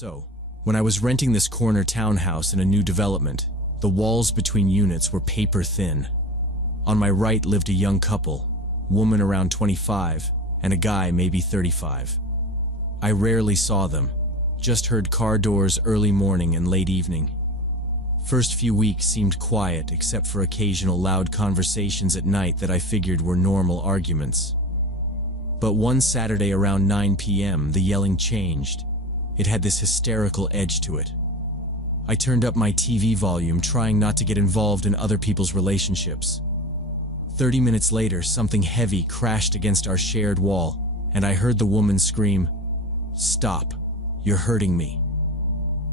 So, when I was renting this corner townhouse in a new development, the walls between units were paper thin. On my right lived a young couple, woman around 25 and a guy maybe 35. I rarely saw them, just heard car doors early morning and late evening. First few weeks seemed quiet except for occasional loud conversations at night that I figured were normal arguments. But one Saturday around 9 p.m. the yelling changed. It had this hysterical edge to it. I turned up my TV volume, trying not to get involved in other people's relationships. 30 minutes later, something heavy crashed against our shared wall, and I heard the woman scream, "Stop, you're hurting me."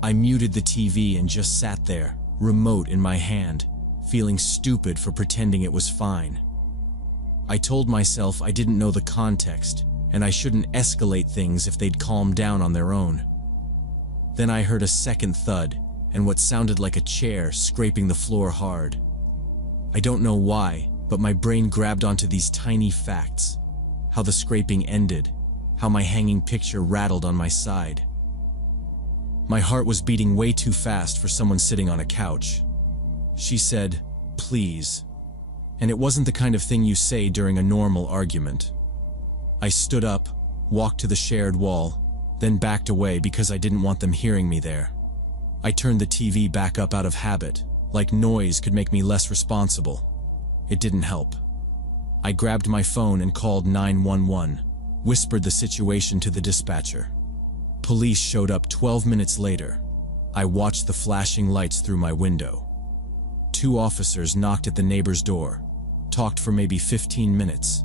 I muted the TV and just sat there, remote in my hand, feeling stupid for pretending it was fine. I told myself I didn't know the context, and I shouldn't escalate things if they'd calm down on their own. Then I heard a second thud, and what sounded like a chair scraping the floor hard. I don't know why, but my brain grabbed onto these tiny facts. How the scraping ended, how my hanging picture rattled on my side. My heart was beating way too fast for someone sitting on a couch. She said, "Please." And it wasn't the kind of thing you say during a normal argument. I stood up, walked to the shared wall, then backed away because I didn't want them hearing me there. I turned the TV back up out of habit, like noise could make me less responsible. It didn't help. I grabbed my phone and called 911, whispered the situation to the dispatcher. Police showed up 12 minutes later. I watched the flashing lights through my window. 2 officers knocked at the neighbor's door, talked for maybe 15 minutes,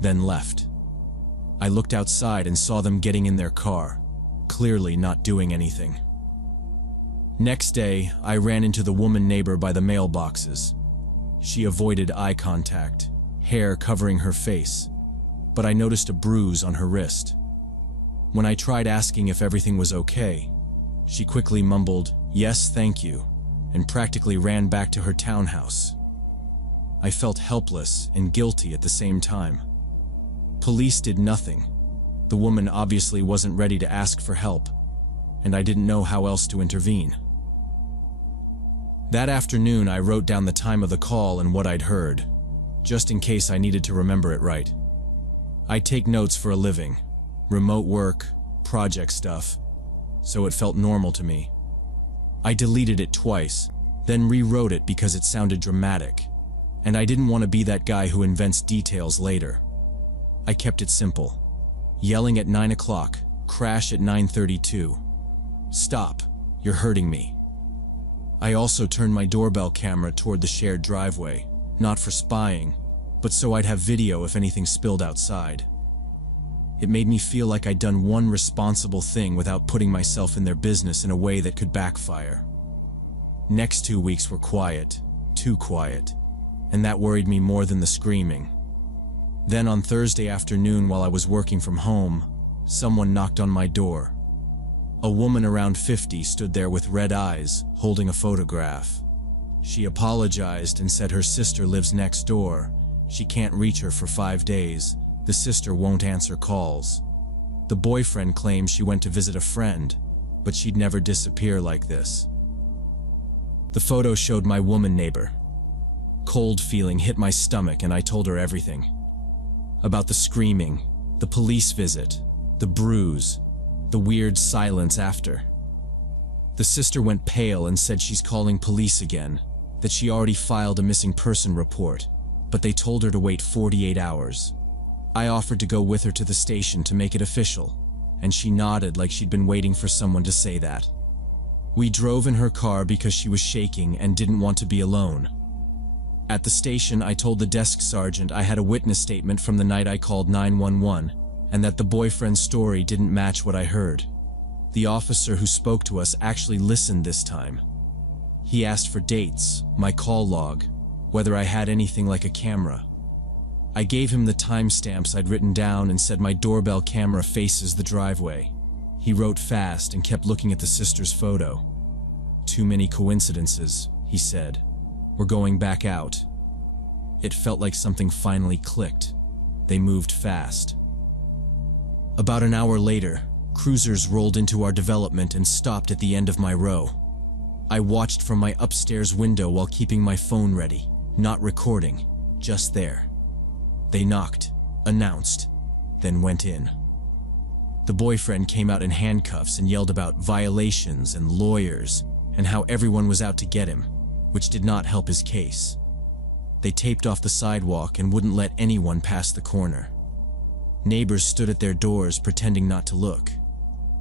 then left. I looked outside and saw them getting in their car, clearly not doing anything. Next day, I ran into the woman neighbor by the mailboxes. She avoided eye contact, hair covering her face, but I noticed a bruise on her wrist. When I tried asking if everything was okay, she quickly mumbled, "Yes, thank you," and practically ran back to her townhouse. I felt helpless and guilty at the same time. Police did nothing. The woman obviously wasn't ready to ask for help, and I didn't know how else to intervene. That afternoon, I wrote down the time of the call and what I'd heard, just in case I needed to remember it right. I take notes for a living, remote work, project stuff, so it felt normal to me. I deleted it twice, then rewrote it because it sounded dramatic, and I didn't want to be that guy who invents details later. I kept it simple. Yelling at 9 o'clock, crash at 9:32. "Stop, you're hurting me." I also turned my doorbell camera toward the shared driveway, not for spying, but so I'd have video if anything spilled outside. It made me feel like I'd done one responsible thing without putting myself in their business in a way that could backfire. Next 2 weeks were quiet, too quiet, and that worried me more than the screaming. Then on Thursday afternoon while I was working from home, someone knocked on my door. A woman around 50 stood there with red eyes, holding a photograph. She apologized and said her sister lives next door. She can't reach her for 5 days. The sister won't answer calls. The boyfriend claims she went to visit a friend, but she'd never disappear like this. The photo showed my woman neighbor. Cold feeling hit my stomach and I told her everything. About the screaming, the police visit, the bruise, the weird silence after. The sister went pale and said she's calling police again, that she already filed a missing person report, but they told her to wait 48 hours. I offered to go with her to the station to make it official, and she nodded like she'd been waiting for someone to say that. We drove in her car because she was shaking and didn't want to be alone. At the station, I told the desk sergeant I had a witness statement from the night I called 911, and that the boyfriend's story didn't match what I heard. The officer who spoke to us actually listened this time. He asked for dates, my call log, whether I had anything like a camera. I gave him the timestamps I'd written down and said my doorbell camera faces the driveway. He wrote fast and kept looking at the sister's photo. "Too many coincidences," he said. "We're going back out." It felt like something finally clicked. They moved fast. About an hour later, Cruisers rolled into our development and stopped at the end of my row. I watched from my upstairs window while keeping my phone ready, not recording, just there. They knocked, announced, then went in. The boyfriend came out in handcuffs and yelled about violations and lawyers and how everyone was out to get him, which did not help his case. They taped off the sidewalk and wouldn't let anyone pass the corner. Neighbors stood at their doors pretending not to look.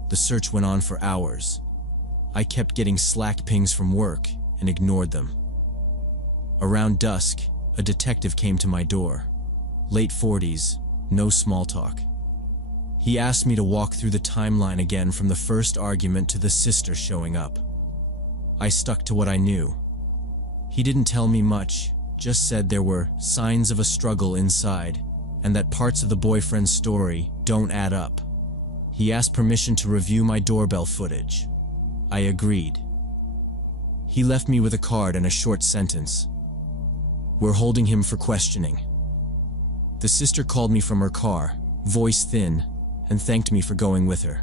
The search went on for hours. I kept getting Slack pings from work and ignored them. Around dusk, a detective came to my door. Late 40s, no small talk. He asked me to walk through the timeline again from the first argument to the sister showing up. I stuck to what I knew. He didn't tell me much, just said there were signs of a struggle inside and that parts of the boyfriend's story don't add up. He asked permission to review my doorbell footage. I agreed. He left me with a card and a short sentence. "We're holding him for questioning." The sister called me from her car, voice thin, and thanked me for going with her.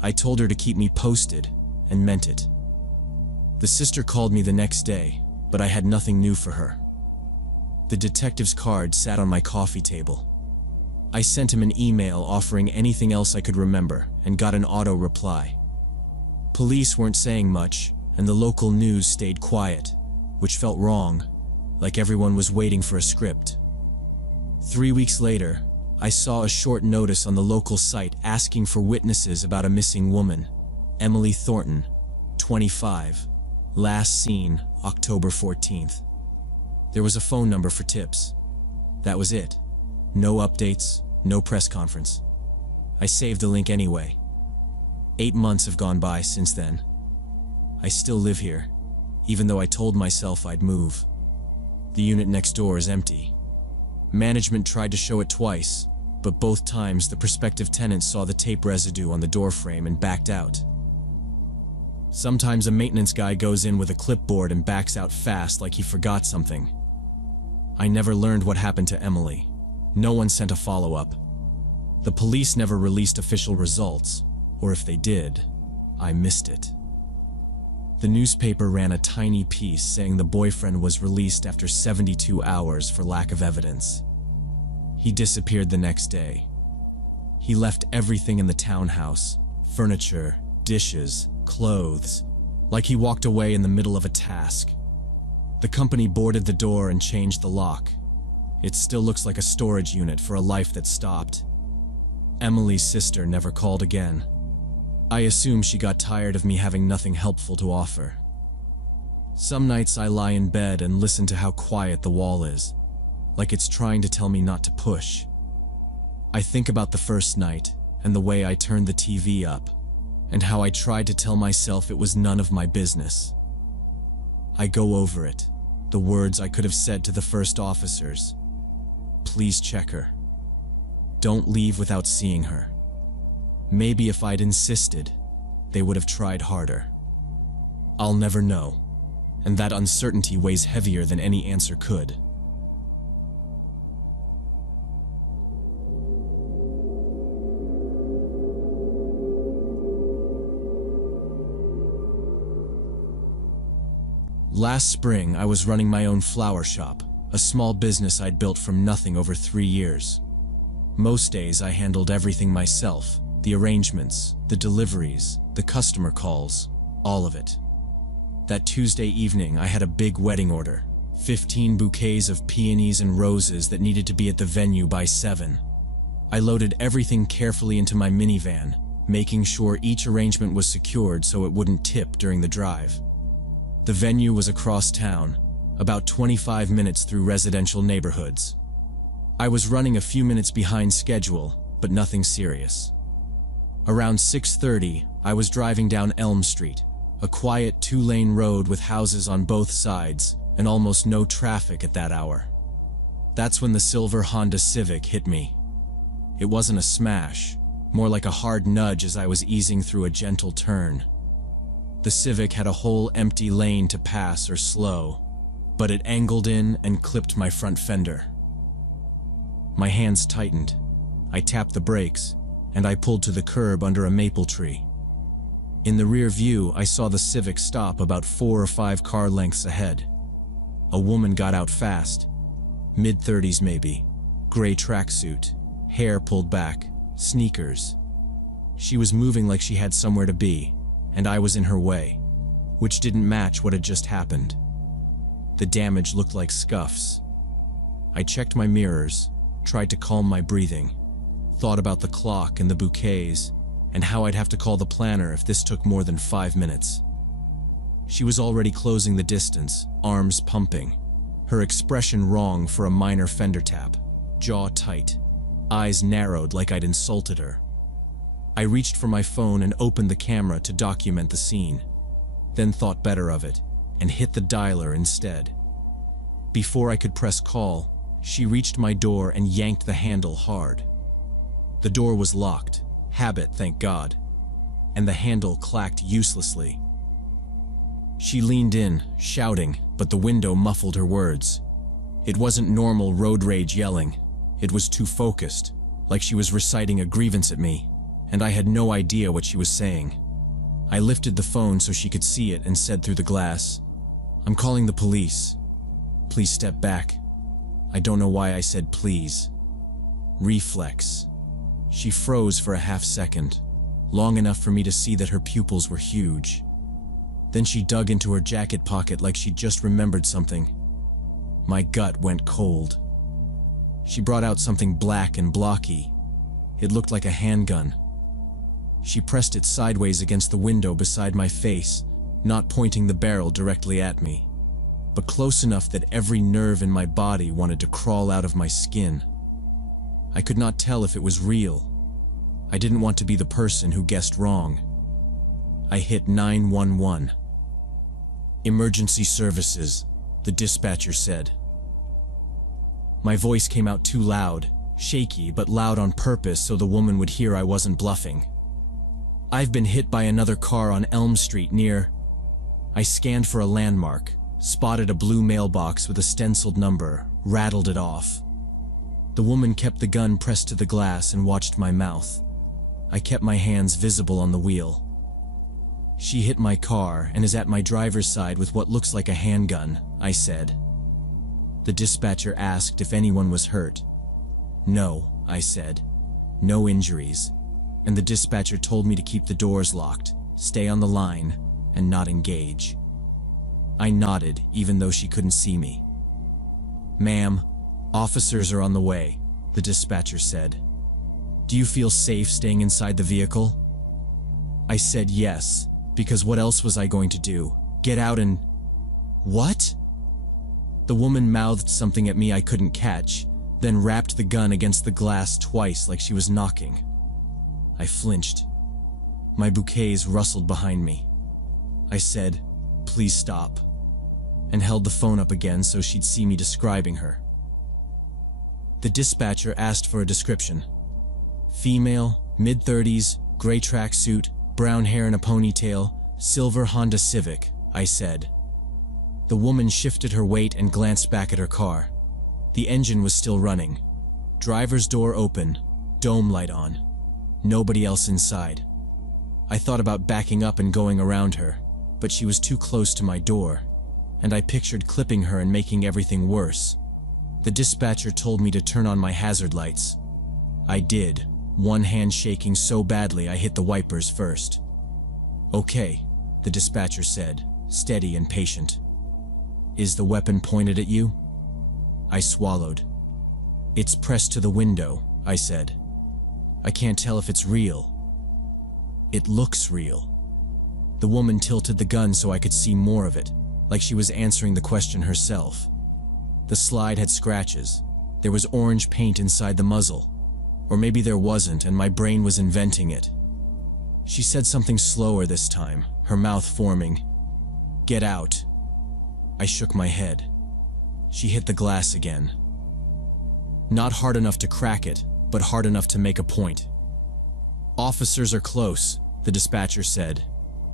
I told her to keep me posted, and meant it. The sister called me the next day, but I had nothing new for her. The detective's card sat on my coffee table. I sent him an email offering anything else I could remember and got an auto reply. Police weren't saying much, and the local news stayed quiet, which felt wrong, like everyone was waiting for a script. 3 weeks later, I saw a short notice on the local site asking for witnesses about a missing woman, Emily Thornton, 25, last seen October 14th. There was a phone number for tips. That was it. No updates, no press conference. I saved the link anyway. 8 months have gone by since then. I still live here, even though I told myself I'd move. The unit next door is empty. Management tried to show it twice, but both times the prospective tenants saw the tape residue on the doorframe and backed out. Sometimes a maintenance guy goes in with a clipboard and backs out fast like he forgot something. I never learned what happened to Emily. No one sent a follow-up. The police never released official results, or if they did, I missed it. The newspaper ran a tiny piece saying the boyfriend was released after 72 hours for lack of evidence. He disappeared the next day. He left everything in the townhouse, furniture, dishes, clothes, like he walked away in the middle of a task. The company boarded the door and changed the lock. It still looks like a storage unit for a life that stopped. Emily's sister never called again. I assume she got tired of me having nothing helpful to offer. Some nights I lie in bed and listen to how quiet the wall is, like it's trying to tell me not to push. I think about the first night and the way I turned the TV up, and how I tried to tell myself it was none of my business. I go over it, the words I could have said to the first officers. Please check her. Don't leave without seeing her. Maybe if I'd insisted, they would have tried harder. I'll never know, and that uncertainty weighs heavier than any answer could. Last spring, I was running my own flower shop, a small business I'd built from nothing over 3 years. Most days I handled everything myself, the arrangements, the deliveries, the customer calls, all of it. That Tuesday evening, I had a big wedding order, 15 bouquets of peonies and roses that needed to be at the venue by 7. I loaded everything carefully into my minivan, making sure each arrangement was secured so it wouldn't tip during the drive. The venue was across town, about 25 minutes through residential neighborhoods. I was running a few minutes behind schedule, but nothing serious. Around 6:30, I was driving down Elm Street, a quiet 2-lane road with houses on both sides and almost no traffic at that hour. That's when the silver Honda Civic hit me. It wasn't a smash, more like a hard nudge as I was easing through a gentle turn. The Civic had a whole empty lane to pass or slow, but it angled in and clipped my front fender. My hands tightened. I tapped the brakes, and I pulled to the curb under a maple tree. In the rear view, I saw the Civic stop about 4 or 5 car lengths ahead. A woman got out fast, mid-30s maybe, gray tracksuit, hair pulled back, sneakers. She was moving like she had somewhere to be, and I was in her way, which didn't match what had just happened. The damage looked like scuffs. I checked my mirrors, tried to calm my breathing, thought about the clock and the bouquets, and how I'd have to call the planner if this took more than 5 minutes. She was already closing the distance, arms pumping, her expression wrong for a minor fender tap, jaw tight, eyes narrowed like I'd insulted her. I reached for my phone and opened the camera to document the scene, then thought better of it and hit the dialer instead. Before I could press call, she reached my door and yanked the handle hard. The door was locked, habit, thank God, and the handle clacked uselessly. She leaned in, shouting, but the window muffled her words. It wasn't normal road rage yelling. It was too focused, like she was reciting a grievance at me, and I had no idea what she was saying. I lifted the phone so she could see it and said through the glass, "I'm calling the police. Please step back." I don't know why I said please. Reflex. She froze for a half second, long enough for me to see that her pupils were huge. Then she dug into her jacket pocket like she'd just remembered something. My gut went cold. She brought out something black and blocky. It looked like a handgun. She pressed it sideways against the window beside my face, not pointing the barrel directly at me, but close enough that every nerve in my body wanted to crawl out of my skin. I could not tell if it was real. I didn't want to be the person who guessed wrong. I hit 911. "Emergency services," the dispatcher said. My voice came out too loud, shaky but loud on purpose so the woman would hear I wasn't bluffing. "I've been hit by another car on Elm Street near..." I scanned for a landmark, spotted a blue mailbox with a stenciled number, rattled it off. The woman kept the gun pressed to the glass and watched my mouth. I kept my hands visible on the wheel. "She hit my car and is at my driver's side with what looks like a handgun," I said. The dispatcher asked if anyone was hurt. "No," I said. "No injuries." And the dispatcher told me to keep the doors locked, stay on the line, and not engage. I nodded, even though she couldn't see me. "Ma'am, officers are on the way," the dispatcher said. "Do you feel safe staying inside the vehicle?" I said yes, because what else was I going to do? Get out and... What? The woman mouthed something at me I couldn't catch, then rapped the gun against the glass twice like she was knocking. I flinched. My bouquets rustled behind me. I said, "Please stop," and held the phone up again so she'd see me describing her. The dispatcher asked for a description. "Female, mid-30s, gray tracksuit, brown hair in a ponytail, silver Honda Civic," I said. The woman shifted her weight and glanced back at her car. The engine was still running. Driver's door open, dome light on. Nobody else inside. I thought about backing up and going around her, but she was too close to my door, and I pictured clipping her and making everything worse. The dispatcher told me to turn on my hazard lights. I did, one hand shaking so badly I hit the wipers first. "Okay," the dispatcher said, steady and patient. "Is the weapon pointed at you?" I swallowed. "It's pressed to the window," I said. "I can't tell if it's real." "It looks real." The woman tilted the gun so I could see more of it, like she was answering the question herself. The slide had scratches. There was orange paint inside the muzzle. Or maybe there wasn't and my brain was inventing it. She said something slower this time, her mouth forming. "Get out." I shook my head. She hit the glass again. Not hard enough to crack it, but hard enough to make a point. "Officers are close," the dispatcher said.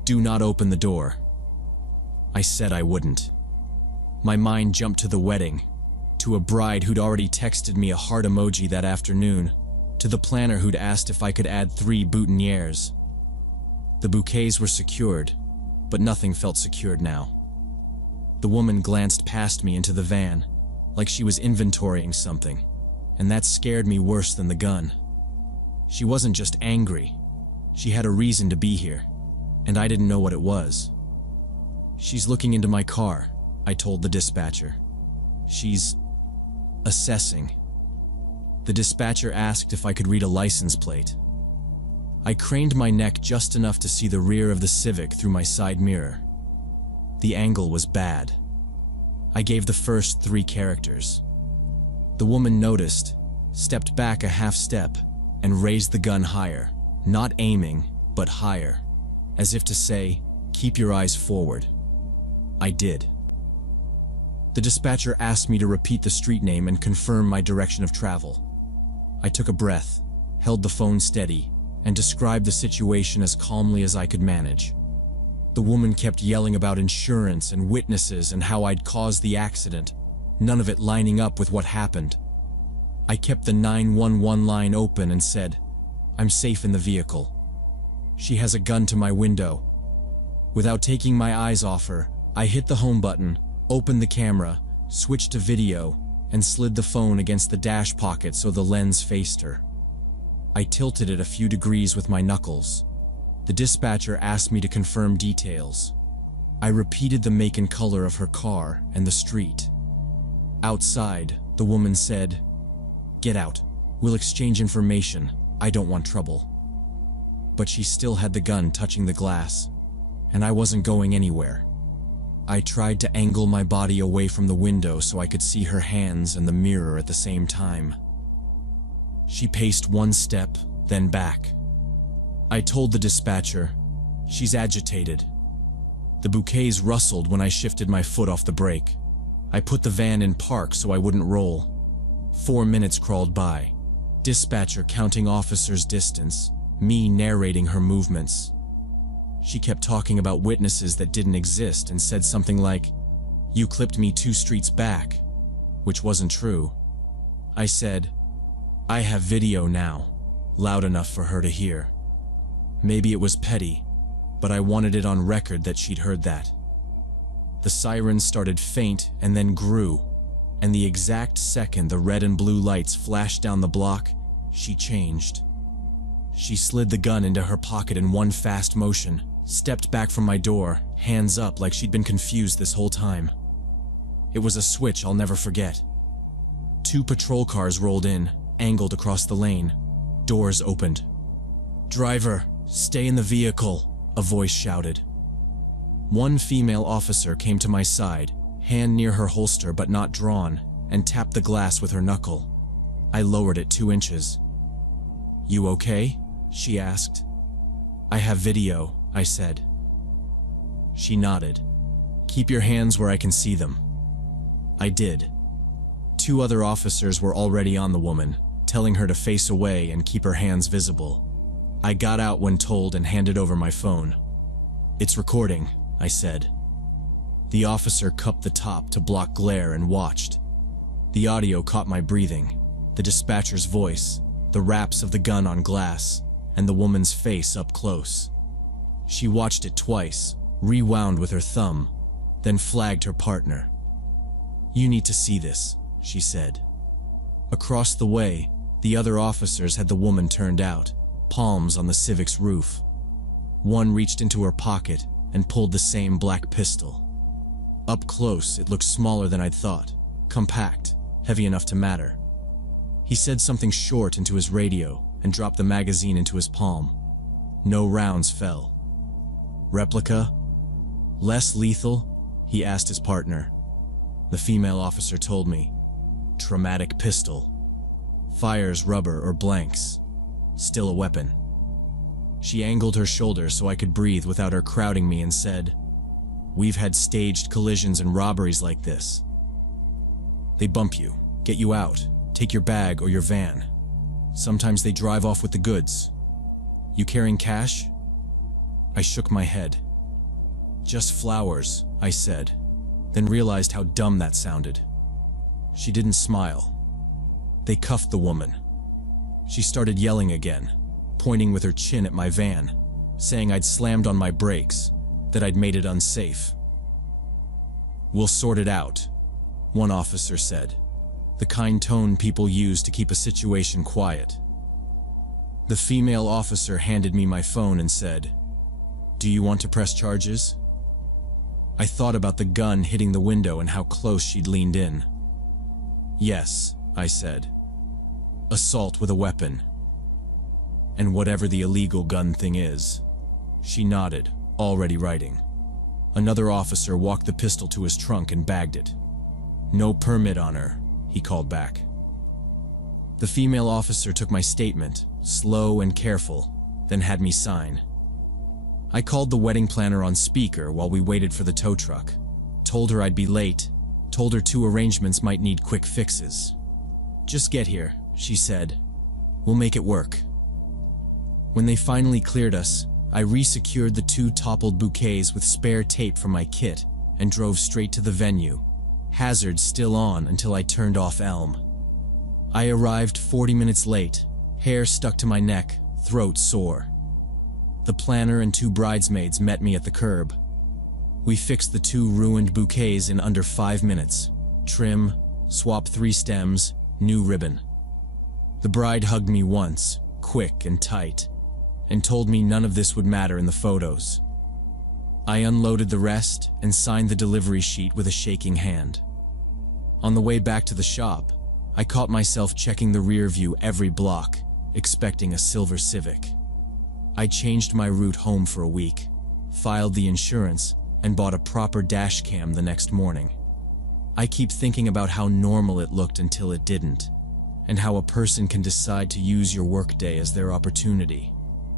"Do not open the door." I said I wouldn't. My mind jumped to the wedding, to a bride who'd already texted me a heart emoji that afternoon, to the planner who'd asked if I could add 3 boutonnieres. The bouquets were secured, but nothing felt secured now. The woman glanced past me into the van, like she was inventorying something, and that scared me worse than the gun. She wasn't just angry. She had a reason to be here, and I didn't know what it was. "She's looking into my car," I told the dispatcher. "She's assessing." The dispatcher asked if I could read a license plate. I craned my neck just enough to see the rear of the Civic through my side mirror. The angle was bad. I gave the first 3 characters. The woman noticed, stepped back a half step, and raised the gun higher, not aiming, but higher, as if to say, "Keep your eyes forward." I did. The dispatcher asked me to repeat the street name and confirm my direction of travel. I took a breath, held the phone steady, and described the situation as calmly as I could manage. The woman kept yelling about insurance and witnesses and how I'd caused the accident, none of it lining up with what happened. I kept the 911 line open and said, "I'm safe in the vehicle. She has a gun to my window." Without taking my eyes off her, I hit the home button, opened the camera, switched to video, and slid the phone against the dash pocket so the lens faced her. I tilted it a few degrees with my knuckles. The dispatcher asked me to confirm details. I repeated the make and color of her car and the street. Outside, the woman said, "Get out. We'll exchange information. I don't want trouble." But she still had the gun touching the glass, and I wasn't going anywhere. I tried to angle my body away from the window so I could see her hands and the mirror at the same time. She paced 1 step, then back. I told the dispatcher, "She's agitated." The bouquets rustled when I shifted my foot off the brake. I put the van in park so I wouldn't roll. 4 minutes crawled by. Dispatcher counting officers' distance, me narrating her movements. She kept talking about witnesses that didn't exist and said something like, "You clipped me 2 streets back," which wasn't true. I said, "I have video now," loud enough for her to hear. Maybe it was petty, but I wanted it on record that she'd heard that. The sirens started faint and then grew, and the exact second the red and blue lights flashed down the block, she changed. She slid the gun into her pocket in one fast motion, stepped back from my door, hands up like she'd been confused this whole time. It was a switch I'll never forget. 2 patrol cars rolled in, angled across the lane. Doors opened. "Driver, stay in the vehicle," a voice shouted. 1 female officer came to my side, hand near her holster but not drawn, and tapped the glass with her knuckle. I lowered it 2 inches. "You okay?" she asked. "I have video," I said. She nodded. "Keep your hands where I can see them." I did. 2 other officers were already on the woman, telling her to face away and keep her hands visible. I got out when told and handed over my phone. "It's recording," I said. The officer cupped the top to block glare and watched. The audio caught my breathing, the dispatcher's voice, the raps of the gun on glass, and the woman's face up close. She watched it twice, rewound with her thumb, then flagged her partner. "You need to see this," she said. Across the way, the other officers had the woman turned out, palms on the Civic's roof. One reached into her pocket and pulled the same black pistol. Up close, it looked smaller than I'd thought, compact, heavy enough to matter. He said something short into his radio and dropped the magazine into his palm. No rounds fell. "Replica? Less lethal?" he asked his partner. The female officer told me. "Traumatic pistol. Fires rubber or blanks. Still a weapon." She angled her shoulder so I could breathe without her crowding me and said, "We've had staged collisions and robberies like this. They bump you, get you out, take your bag or your van. Sometimes they drive off with the goods. You carrying cash?" I shook my head. "Just flowers," I said, then realized how dumb that sounded. She didn't smile. They cuffed the woman. She started yelling again, pointing with her chin at my van, saying I'd slammed on my brakes, that I'd made it unsafe. "We'll sort it out," one officer said, the kind tone people use to keep a situation quiet. The female officer handed me my phone and said, "Do you want to press charges?" I thought about the gun hitting the window and how close she'd leaned in. "Yes," I said. "Assault with a weapon. And whatever the illegal gun thing is." She nodded, already writing. Another officer walked the pistol to his trunk and bagged it. "No permit on her," he called back. The female officer took my statement, slow and careful, then had me sign. I called the wedding planner on speaker while we waited for the tow truck, told her I'd be late, told her 2 arrangements might need quick fixes. "Just get here," she said. "We'll make it work." When they finally cleared us, I resecured the 2 toppled bouquets with spare tape from my kit and drove straight to the venue, hazard still on until I turned off Elm. I arrived 40 minutes late, hair stuck to my neck, throat sore. The planner and 2 bridesmaids met me at the curb. We fixed the 2 ruined bouquets in under 5 minutes. Trim, swap 3 stems, new ribbon. The bride hugged me once, quick and tight, and told me none of this would matter in the photos. I unloaded the rest and signed the delivery sheet with a shaking hand. On the way back to the shop, I caught myself checking the rear view every block, expecting a silver Civic. I changed my route home for a week, filed the insurance, and bought a proper dash cam the next morning. I keep thinking about how normal it looked until it didn't, and how a person can decide to use your workday as their opportunity,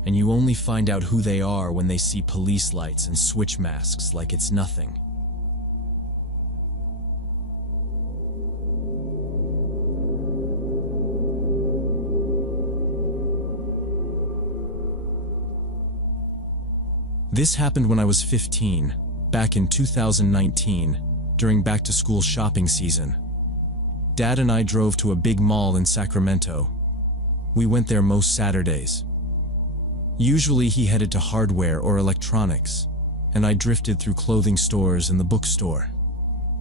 and you only find out who they are when they see police lights and switch masks like it's nothing. This happened when I was 15, back in 2019, during back-to-school shopping season. Dad and I drove to a big mall in Sacramento. We went there most Saturdays. Usually he headed to hardware or electronics, and I drifted through clothing stores and the bookstore.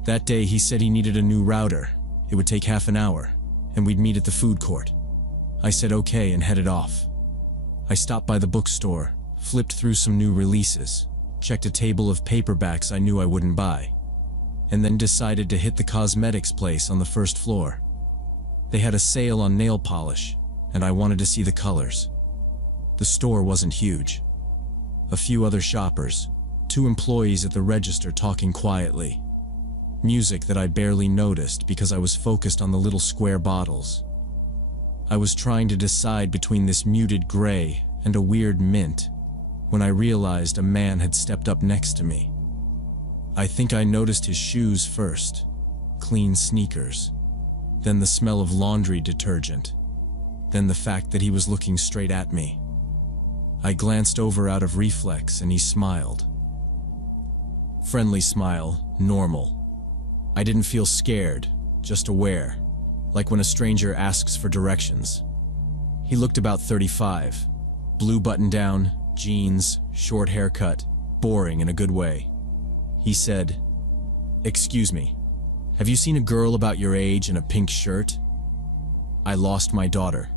That day he said he needed a new router. It would take half an hour, and we'd meet at the food court. I said okay and headed off. I stopped by the bookstore, flipped through some new releases, checked a table of paperbacks I knew I wouldn't buy, and then decided to hit the cosmetics place on the first floor. They had a sale on nail polish, and I wanted to see the colors. The store wasn't huge. A few other shoppers, 2 employees at the register talking quietly. Music that I barely noticed because I was focused on the little square bottles. I was trying to decide between this muted gray and a weird mint when I realized a man had stepped up next to me. I think I noticed his shoes first, clean sneakers, then the smell of laundry detergent, then the fact that he was looking straight at me. I glanced over out of reflex and he smiled. Friendly smile, normal. I didn't feel scared, just aware, like when a stranger asks for directions. He looked about 35, blue button-down, jeans, short haircut, boring in a good way. He said, "Excuse me, have you seen a girl about your age in a pink shirt?" "I lost my daughter."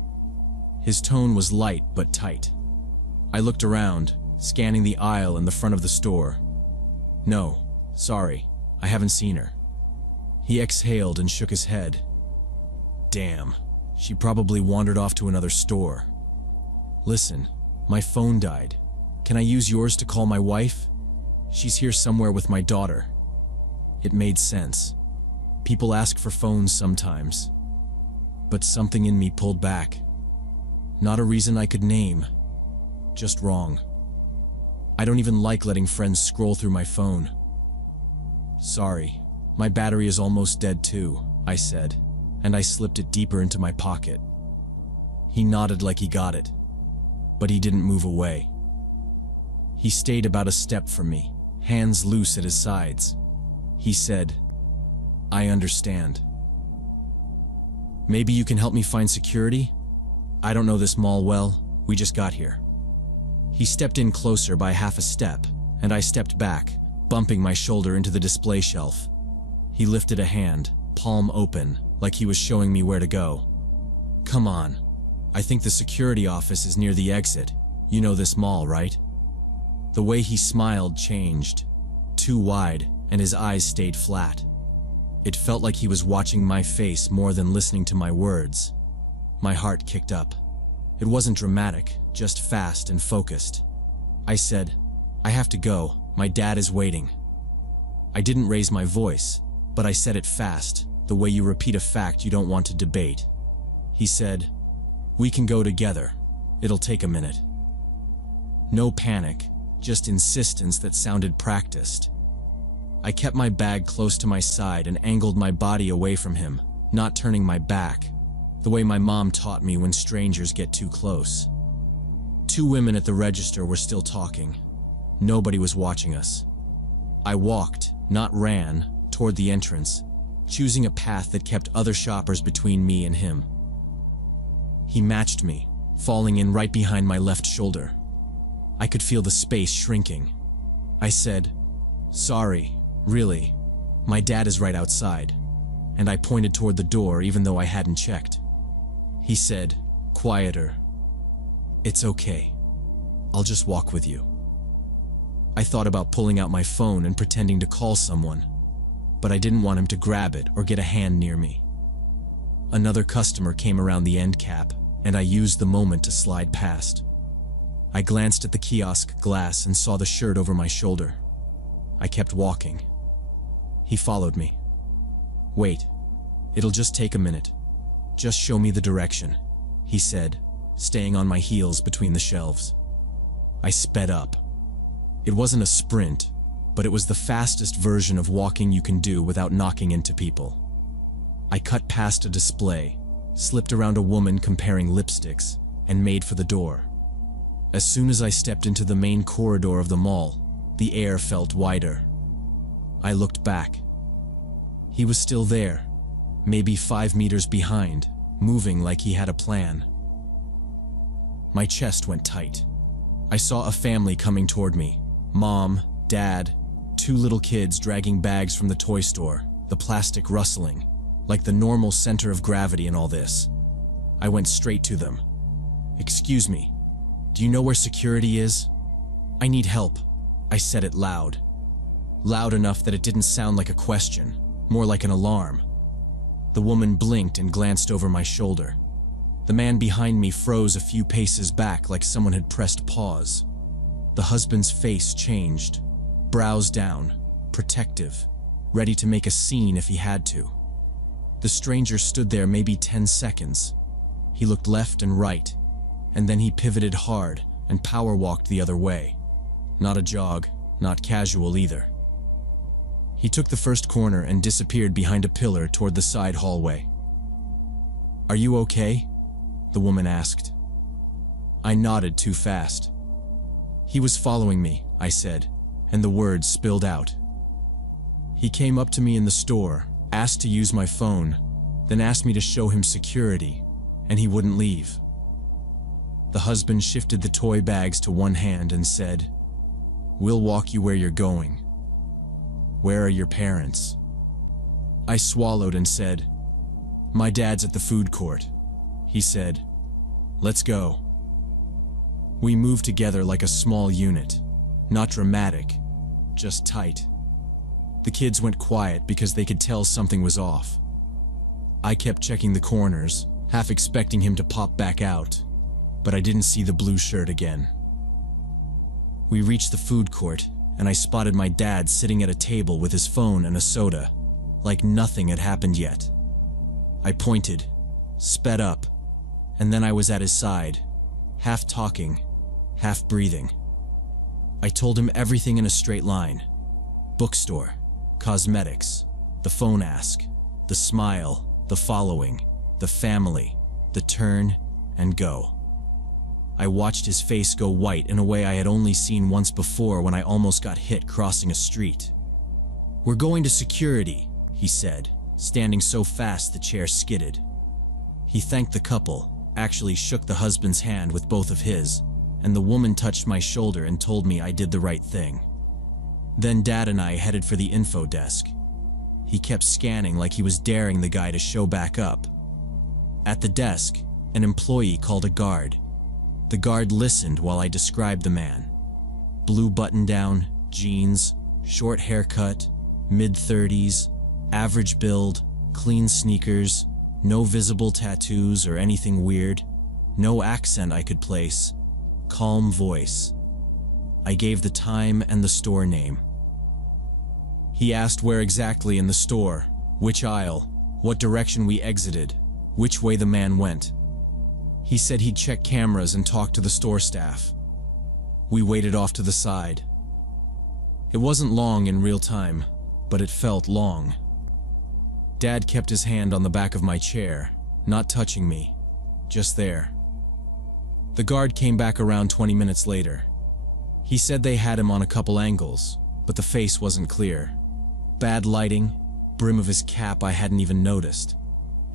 His tone was light but tight. I looked around, scanning the aisle in the front of the store. "No, sorry, I haven't seen her." He exhaled and shook his head. "Damn, she probably wandered off to another store. Listen, my phone died. Can I use yours to call my wife? She's here somewhere with my daughter." It made sense. People ask for phones sometimes. But something in me pulled back. Not a reason I could name. Just wrong. I don't even like letting friends scroll through my phone. "Sorry, my battery is almost dead too," I said, and I slipped it deeper into my pocket. He nodded like he got it, but he didn't move away. He stayed about a step from me, hands loose at his sides. He said, "I understand. Maybe you can help me find security?" I don't know this mall well, we just got here. He stepped in closer by half a step, and I stepped back, bumping my shoulder into the display shelf. He lifted a hand, palm open, like he was showing me where to go. Come on. I think the security office is near the exit. You know this mall, right? The way he smiled changed. Too wide, and his eyes stayed flat. It felt like he was watching my face more than listening to my words. My heart kicked up. It wasn't dramatic, just fast and focused. I said, I have to go, my dad is waiting. I didn't raise my voice, but I said it fast, the way you repeat a fact you don't want to debate. He said, we can go together. It'll take a minute. No panic, just insistence that sounded practiced. I kept my bag close to my side and angled my body away from him, not turning my back, the way my mom taught me when strangers get too close. 2 women at the register were still talking. Nobody was watching us. I walked, not ran, toward the entrance, choosing a path that kept other shoppers between me and him. He matched me, falling in right behind my left shoulder. I could feel the space shrinking. I said, sorry, really, my dad is right outside, and I pointed toward the door even though I hadn't checked. He said, quieter, it's okay, I'll just walk with you. I thought about pulling out my phone and pretending to call someone, but I didn't want him to grab it or get a hand near me. Another customer came around the end cap, and I used the moment to slide past. I glanced at the kiosk glass and saw the shirt over my shoulder. I kept walking. He followed me. Wait, it'll just take a minute. Just show me the direction, he said, staying on my heels between the shelves. I sped up. It wasn't a sprint, but it was the fastest version of walking you can do without knocking into people. I cut past a display, slipped around a woman comparing lipsticks, and made for the door. As soon as I stepped into the main corridor of the mall, the air felt wider. I looked back. He was still there, maybe 5 meters behind, moving like he had a plan. My chest went tight. I saw a family coming toward me. Mom, Dad, 2 little kids dragging bags from the toy store, the plastic rustling, like the normal center of gravity in all this. I went straight to them. Excuse me, do you know where security is? I need help, I said it loud. Loud enough that it didn't sound like a question, more like an alarm. The woman blinked and glanced over my shoulder. The man behind me froze a few paces back like someone had pressed pause. The husband's face changed, brows down, protective, ready to make a scene if he had to. The stranger stood there maybe 10 seconds. He looked left and right, and then he pivoted hard and power walked the other way. Not a jog, not casual either. He took the first corner and disappeared behind a pillar toward the side hallway. Are you okay? The woman asked. I nodded too fast. He was following me, I said, and the words spilled out. He came up to me in the store, asked to use my phone, then asked me to show him security, and he wouldn't leave. The husband shifted the toy bags to one hand and said, We'll walk you where you're going. Where are your parents? I swallowed and said, My dad's at the food court. He said, Let's go. We moved together like a small unit, not dramatic, just tight. The kids went quiet because they could tell something was off. I kept checking the corners, half expecting him to pop back out, but I didn't see the blue shirt again. We reached the food court, and I spotted my dad sitting at a table with his phone and a soda, like nothing had happened yet. I pointed, sped up, and then I was at his side, half talking, half breathing. I told him everything in a straight line. Bookstore, cosmetics, the phone ask, the smile, the following, the family, the turn and go. I watched his face go white in a way I had only seen once before when I almost got hit crossing a street. We're going to security, he said, standing so fast the chair skidded. He thanked the couple, actually shook the husband's hand with both of his, and the woman touched my shoulder and told me I did the right thing. Then Dad and I headed for the info desk. He kept scanning like he was daring the guy to show back up. At the desk, an employee called a guard. The guard listened while I described the man. Blue button-down, jeans, short haircut, mid-30s, average build, clean sneakers, no visible tattoos or anything weird, no accent I could place, calm voice. I gave the time and the store name. He asked where exactly in the store, which aisle, what direction we exited, which way the man went. He said he'd check cameras and talk to the store staff. We waited off to the side. It wasn't long in real time, but it felt long. Dad kept his hand on the back of my chair, not touching me, just there. The guard came back around 20 minutes later. He said they had him on a couple angles, but the face wasn't clear. Bad lighting, brim of his cap I hadn't even noticed,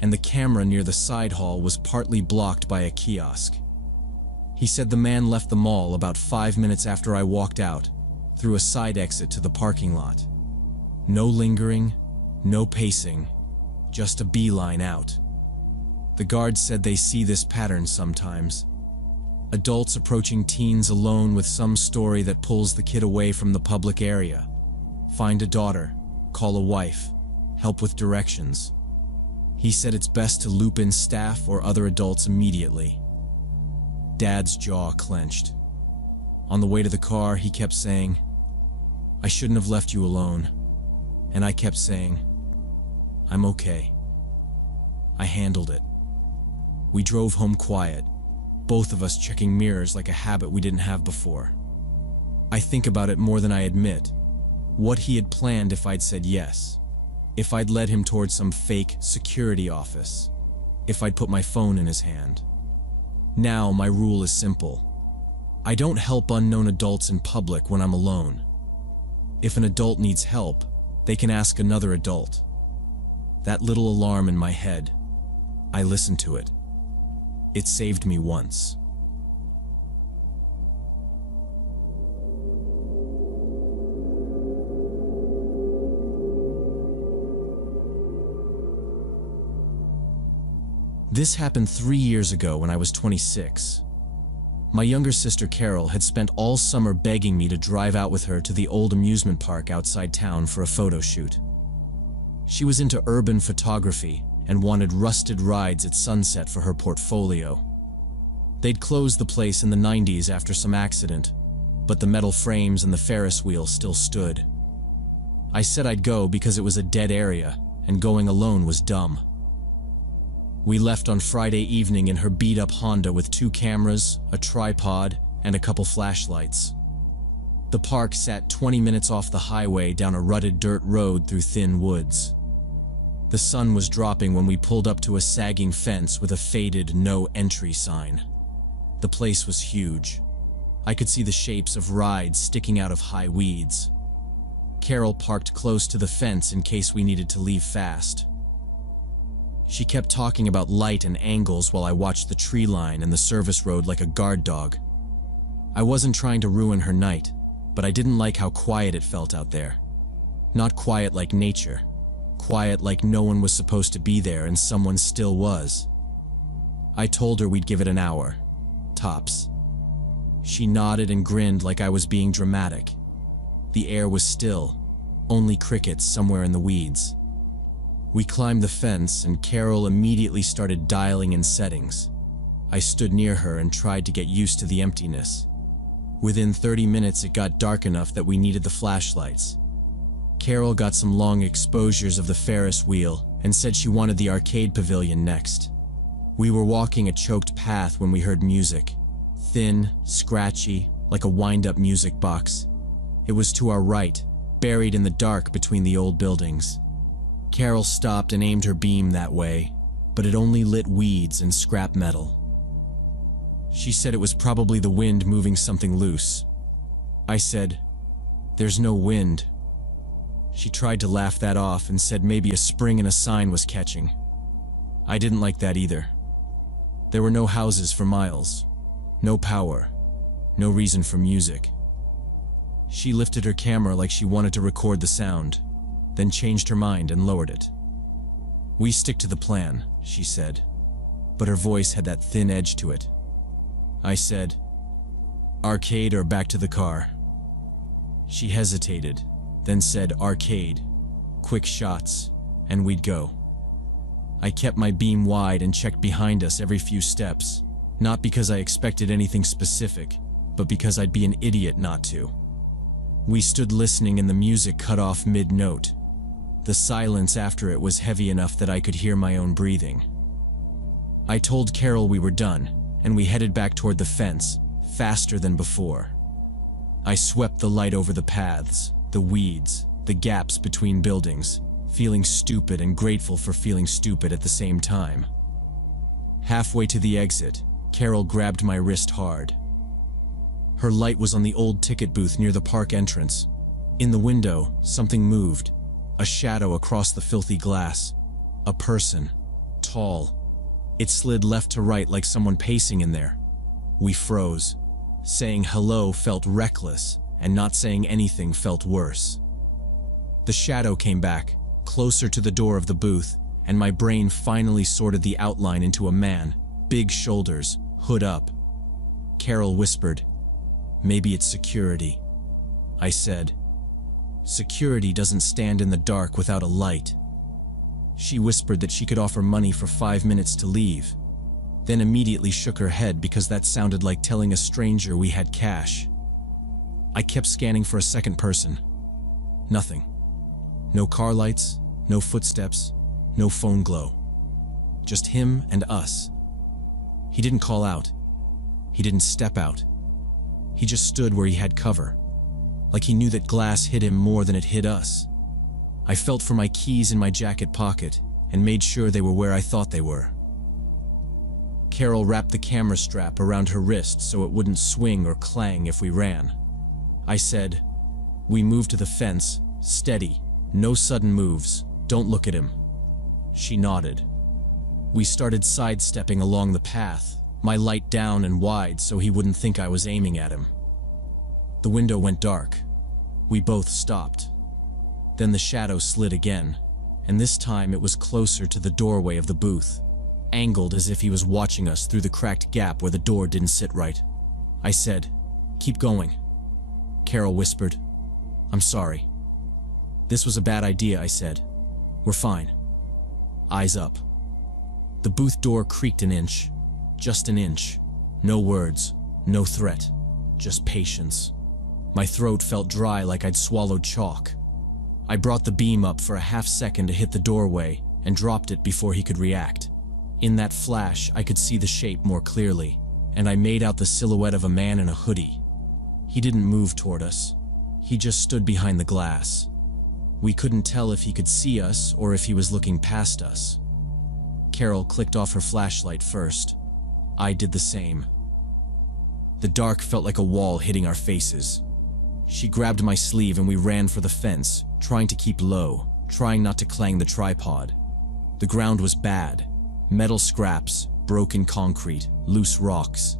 and the camera near the side hall was partly blocked by a kiosk. He said the man left the mall about 5 minutes after I walked out, through a side exit to the parking lot. No lingering, no pacing, just a beeline out. The guards said they see this pattern sometimes. Adults approaching teens alone with some story that pulls the kid away from the public area. Find a daughter, call a wife, help with directions. He said it's best to loop in staff or other adults immediately. Dad's jaw clenched. On the way to the car, he kept saying, "I shouldn't have left you alone." And I kept saying, "I'm okay." I handled it. We drove home quiet, both of us checking mirrors like a habit we didn't have before. I think about it more than I admit. What he had planned if I'd said yes. If I'd led him towards some fake security office. If I'd put my phone in his hand. Now my rule is simple. I don't help unknown adults in public when I'm alone. If an adult needs help, they can ask another adult. That little alarm in my head, I listened to it. It saved me once. This happened 3 years ago when I was 26. My younger sister Carol had spent all summer begging me to drive out with her to the old amusement park outside town for a photo shoot. She was into urban photography and wanted rusted rides at sunset for her portfolio. They'd closed the place in the 90s after some accident, but the metal frames and the Ferris wheel still stood. I said I'd go because it was a dead area, and going alone was dumb. We left on Friday evening in her beat-up Honda with 2 cameras, a tripod, and a couple flashlights. The park sat 20 minutes off the highway down a rutted dirt road through thin woods. The sun was dropping when we pulled up to a sagging fence with a faded "no entry" sign. The place was huge. I could see the shapes of rides sticking out of high weeds. Carol parked close to the fence in case we needed to leave fast. She kept talking about light and angles while I watched the tree line and the service road like a guard dog. I wasn't trying to ruin her night, but I didn't like how quiet it felt out there. Not quiet like nature. Quiet like no one was supposed to be there and someone still was. I told her we'd give it an hour. Tops. She nodded and grinned like I was being dramatic. The air was still, only crickets somewhere in the weeds. We climbed the fence and Carol immediately started dialing in settings. I stood near her and tried to get used to the emptiness. Within 30 minutes it got dark enough that we needed the flashlights. Carol got some long exposures of the Ferris wheel and said she wanted the arcade pavilion next. We were walking a choked path when we heard music. Thin, scratchy, like a wind-up music box. It was to our right, buried in the dark between the old buildings. Carol stopped and aimed her beam that way, but it only lit weeds and scrap metal. She said it was probably the wind moving something loose. I said, "There's no wind." She tried to laugh that off and said maybe a spring in a sign was catching. I didn't like that either. There were no houses for miles, no power, no reason for music. She lifted her camera like she wanted to record the sound, then changed her mind and lowered it. "We stick to the plan," she said, but her voice had that thin edge to it. I said, "Arcade or back to the car?" She hesitated, then said arcade, quick shots, and we'd go. I kept my beam wide and checked behind us every few steps, not because I expected anything specific, but because I'd be an idiot not to. We stood listening and the music cut off mid-note. The silence after it was heavy enough that I could hear my own breathing. I told Carol we were done, and we headed back toward the fence, faster than before. I swept the light over the paths, the weeds, the gaps between buildings, feeling stupid and grateful for feeling stupid at the same time. Halfway to the exit, Carol grabbed my wrist hard. Her light was on the old ticket booth near the park entrance. In the window, something moved, a shadow across the filthy glass. A person, tall. It slid left to right like someone pacing in there. We froze. Saying hello felt reckless, and not saying anything felt worse. The shadow came back, closer to the door of the booth, and my brain finally sorted the outline into a man, big shoulders, hood up. Carol whispered, "Maybe it's security." I said, "Security doesn't stand in the dark without a light." She whispered that she could offer money for 5 minutes to leave, then immediately shook her head because that sounded like telling a stranger we had cash. I kept scanning for a second person. Nothing. No car lights, no footsteps, no phone glow. Just him and us. He didn't call out. He didn't step out. He just stood where he had cover, like he knew that glass hit him more than it hit us. I felt for my keys in my jacket pocket and made sure they were where I thought they were. Carol wrapped the camera strap around her wrist so it wouldn't swing or clang if we ran. I said, "We moved to the fence, steady, no sudden moves, don't look at him." She nodded. We started sidestepping along the path, my light down and wide so he wouldn't think I was aiming at him. The window went dark. We both stopped. Then the shadow slid again, and this time it was closer to the doorway of the booth, angled as if he was watching us through the cracked gap where the door didn't sit right. I said, "Keep going." Carol whispered, "I'm sorry." "This was a bad idea," I said. "We're fine." Eyes up. The booth door creaked an inch. Just an inch. No words, no threat, just patience. My throat felt dry like I'd swallowed chalk. I brought the beam up for a half second to hit the doorway and dropped it before he could react. In that flash, I could see the shape more clearly, and I made out the silhouette of a man in a hoodie. He didn't move toward us. He just stood behind the glass. We couldn't tell if he could see us or if he was looking past us. Carol clicked off her flashlight first. I did the same. The dark felt like a wall hitting our faces. She grabbed my sleeve and we ran for the fence, trying to keep low, trying not to clang the tripod. The ground was bad. Metal scraps, broken concrete, loose rocks.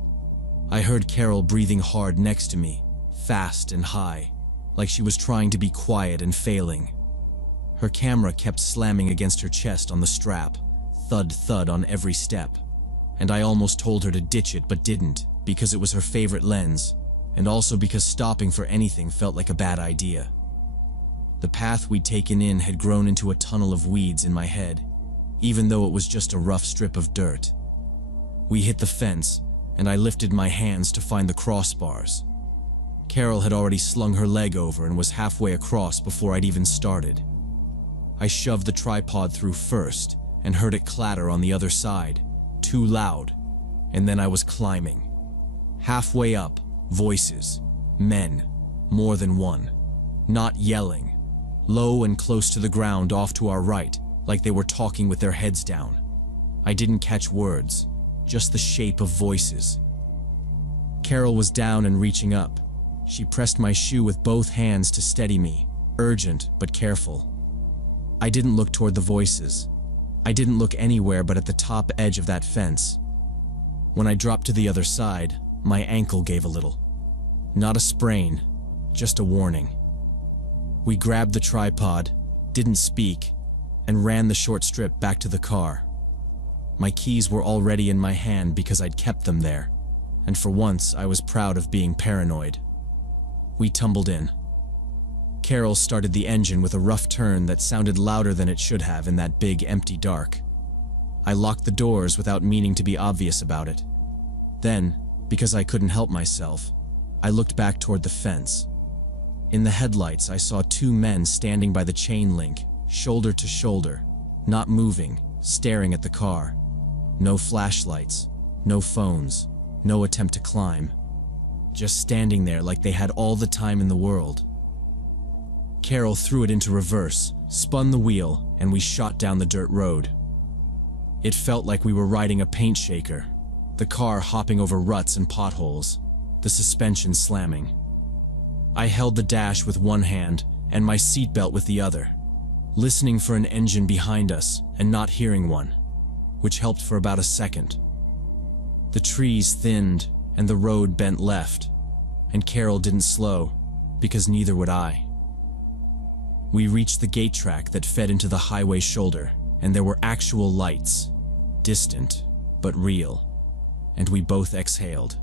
I heard Carol breathing hard next to me, fast and high, like she was trying to be quiet and failing. Her camera kept slamming against her chest on the strap, thud thud on every step. And I almost told her to ditch it but didn't, because it was her favorite lens, and also because stopping for anything felt like a bad idea. The path we'd taken in had grown into a tunnel of weeds in my head, even though it was just a rough strip of dirt. We hit the fence, and I lifted my hands to find the crossbars. Carol had already slung her leg over and was halfway across before I'd even started. I shoved the tripod through first and heard it clatter on the other side, too loud, and then I was climbing. Halfway up, voices, men, more than one, not yelling, low and close to the ground off to our right, like they were talking with their heads down. I didn't catch words, just the shape of voices. Carol was down and reaching up. She pressed my shoe with both hands to steady me, urgent but careful. I didn't look toward the voices. I didn't look anywhere but at the top edge of that fence. When I dropped to the other side, my ankle gave a little. Not a sprain, just a warning. We grabbed the tripod, didn't speak, and ran the short strip back to the car. My keys were already in my hand because I'd kept them there, and for once I was proud of being paranoid. We tumbled in. Carol started the engine with a rough turn that sounded louder than it should have in that big empty dark. I locked the doors without meaning to be obvious about it. Then, because I couldn't help myself, I looked back toward the fence. In the headlights, I saw two men standing by the chain link, shoulder to shoulder, not moving, staring at the car. No flashlights, no phones, no attempt to climb. Just standing there like they had all the time in the world. Carol threw it into reverse, spun the wheel, and we shot down the dirt road. It felt like we were riding a paint shaker, the car hopping over ruts and potholes, the suspension slamming. I held the dash with one hand and my seatbelt with the other, listening for an engine behind us and not hearing one, which helped for about a second. The trees thinned and the road bent left, and Carol didn't slow, because neither would I. We reached the gate track that fed into the highway shoulder, and there were actual lights, distant but real, and we both exhaled.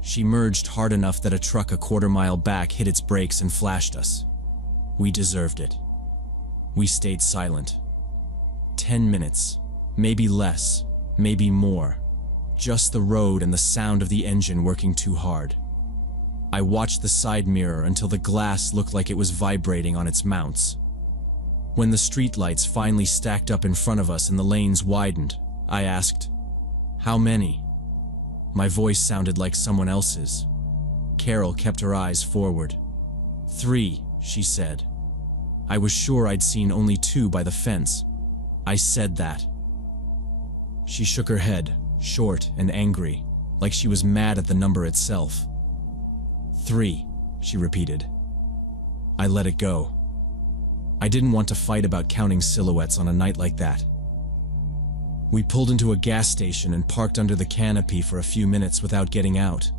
She merged hard enough that a truck a quarter-mile back hit its brakes and flashed us. We deserved it. We stayed silent. 10 minutes, maybe less, maybe more. Just the road and the sound of the engine working too hard. I watched the side mirror until the glass looked like it was vibrating on its mounts. When the streetlights finally stacked up in front of us and the lanes widened, I asked, "How many?" My voice sounded like someone else's. Carol kept her eyes forward. 3, she said. I was sure I'd seen only 2 by the fence. I said that. She shook her head, short and angry, like she was mad at the number itself. 3, she repeated. I let it go. I didn't want to fight about counting silhouettes on a night like that. We pulled into a gas station and parked under the canopy for a few minutes without getting out.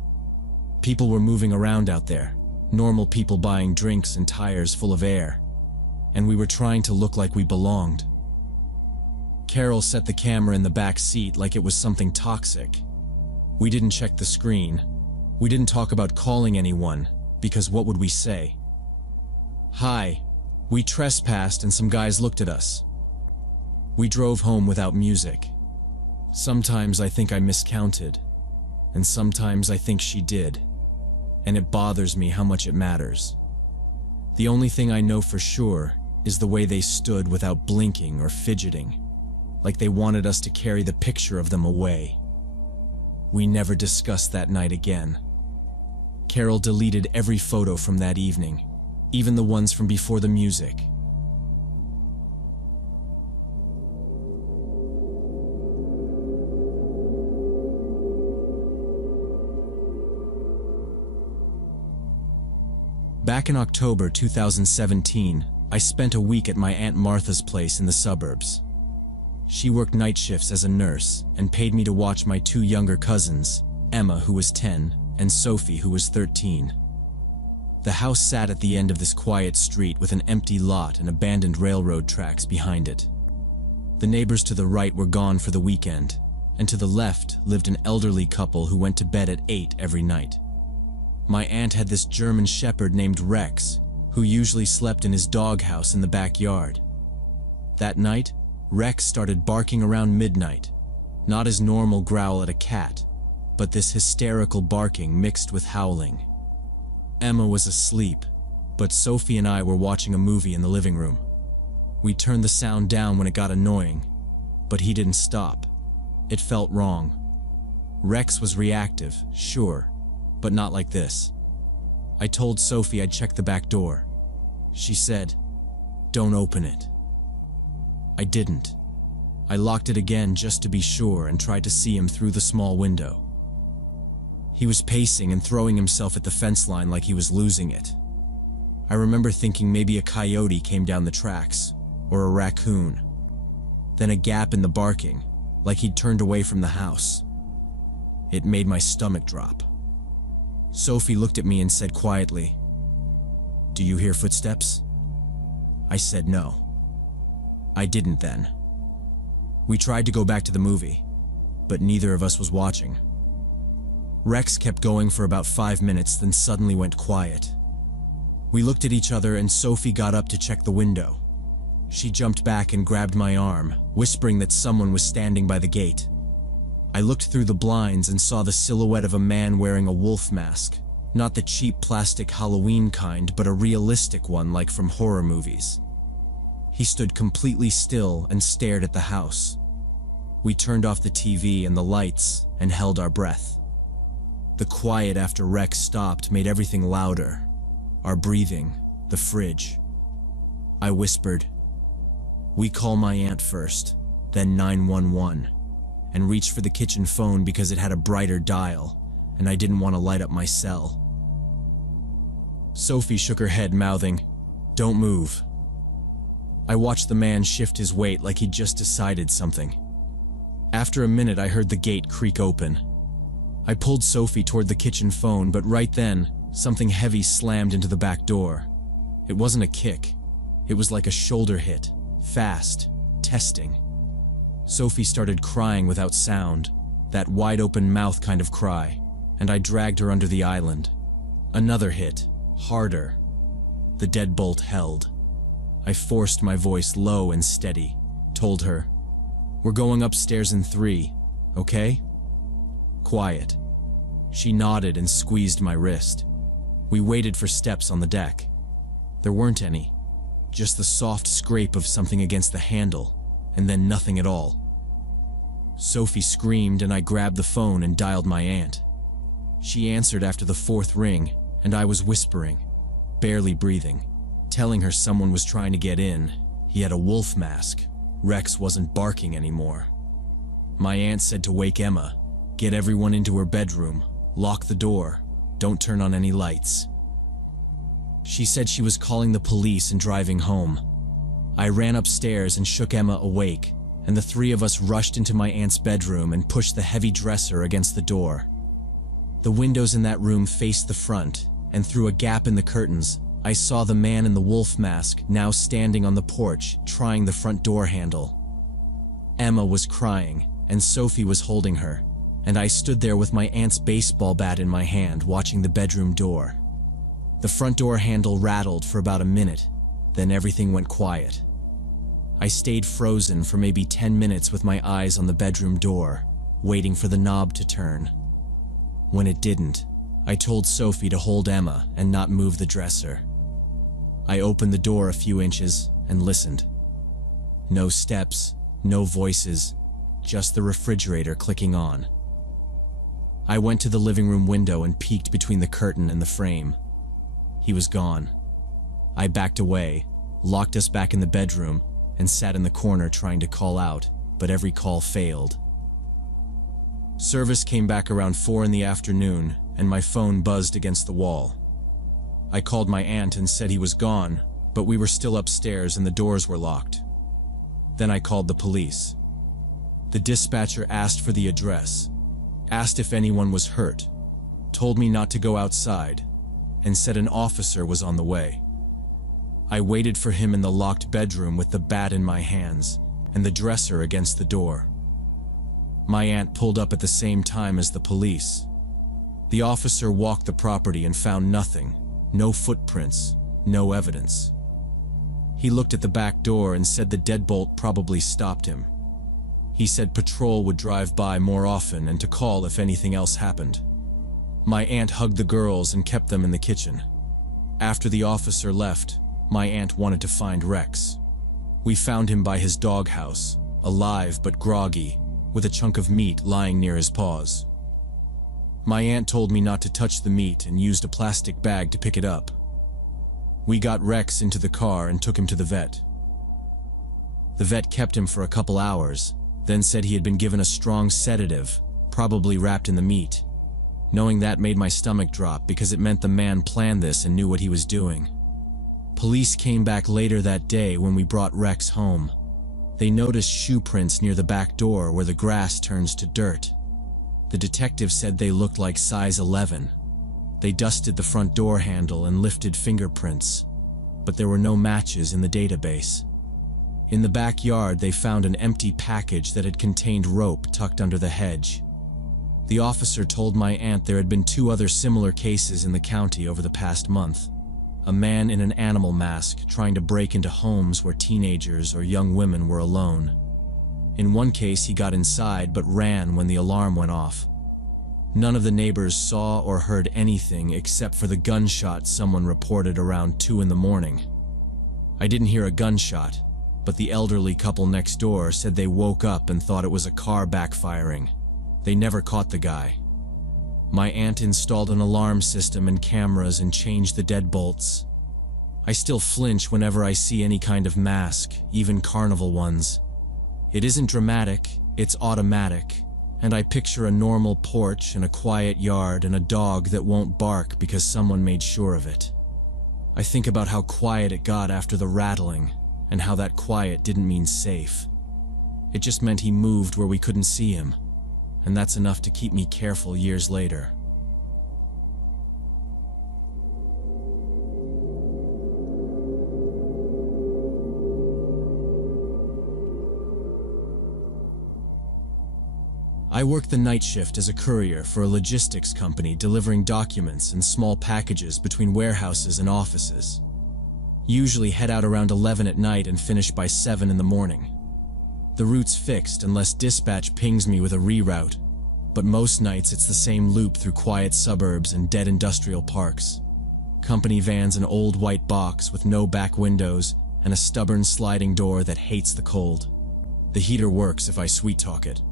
People were moving around out there, normal people buying drinks and tires full of air, and we were trying to look like we belonged. Carol set the camera in the back seat like it was something toxic. We didn't check the screen. We didn't talk about calling anyone, because what would we say? Hi, we trespassed and some guys looked at us. We drove home without music. Sometimes I think I miscounted, and sometimes I think she did, and it bothers me how much it matters. The only thing I know for sure is the way they stood without blinking or fidgeting, like they wanted us to carry the picture of them away. We never discussed that night again. Carol deleted every photo from that evening, even the ones from before the music. Back in October 2017, I spent a week at my Aunt Martha's place in the suburbs. She worked night shifts as a nurse and paid me to watch my 2 younger cousins, Emma, who was 10, and Sophie, who was 13. The house sat at the end of this quiet street with an empty lot and abandoned railroad tracks behind it. The neighbors to the right were gone for the weekend, and to the left lived an elderly couple who went to bed at 8 every night. My aunt had this German shepherd named Rex, who usually slept in his doghouse in the backyard. That night, Rex started barking around midnight, not his normal growl at a cat, but this hysterical barking mixed with howling. Emma was asleep, but Sophie and I were watching a movie in the living room. We turned the sound down when it got annoying, but he didn't stop. It felt wrong. Rex was reactive, sure, but not like this. I told Sophie I'd check the back door. She said, "Don't open it." I didn't. I locked it again just to be sure and tried to see him through the small window. He was pacing and throwing himself at the fence line like he was losing it. I remember thinking maybe a coyote came down the tracks, or a raccoon. Then a gap in the barking, like he'd turned away from the house. It made my stomach drop. Sophie looked at me and said quietly, "Do you hear footsteps?" I said no. I didn't then. We tried to go back to the movie, but neither of us was watching. Rex kept going for about 5 minutes, then suddenly went quiet. We looked at each other and Sophie got up to check the window. She jumped back and grabbed my arm, whispering that someone was standing by the gate. I looked through the blinds and saw the silhouette of a man wearing a wolf mask. Not the cheap plastic Halloween kind, but a realistic one like from horror movies. He stood completely still and stared at the house. We turned off the TV and the lights and held our breath. The quiet after Rex stopped made everything louder. Our breathing, the fridge. I whispered, "We call my aunt first, then 911, and reached for the kitchen phone because it had a brighter dial, and I didn't want to light up my cell." Sophie shook her head, mouthing, "Don't move." I watched the man shift his weight like he'd just decided something. After a minute, I heard the gate creak open. I pulled Sophie toward the kitchen phone, but right then, something heavy slammed into the back door. It wasn't a kick. It was like a shoulder hit, fast, testing. Sophie started crying without sound, that wide-open mouth kind of cry, and I dragged her under the island. Another hit, harder. The deadbolt held. I forced my voice low and steady, told her, "We're going upstairs in 3, okay?" Quiet. She nodded and squeezed my wrist. We waited for steps on the deck. There weren't any, just the soft scrape of something against the handle, and then nothing at all. Sophie screamed and I grabbed the phone and dialed my aunt. She answered after the 4th ring, and I was whispering, barely breathing, telling her someone was trying to get in. He had a wolf mask. Rex wasn't barking anymore. My aunt said to wake Emma, get everyone into her bedroom, lock the door, don't turn on any lights. She said she was calling the police and driving home. I ran upstairs and shook Emma awake, and the 3 of us rushed into my aunt's bedroom and pushed the heavy dresser against the door. The windows in that room faced the front, and through a gap in the curtains, I saw the man in the wolf mask now standing on the porch, trying the front door handle. Emma was crying, and Sophie was holding her, and I stood there with my aunt's baseball bat in my hand, watching the bedroom door. The front door handle rattled for about a minute, then everything went quiet. I stayed frozen for maybe 10 minutes with my eyes on the bedroom door, waiting for the knob to turn. When it didn't, I told Sophie to hold Emma and not move the dresser. I opened the door a few inches and listened. No steps, no voices, just the refrigerator clicking on. I went to the living room window and peeked between the curtain and the frame. He was gone. I backed away, locked us back in the bedroom, and sat in the corner trying to call out, but every call failed. Service came back around 4 in the afternoon, and my phone buzzed against the wall. I called my aunt and said he was gone, but we were still upstairs and the doors were locked. Then I called the police. The dispatcher asked for the address, asked if anyone was hurt, told me not to go outside, and said an officer was on the way. I waited for him in the locked bedroom with the bat in my hands and the dresser against the door. My aunt pulled up at the same time as the police. The officer walked the property and found nothing, no footprints, no evidence. He looked at the back door and said the deadbolt probably stopped him. He said patrol would drive by more often and to call if anything else happened. My aunt hugged the girls and kept them in the kitchen. After the officer left, my aunt wanted to find Rex. We found him by his doghouse, alive but groggy, with a chunk of meat lying near his paws. My aunt told me not to touch the meat and used a plastic bag to pick it up. We got Rex into the car and took him to the vet. The vet kept him for a couple hours, then said he had been given a strong sedative, probably wrapped in the meat. Knowing that made my stomach drop because it meant the man planned this and knew what he was doing. Police came back later that day when we brought Rex home. They noticed shoe prints near the back door where the grass turns to dirt. The detective said they looked like size 11. They dusted the front door handle and lifted fingerprints, but there were no matches in the database. In the backyard, they found an empty package that had contained rope tucked under the hedge. The officer told my aunt there had been 2 other similar cases in the county over the past month. A man in an animal mask trying to break into homes where teenagers or young women were alone. In one case, he got inside but ran when the alarm went off. None of the neighbors saw or heard anything except for the gunshot someone reported around 2 in the morning. I didn't hear a gunshot, but the elderly couple next door said they woke up and thought it was a car backfiring. They never caught the guy. My aunt installed an alarm system and cameras and changed the deadbolts. I still flinch whenever I see any kind of mask, even carnival ones. It isn't dramatic, it's automatic, and I picture a normal porch and a quiet yard and a dog that won't bark because someone made sure of it. I think about how quiet it got after the rattling, and how that quiet didn't mean safe. It just meant he moved where we couldn't see him, and that's enough to keep me careful years later. I worked the night shift as a courier for a logistics company delivering documents and small packages between warehouses and offices. Usually head out around 11 at night and finish by 7 in the morning. The route's fixed unless dispatch pings me with a reroute, but most nights it's the same loop through quiet suburbs and dead industrial parks. Company van's an old white box with no back windows and a stubborn sliding door that hates the cold. The heater works if I sweet-talk it.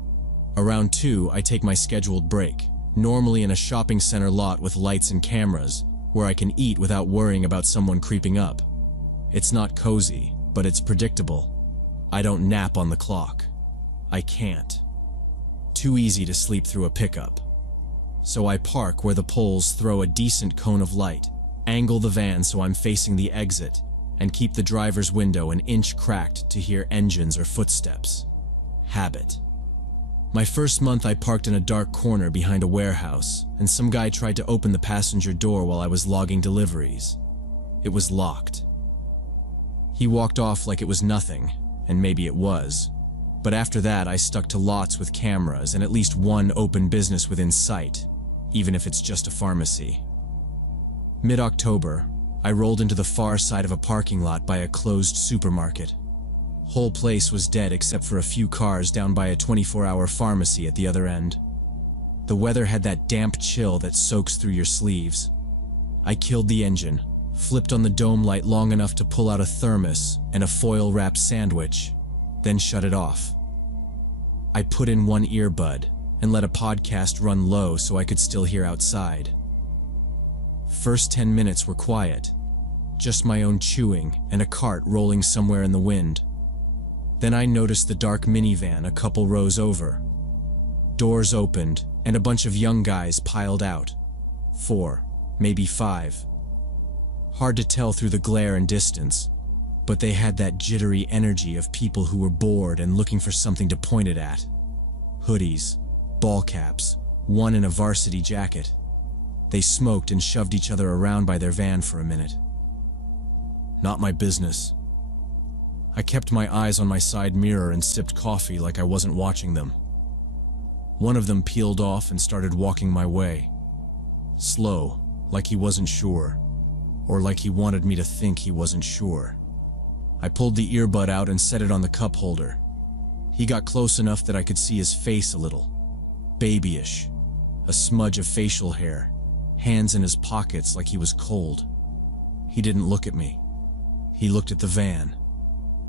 Around 2, I take my scheduled break, normally in a shopping center lot with lights and cameras, where I can eat without worrying about someone creeping up. It's not cozy, but it's predictable. I don't nap on the clock. I can't. Too easy to sleep through a pickup. So I park where the poles throw a decent cone of light, angle the van so I'm facing the exit, and keep the driver's window an inch cracked to hear engines or footsteps. Habit. My first month I parked in a dark corner behind a warehouse, and some guy tried to open the passenger door while I was logging deliveries. It was locked. He walked off like it was nothing, and maybe it was. But after that I stuck to lots with cameras and at least one open business within sight, even if it's just a pharmacy. Mid-October, I rolled into the far side of a parking lot by a closed supermarket. Whole place was dead except for a few cars down by a 24-hour pharmacy at the other end. The weather had that damp chill that soaks through your sleeves. I killed the engine, flipped on the dome light long enough to pull out a thermos and a foil-wrapped sandwich, then shut it off. I put in one earbud and let a podcast run low so I could still hear outside. First 10 minutes were quiet, just my own chewing and a cart rolling somewhere in the wind. Then I noticed the dark minivan a couple rows over. Doors opened, and a bunch of young guys piled out. 4, maybe 5. Hard to tell through the glare and distance, but they had that jittery energy of people who were bored and looking for something to point it at. Hoodies, ball caps, one in a varsity jacket. They smoked and shoved each other around by their van for a minute. Not my business. I kept my eyes on my side mirror and sipped coffee like I wasn't watching them. One of them peeled off and started walking my way. Slow, like he wasn't sure, or like he wanted me to think he wasn't sure. I pulled the earbud out and set it on the cup holder. He got close enough that I could see his face a little. Babyish, a smudge of facial hair, hands in his pockets like he was cold. He didn't look at me. He looked at the van.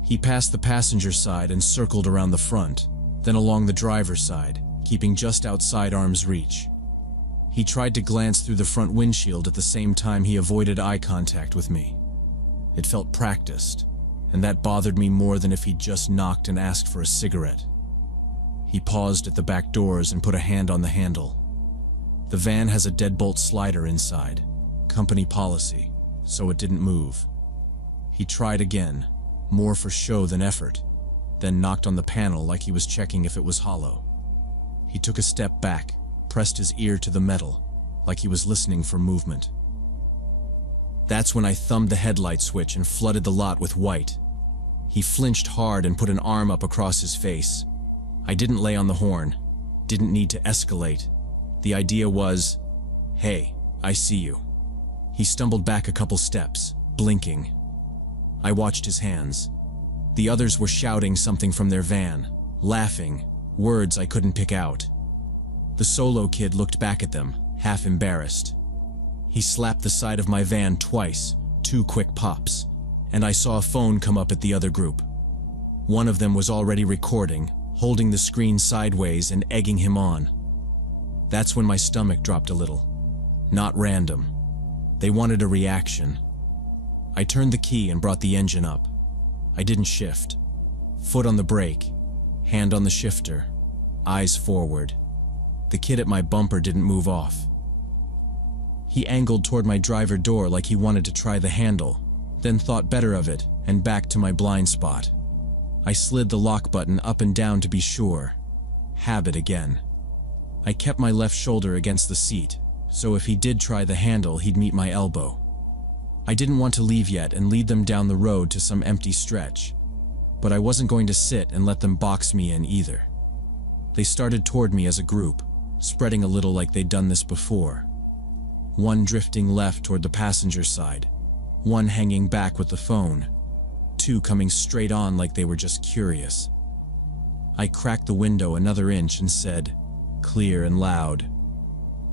He passed the passenger side and circled around the front, then along the driver's side, keeping just outside arm's reach. He tried to glance through the front windshield at the same time he avoided eye contact with me. It felt practiced, and that bothered me more than if he'd just knocked and asked for a cigarette. He paused at the back doors and put a hand on the handle. The van has a deadbolt slider inside, company policy, so it didn't move. He tried again, more for show than effort, then knocked on the panel like he was checking if it was hollow. He took a step back, pressed his ear to the metal, like he was listening for movement. That's when I thumbed the headlight switch and flooded the lot with white. He flinched hard and put an arm up across his face. I didn't lay on the horn, didn't need to escalate. The idea was, "Hey, I see you." He stumbled back a couple steps, blinking. I watched his hands. The others were shouting something from their van, laughing, words I couldn't pick out. The solo kid looked back at them, half embarrassed. He slapped the side of my van twice, 2 quick pops, and I saw a phone come up at the other group. One of them was already recording, holding the screen sideways and egging him on. That's when my stomach dropped a little. Not random. They wanted a reaction. I turned the key and brought the engine up. I didn't shift. Foot on the brake, hand on the shifter, eyes forward. The kid at my bumper didn't move off. He angled toward my driver door like he wanted to try the handle, then thought better of it and backed to my blind spot. I slid the lock button up and down to be sure. Habit again. I kept my left shoulder against the seat, so if he did try the handle, he'd meet my elbow. I didn't want to leave yet and lead them down the road to some empty stretch, but I wasn't going to sit and let them box me in either. They started toward me as a group, spreading a little like they'd done this before. One drifting left toward the passenger side, one hanging back with the phone, 2 coming straight on like they were just curious. I cracked the window another inch and said, clear and loud,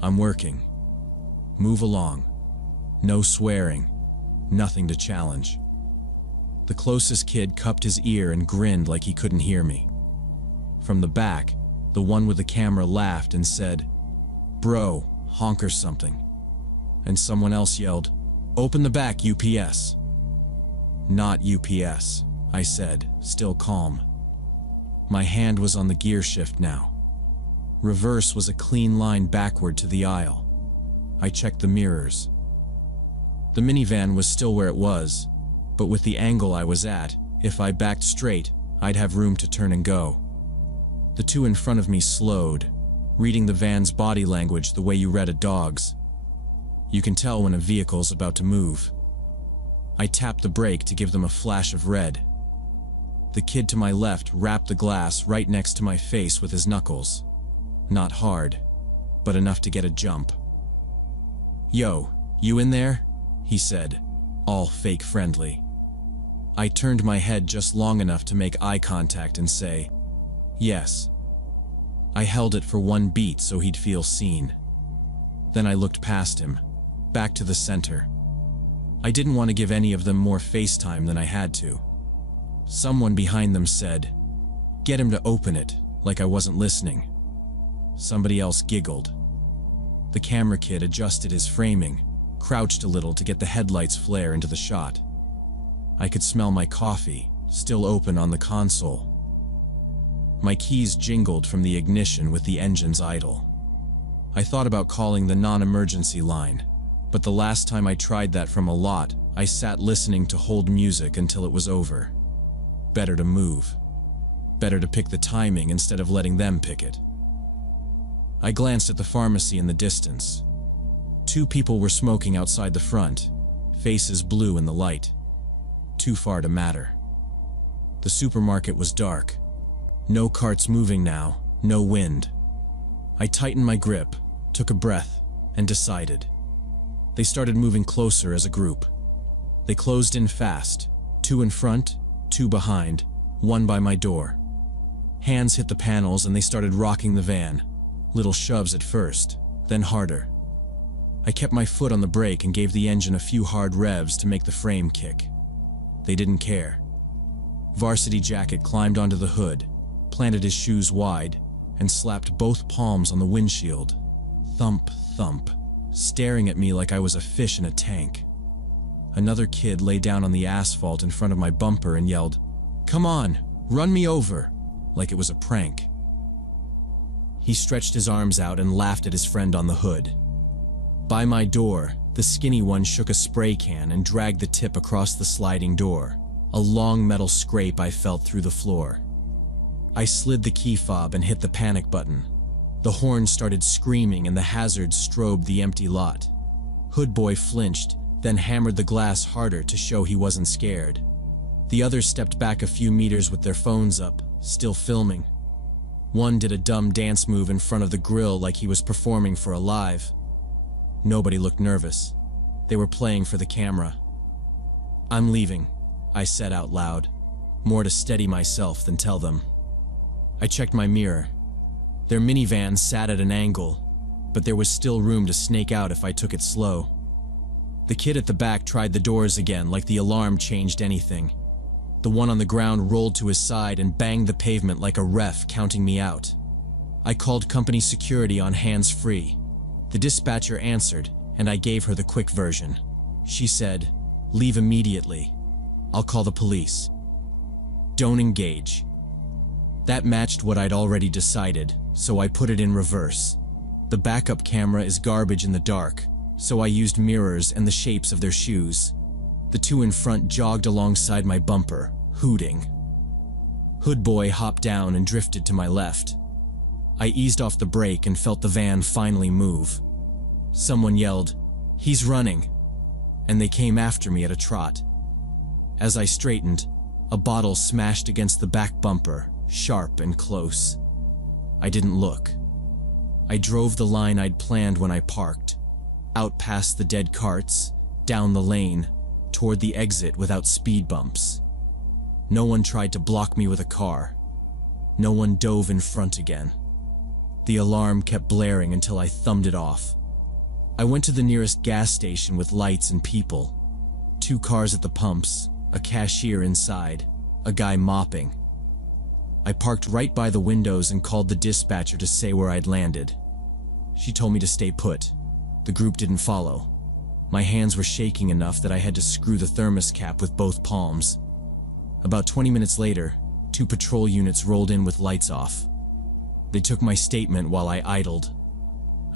"I'm working. Move along. No swearing. Nothing to challenge." The closest kid cupped his ear and grinned like he couldn't hear me. From the back, the one with the camera laughed and said, "Bro, honk or something." And someone else yelled, "Open the back, UPS." "Not UPS," I said, still calm. My hand was on the gear shift now. Reverse was a clean line backward to the aisle. I checked the mirrors. The minivan was still where it was, but with the angle I was at, if I backed straight, I'd have room to turn and go. The 2 in front of me slowed, reading the van's body language the way you read a dog's. You can tell when a vehicle's about to move. I tapped the brake to give them a flash of red. The kid to my left rapped the glass right next to my face with his knuckles. Not hard, but enough to get a jump. "Yo, you in there?" he said, all fake friendly. I turned my head just long enough to make eye contact and say, "Yes." I held it for 1 beat so he'd feel seen. Then I looked past him, back to the center. I didn't want to give any of them more FaceTime than I had to. Someone behind them said, "Get him to open it," like I wasn't listening. Somebody else giggled. The camera kid adjusted his framing, crouched a little to get the headlights flare into the shot. I could smell my coffee, still open on the console. My keys jingled from the ignition with the engines idle. I thought about calling the non-emergency line, but the last time I tried that from a lot, I sat listening to hold music until it was over. Better to move. Better to pick the timing instead of letting them pick it. I glanced at the pharmacy in the distance. 2 people were smoking outside the front, faces blue in the light. Too far to matter. The supermarket was dark. No carts moving now, no wind. I tightened my grip, took a breath, and decided. They started moving closer as a group. They closed in fast, 2 in front, 2 behind, 1 by my door. Hands hit the panels and they started rocking the van. Little shoves at first, then harder. I kept my foot on the brake and gave the engine a few hard revs to make the frame kick. They didn't care. Varsity Jacket climbed onto the hood, planted his shoes wide, and slapped both palms on the windshield. Thump, thump, staring at me like I was a fish in a tank. Another kid lay down on the asphalt in front of my bumper and yelled, "Come on, run me over," like it was a prank. He stretched his arms out and laughed at his friend on the hood. By my door, the skinny one shook a spray can and dragged the tip across the sliding door, a long metal scrape I felt through the floor. I slid the key fob and hit the panic button. The horn started screaming and the hazard strobed the empty lot. Hood Boy flinched, then hammered the glass harder to show he wasn't scared. The others stepped back a few meters with their phones up, still filming. One did a dumb dance move in front of the grill like he was performing for a live. Nobody looked nervous. They were playing for the camera. "I'm leaving," I said out loud, more to steady myself than tell them. I checked my mirror. Their minivan sat at an angle, but there was still room to snake out if I took it slow. The kid at the back tried the doors again like the alarm changed anything. The one on the ground rolled to his side and banged the pavement like a ref counting me out. I called company security on hands-free. The dispatcher answered, and I gave her the quick version. She said, "Leave immediately. I'll call the police. Don't engage." That matched what I'd already decided, so I put it in reverse. The backup camera is garbage in the dark, so I used mirrors and the shapes of their shoes. The two in front jogged alongside my bumper, hooting. Hood Boy hopped down and drifted to my left. I eased off the brake and felt the van finally move. Someone yelled, "He's running!" and they came after me at a trot. As I straightened, a bottle smashed against the back bumper, sharp and close. I didn't look. I drove the line I'd planned when I parked, out past the dead carts, down the lane, toward the exit without speed bumps. No one tried to block me with a car. No one dove in front again. The alarm kept blaring until I thumbed it off. I went to the nearest gas station with lights and people. 2 cars at the pumps, a cashier inside, a guy mopping. I parked right by the windows and called the dispatcher to say where I'd landed. She told me to stay put. The group didn't follow. My hands were shaking enough that I had to screw the thermos cap with both palms. About 20 minutes later, 2 patrol units rolled in with lights off. They took my statement while I idled.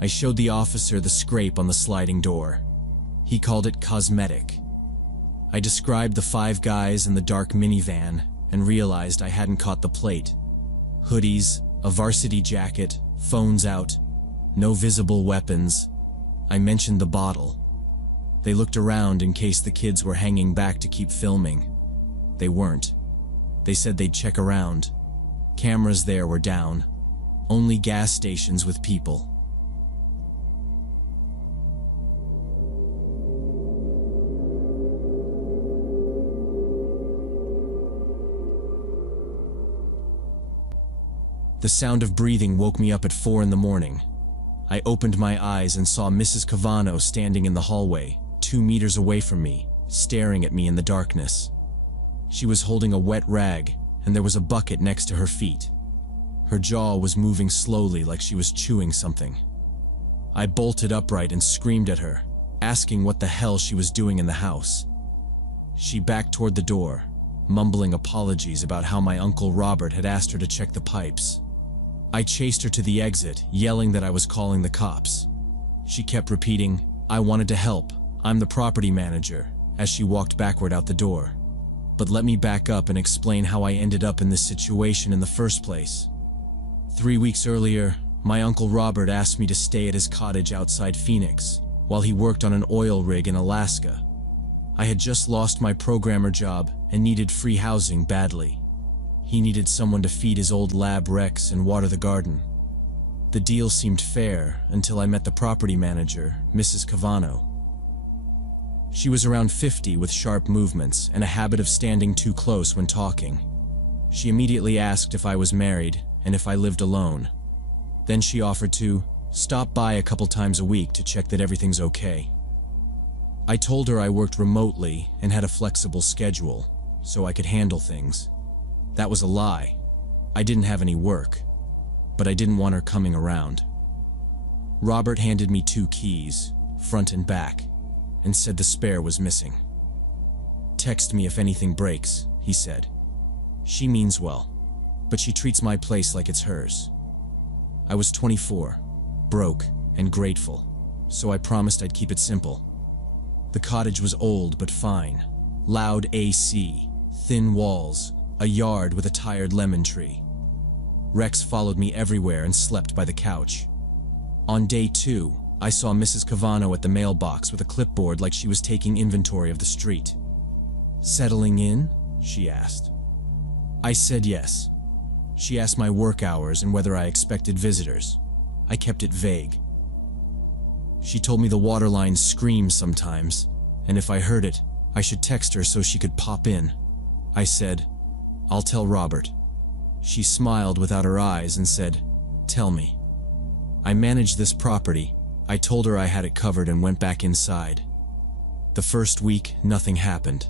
I showed the officer the scrape on the sliding door. He called it cosmetic. I described the 5 guys in the dark minivan and realized I hadn't caught the plate. Hoodies, a varsity jacket, phones out, no visible weapons. I mentioned the bottle. They looked around in case the kids were hanging back to keep filming. They weren't. They said they'd check around. Cameras there were down. Only gas stations with people. The sound of breathing woke me up at 4 in the morning. I opened my eyes and saw Mrs. Cavano standing in the hallway, 2 meters away from me, staring at me in the darkness. She was holding a wet rag, and there was a bucket next to her feet. Her jaw was moving slowly like she was chewing something. I bolted upright and screamed at her, asking what the hell she was doing in the house. She backed toward the door, mumbling apologies about how my Uncle Robert had asked her to check the pipes. I chased her to the exit, yelling that I was calling the cops. She kept repeating, "I wanted to help. I'm the property manager," as she walked backward out the door. But let me back up and explain how I ended up in this situation in the first place. 3 weeks earlier, my Uncle Robert asked me to stay at his cottage outside Phoenix while he worked on an oil rig in Alaska. I had just lost my programmer job and needed free housing badly. He needed someone to feed his old lab Rex and water the garden. The deal seemed fair until I met the property manager, Mrs. Cavano. She was around 50 with sharp movements and a habit of standing too close when talking. She immediately asked if I was married and if I lived alone. Then she offered to stop by a couple times a week to check that everything's okay. I told her I worked remotely and had a flexible schedule, so I could handle things. That was a lie. I didn't have any work, but I didn't want her coming around. Robert handed me 2 keys, front and back, and said the spare was missing. "Text me if anything breaks," he said. "She means well, but she treats my place like it's hers." I was 24, broke, and grateful, so I promised I'd keep it simple. The cottage was old but fine. Loud AC, thin walls, a yard with a tired lemon tree. Rex followed me everywhere and slept by the couch. On day 2, I saw Mrs. Cavano at the mailbox with a clipboard like she was taking inventory of the street. "Settling in?" she asked. I said yes. She asked my work hours and whether I expected visitors. I kept it vague. She told me the water line screams sometimes, and if I heard it, I should text her so she could pop in. I said, "I'll tell Robert." She smiled without her eyes and said, "Tell me." I managed this property. I told her I had it covered and went back inside. The first week, nothing happened.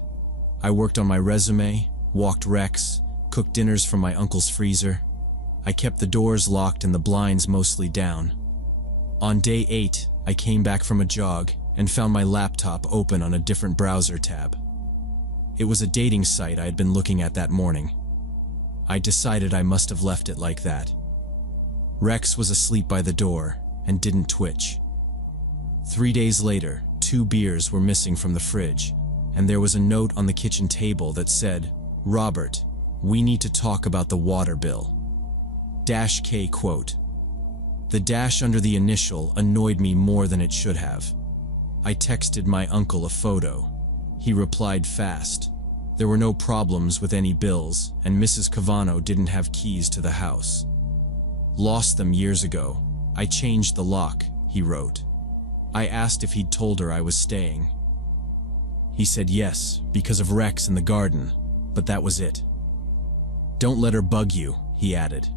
I worked on my resume, walked Rex, cooked dinners from my uncle's freezer. I kept the doors locked and the blinds mostly down. On day 8, I came back from a jog and found my laptop open on a different browser tab. It was a dating site I had been looking at that morning. I decided I must have left it like that. Rex was asleep by the door and didn't twitch. 3 days later, 2 beers were missing from the fridge, and there was a note on the kitchen table that said, "Robert, we need to talk about the water bill." -K quote. The dash under the initial annoyed me more than it should have. I texted my uncle a photo. He replied fast. There were no problems with any bills, and Mrs. Cavano didn't have keys to the house. "Lost them years ago. I changed the lock," he wrote. I asked if he'd told her I was staying. He said yes, because of Rex in the garden, but that was it. "Don't let her bug you," he added.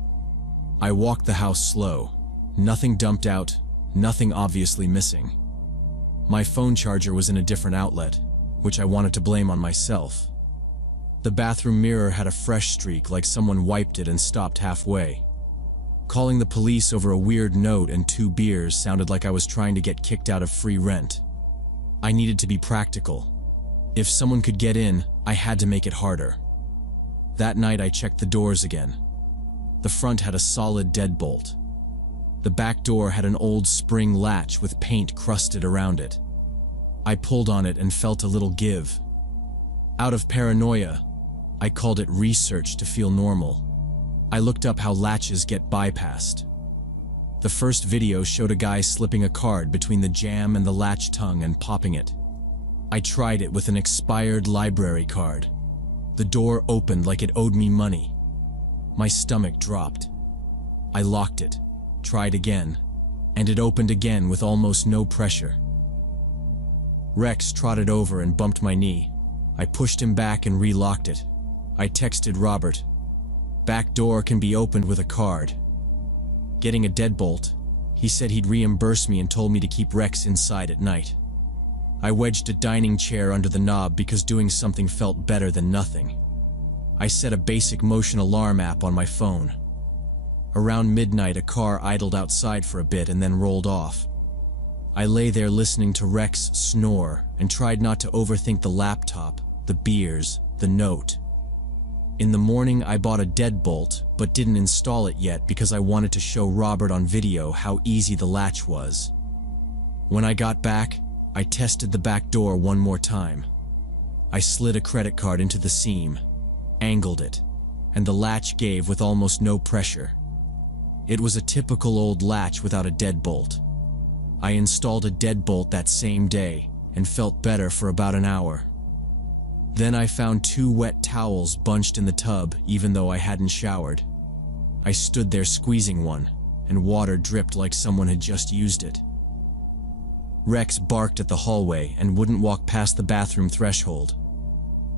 I walked the house slow. Nothing dumped out, nothing obviously missing. My phone charger was in a different outlet, which I wanted to blame on myself. The bathroom mirror had a fresh streak like someone wiped it and stopped halfway. Calling the police over a weird note and 2 beers sounded like I was trying to get kicked out of free rent. I needed to be practical. If someone could get in, I had to make it harder. That night I checked the doors again. The front had a solid deadbolt. The back door had an old spring latch with paint crusted around it. I pulled on it and felt a little give. Out of paranoia, I called it research to feel normal. I looked up how latches get bypassed. The first video showed a guy slipping a card between the jamb and the latch tongue and popping it. I tried it with an expired library card. The door opened like it owed me money. My stomach dropped. I locked it, tried again, and it opened again with almost no pressure. Rex trotted over and bumped my knee. I pushed him back and relocked it. I texted Robert. "Back door can be opened with a card." Getting a deadbolt, he said he'd reimburse me and told me to keep Rex inside at night. I wedged a dining chair under the knob because doing something felt better than nothing. I set a basic motion alarm app on my phone. Around midnight, a car idled outside for a bit and then rolled off. I lay there listening to Rex snore and tried not to overthink the laptop, the beers, the note. In the morning, I bought a deadbolt, but didn't install it yet because I wanted to show Robert on video how easy the latch was. When I got back, I tested the back door one more time. I slid a credit card into the seam, angled it, and the latch gave with almost no pressure. It was a typical old latch without a deadbolt. I installed a deadbolt that same day and felt better for about an hour. Then I found 2 wet towels bunched in the tub even though I hadn't showered. I stood there squeezing one, and water dripped like someone had just used it. Rex barked at the hallway and wouldn't walk past the bathroom threshold.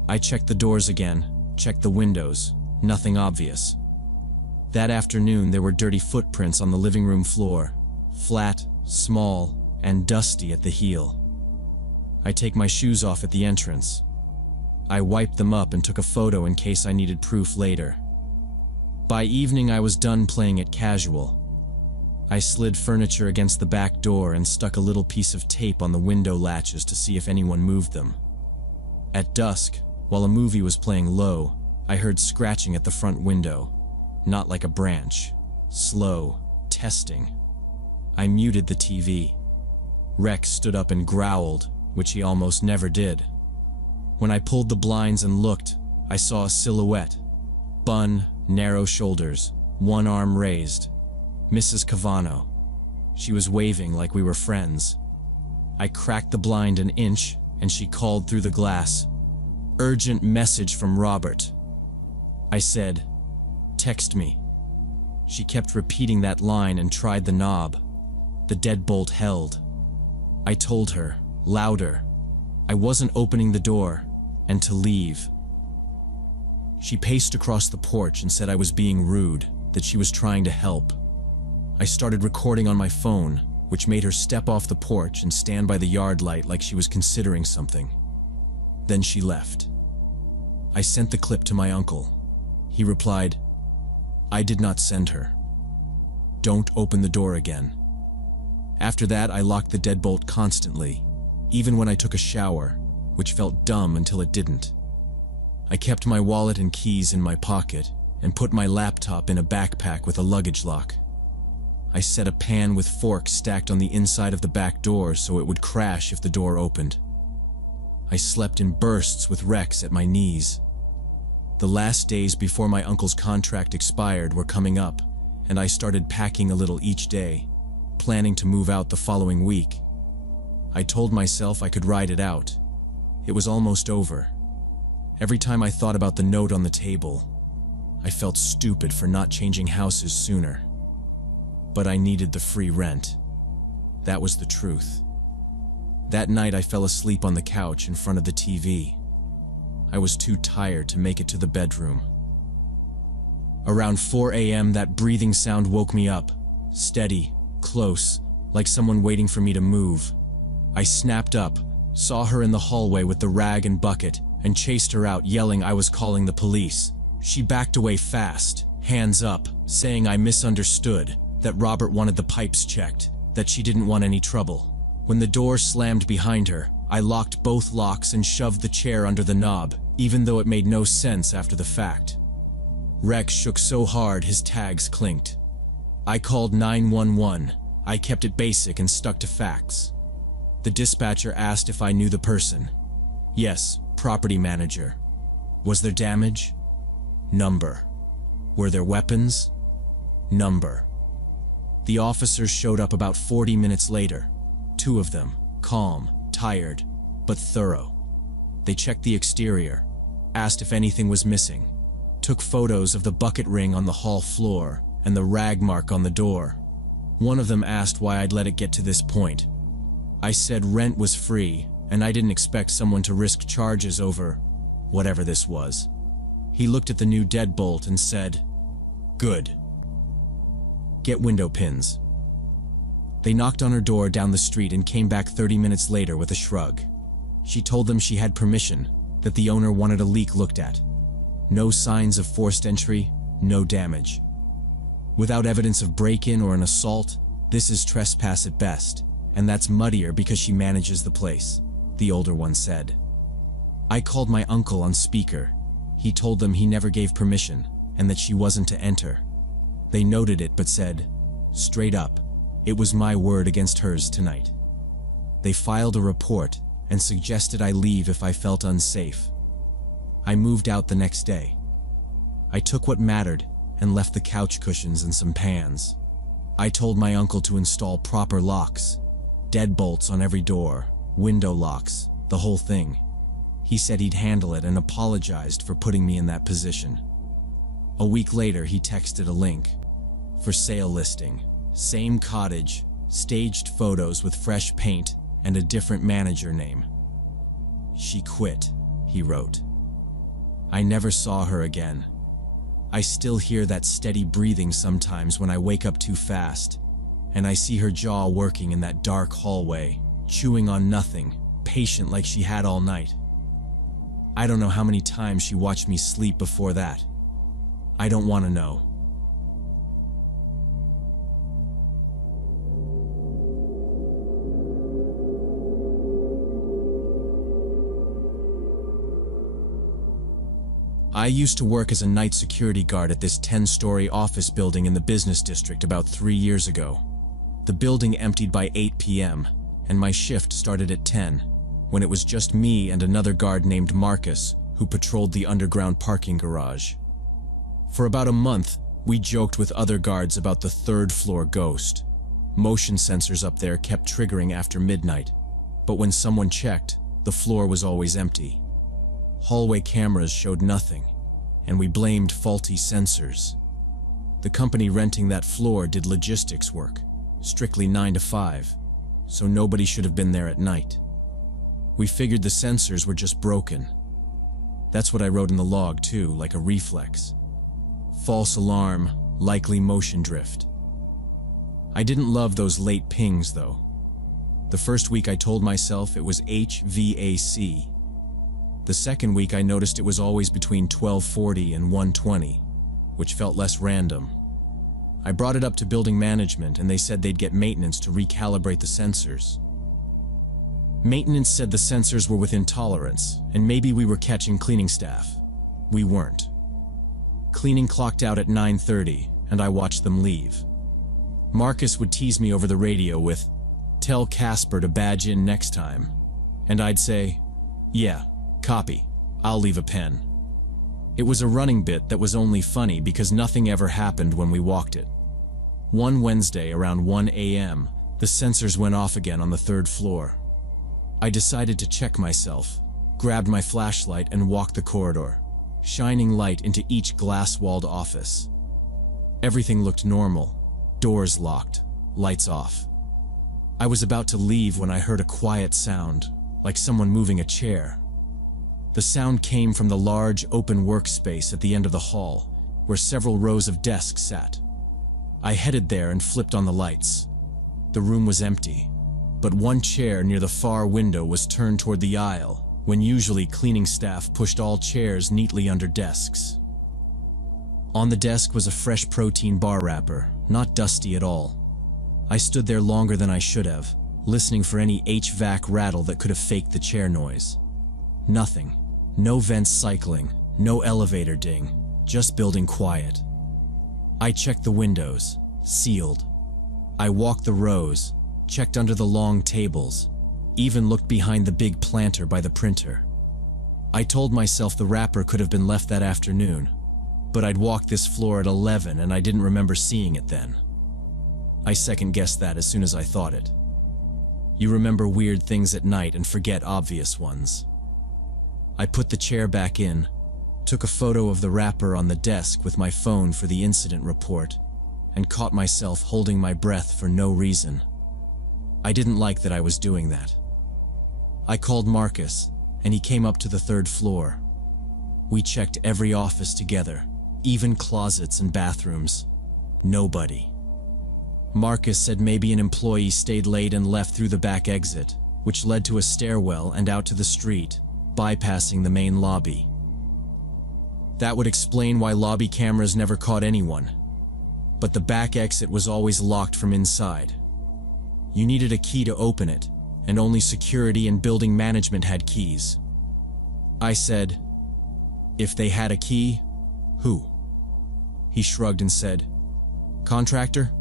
I checked the doors again, checked the windows, nothing obvious. That afternoon there were dirty footprints on the living room floor, flat, small, and dusty at the heel. I take my shoes off at the entrance. I wiped them up and took a photo in case I needed proof later. By evening I was done playing it casual. I slid furniture against the back door and stuck a little piece of tape on the window latches to see if anyone moved them. At dusk, while a movie was playing low, I heard scratching at the front window. Not like a branch. Slow, testing. I muted the TV. Rex stood up and growled, which he almost never did. When I pulled the blinds and looked, I saw a silhouette. Bun, narrow shoulders, one arm raised. Mrs. Cavano. She was waving like we were friends. I cracked the blind an inch, and she called through the glass. "Urgent message from Robert." I said, "Text me." She kept repeating that line and tried the knob. The deadbolt held. I told her, louder, I wasn't opening the door, and to leave. She paced across the porch and said I was being rude, that she was trying to help. I started recording on my phone, which made her step off the porch and stand by the yard light like she was considering something. Then she left. I sent the clip to my uncle. He replied, "I did not send her. Don't open the door again." After that, I locked the deadbolt constantly, even when I took a shower, which felt dumb until it didn't. I kept my wallet and keys in my pocket and put my laptop in a backpack with a luggage lock. I set a pan with forks stacked on the inside of the back door so it would crash if the door opened. I slept in bursts with Rex at my knees. The last days before my uncle's contract expired were coming up, and I started packing a little each day, planning to move out the following week. I told myself I could ride it out. It was almost over. Every time I thought about the note on the table, I felt stupid for not changing houses sooner. But I needed the free rent. That was the truth. That night I fell asleep on the couch in front of the TV. I was too tired to make it to the bedroom. Around 4 a.m. that breathing sound woke me up, steady, close, like someone waiting for me to move. I snapped up, saw her in the hallway with the rag and bucket, and chased her out yelling I was calling the police. She backed away fast, hands up, saying I misunderstood, that Robert wanted the pipes checked, that she didn't want any trouble. When the door slammed behind her, I locked both locks and shoved the chair under the knob, even though it made no sense after the fact. Rex shook so hard his tags clinked. I called 911. I kept it basic and stuck to facts. The dispatcher asked if I knew the person. Yes, property manager. Was there damage? Number. Were there weapons? Number. The officers showed up about 40 minutes later. 2 of them, calm, tired, but thorough. They checked the exterior, asked if anything was missing, took photos of the bucket ring on the hall floor and the rag mark on the door. One of them asked why I'd let it get to this point. I said rent was free, and I didn't expect someone to risk charges over whatever this was. He looked at the new deadbolt and said, "Good. Get window pins." They knocked on her door down the street and came back 30 minutes later with a shrug. She told them she had permission, that the owner wanted a leak looked at. No signs of forced entry, no damage. Without evidence of break-in or an assault, this is trespass at best, and that's muddier because she manages the place, the older one said. I called my uncle on speaker. He told them he never gave permission, and that she wasn't to enter. They noted it but said, straight up, it was my word against hers tonight. They filed a report and suggested I leave if I felt unsafe. I moved out the next day. I took what mattered and left the couch cushions and some pans. I told my uncle to install proper locks, deadbolts on every door, window locks, the whole thing. He said he'd handle it and apologized for putting me in that position. A week later, he texted a link. For sale listing, same cottage, staged photos with fresh paint and a different manager name. She quit, he wrote. I never saw her again. I still hear that steady breathing sometimes when I wake up too fast, and I see her jaw working in that dark hallway, chewing on nothing, patient like she had all night. I don't know how many times she watched me sleep before that. I don't want to know. I used to work as a night security guard at this 10-story office building in the business district about 3 years ago. The building emptied by 8 p.m., and my shift started at 10, when it was just me and another guard named Marcus, who patrolled the underground parking garage. For about a month, We joked with other guards about the third-floor ghost. Motion sensors up there kept triggering after midnight, but when someone checked, the floor was always empty. Hallway cameras showed nothing, and we blamed faulty sensors. The company renting that floor did logistics work, strictly 9 to 5, so nobody should have been there at night. We figured the sensors were just broken. That's what I wrote in the log too, like a reflex. False alarm, likely motion drift. I didn't love those late pings though. The first week I told myself it was HVAC. The second week I noticed it was always between 12:40 and 1:20, which felt less random. I brought it up to building management and they said they'd get maintenance to recalibrate the sensors. Maintenance said the sensors were within tolerance and maybe we were catching cleaning staff. We weren't. Cleaning clocked out at 9:30 and I watched them leave. Marcus would tease me over the radio with, "Tell Casper to badge in next time." And I'd say, "Yeah, copy. I'll leave a pen." It was a running bit that was only funny because nothing ever happened when we walked it. One Wednesday around 1 a.m., the sensors went off again on the third floor. I decided to check myself, grabbed my flashlight and walked the corridor, shining light into each glass-walled office. Everything looked normal, doors locked, lights off. I was about to leave when I heard a quiet sound, like someone moving a chair. The sound came from the large, open workspace at the end of the hall, where several rows of desks sat. I headed there and flipped on the lights. The room was empty, but one chair near the far window was turned toward the aisle, when usually cleaning staff pushed all chairs neatly under desks. On the desk was a fresh protein bar wrapper, not dusty at all. I stood there longer than I should have, listening for any HVAC rattle that could have faked the chair noise. Nothing. No vents cycling, no elevator ding, just building quiet. I checked the windows, sealed. I walked the rows, checked under the long tables, even looked behind the big planter by the printer. I told myself the wrapper could have been left that afternoon, but I'd walked this floor at 11 and I didn't remember seeing it then. I second-guessed that as soon as I thought it. You remember weird things at night and forget obvious ones. I put the chair back in, took a photo of the wrapper on the desk with my phone for the incident report, and caught myself holding my breath for no reason. I didn't like that I was doing that. I called Marcus, and he came up to the third floor. We checked every office together, even closets and bathrooms. Nobody. Marcus said maybe an employee stayed late and left through the back exit, which led to a stairwell and out to the street, bypassing the main lobby. That would explain why lobby cameras never caught anyone. But the back exit was always locked from inside. You needed a key to open it, and only security and building management had keys. I said, "If they had a key, who?" He shrugged and said, "Contractor?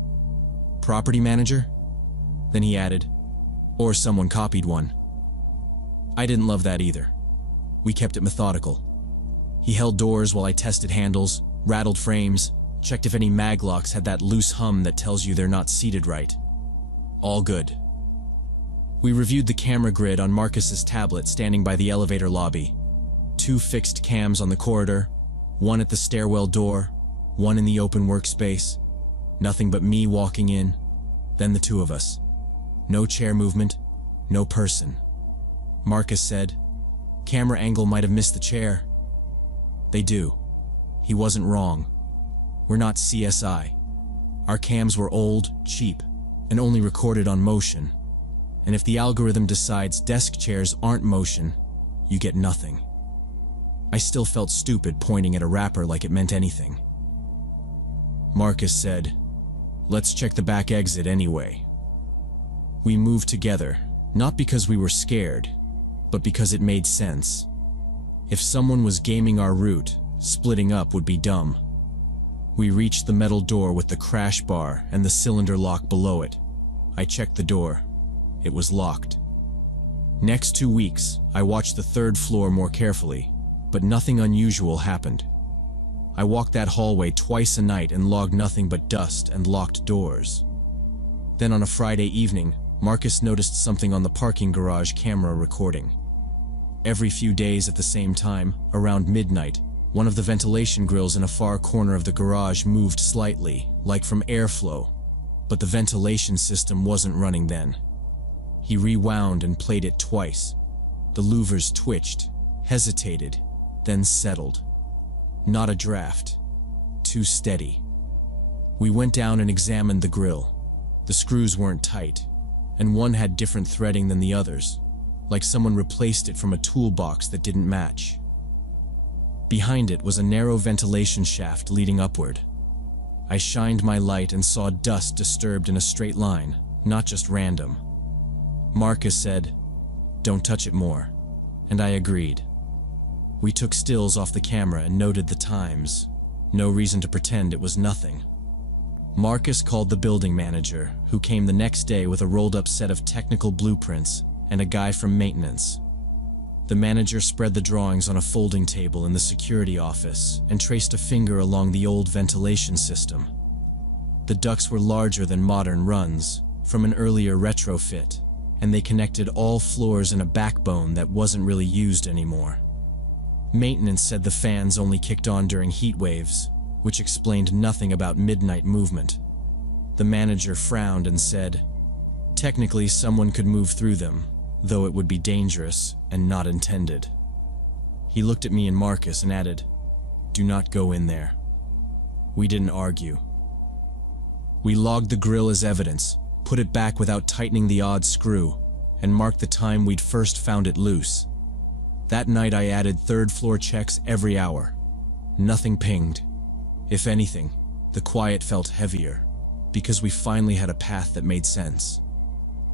Property manager?" Then he added, "Or someone copied one." I didn't love that either. We kept it methodical. He held doors while I tested handles, rattled frames, checked if any maglocks had that loose hum that tells you they're not seated right. All good. We reviewed the camera grid on Marcus's tablet standing by the elevator lobby. 2 fixed cams on the corridor, 1 at the stairwell door, 1 in the open workspace. Nothing but me walking in, then the 2 of us. No chair movement, no person. Marcus said, "Camera angle might have missed the chair." They do. He wasn't wrong. We're not CSI. Our cams were old, cheap, and only recorded on motion. And if the algorithm decides desk chairs aren't motion, you get nothing. I still felt stupid pointing at a wrapper like it meant anything. Marcus said, "Let's check the back exit anyway." We moved together, not because we were scared, but because it made sense. If someone was gaming our route, splitting up would be dumb. We reached the metal door with the crash bar and the cylinder lock below it. I checked the door. It was locked. Next 2 weeks, I watched the third floor more carefully, but nothing unusual happened. I walked that hallway twice a night and logged nothing but dust and locked doors. Then on a Friday evening, Marcus noticed something on the parking garage camera recording. Every few days at the same time, around midnight, one of the ventilation grills in a far corner of the garage moved slightly, like from airflow, but the ventilation system wasn't running then. He rewound and played it twice. The louvers twitched, hesitated, then settled. Not a draft. Too steady. We went down and examined the grill. The screws weren't tight, and one had different threading than the others, like someone replaced it from a toolbox that didn't match. Behind it was a narrow ventilation shaft leading upward. I shined my light and saw dust disturbed in a straight line, not just random. Marcus said, "Don't touch it more," and I agreed. We took stills off the camera and noted the times. No reason to pretend it was nothing. Marcus called the building manager, who came the next day with a rolled-up set of technical blueprints and a guy from maintenance. The manager spread the drawings on a folding table in the security office and traced a finger along the old ventilation system. The ducts were larger than modern runs, from an earlier retrofit, and they connected all floors in a backbone that wasn't really used anymore. Maintenance said the fans only kicked on during heat waves, which explained nothing about midnight movement. The manager frowned and said, "Technically, someone could move through them, though it would be dangerous and not intended." He looked at me and Marcus and added, "Do not go in there." We didn't argue. We logged the grill as evidence, put it back without tightening the odd screw, and marked the time we'd first found it loose. That night I added third-floor checks every hour. Nothing pinged. If anything, the quiet felt heavier, because we finally had a path that made sense.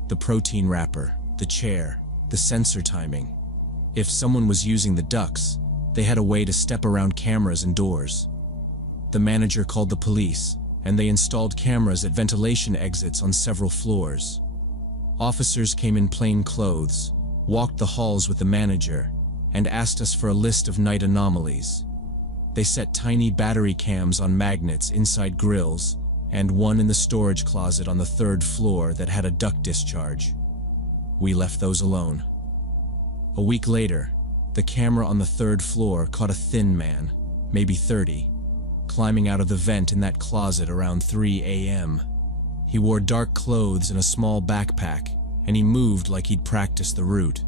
The protein wrapper, the chair, the sensor timing. If someone was using the ducts, they had a way to step around cameras and doors. The manager called the police, and they installed cameras at ventilation exits on several floors. Officers came in plain clothes, walked the halls with the manager, and asked us for a list of night anomalies. They set tiny battery cams on magnets inside grills, and one in the storage closet on the third floor that had a duct discharge. We left those alone. A week later, the camera on the third floor caught a thin man, maybe 30, climbing out of the vent in that closet around 3 a.m. He wore dark clothes and a small backpack, and he moved like he'd practiced the route.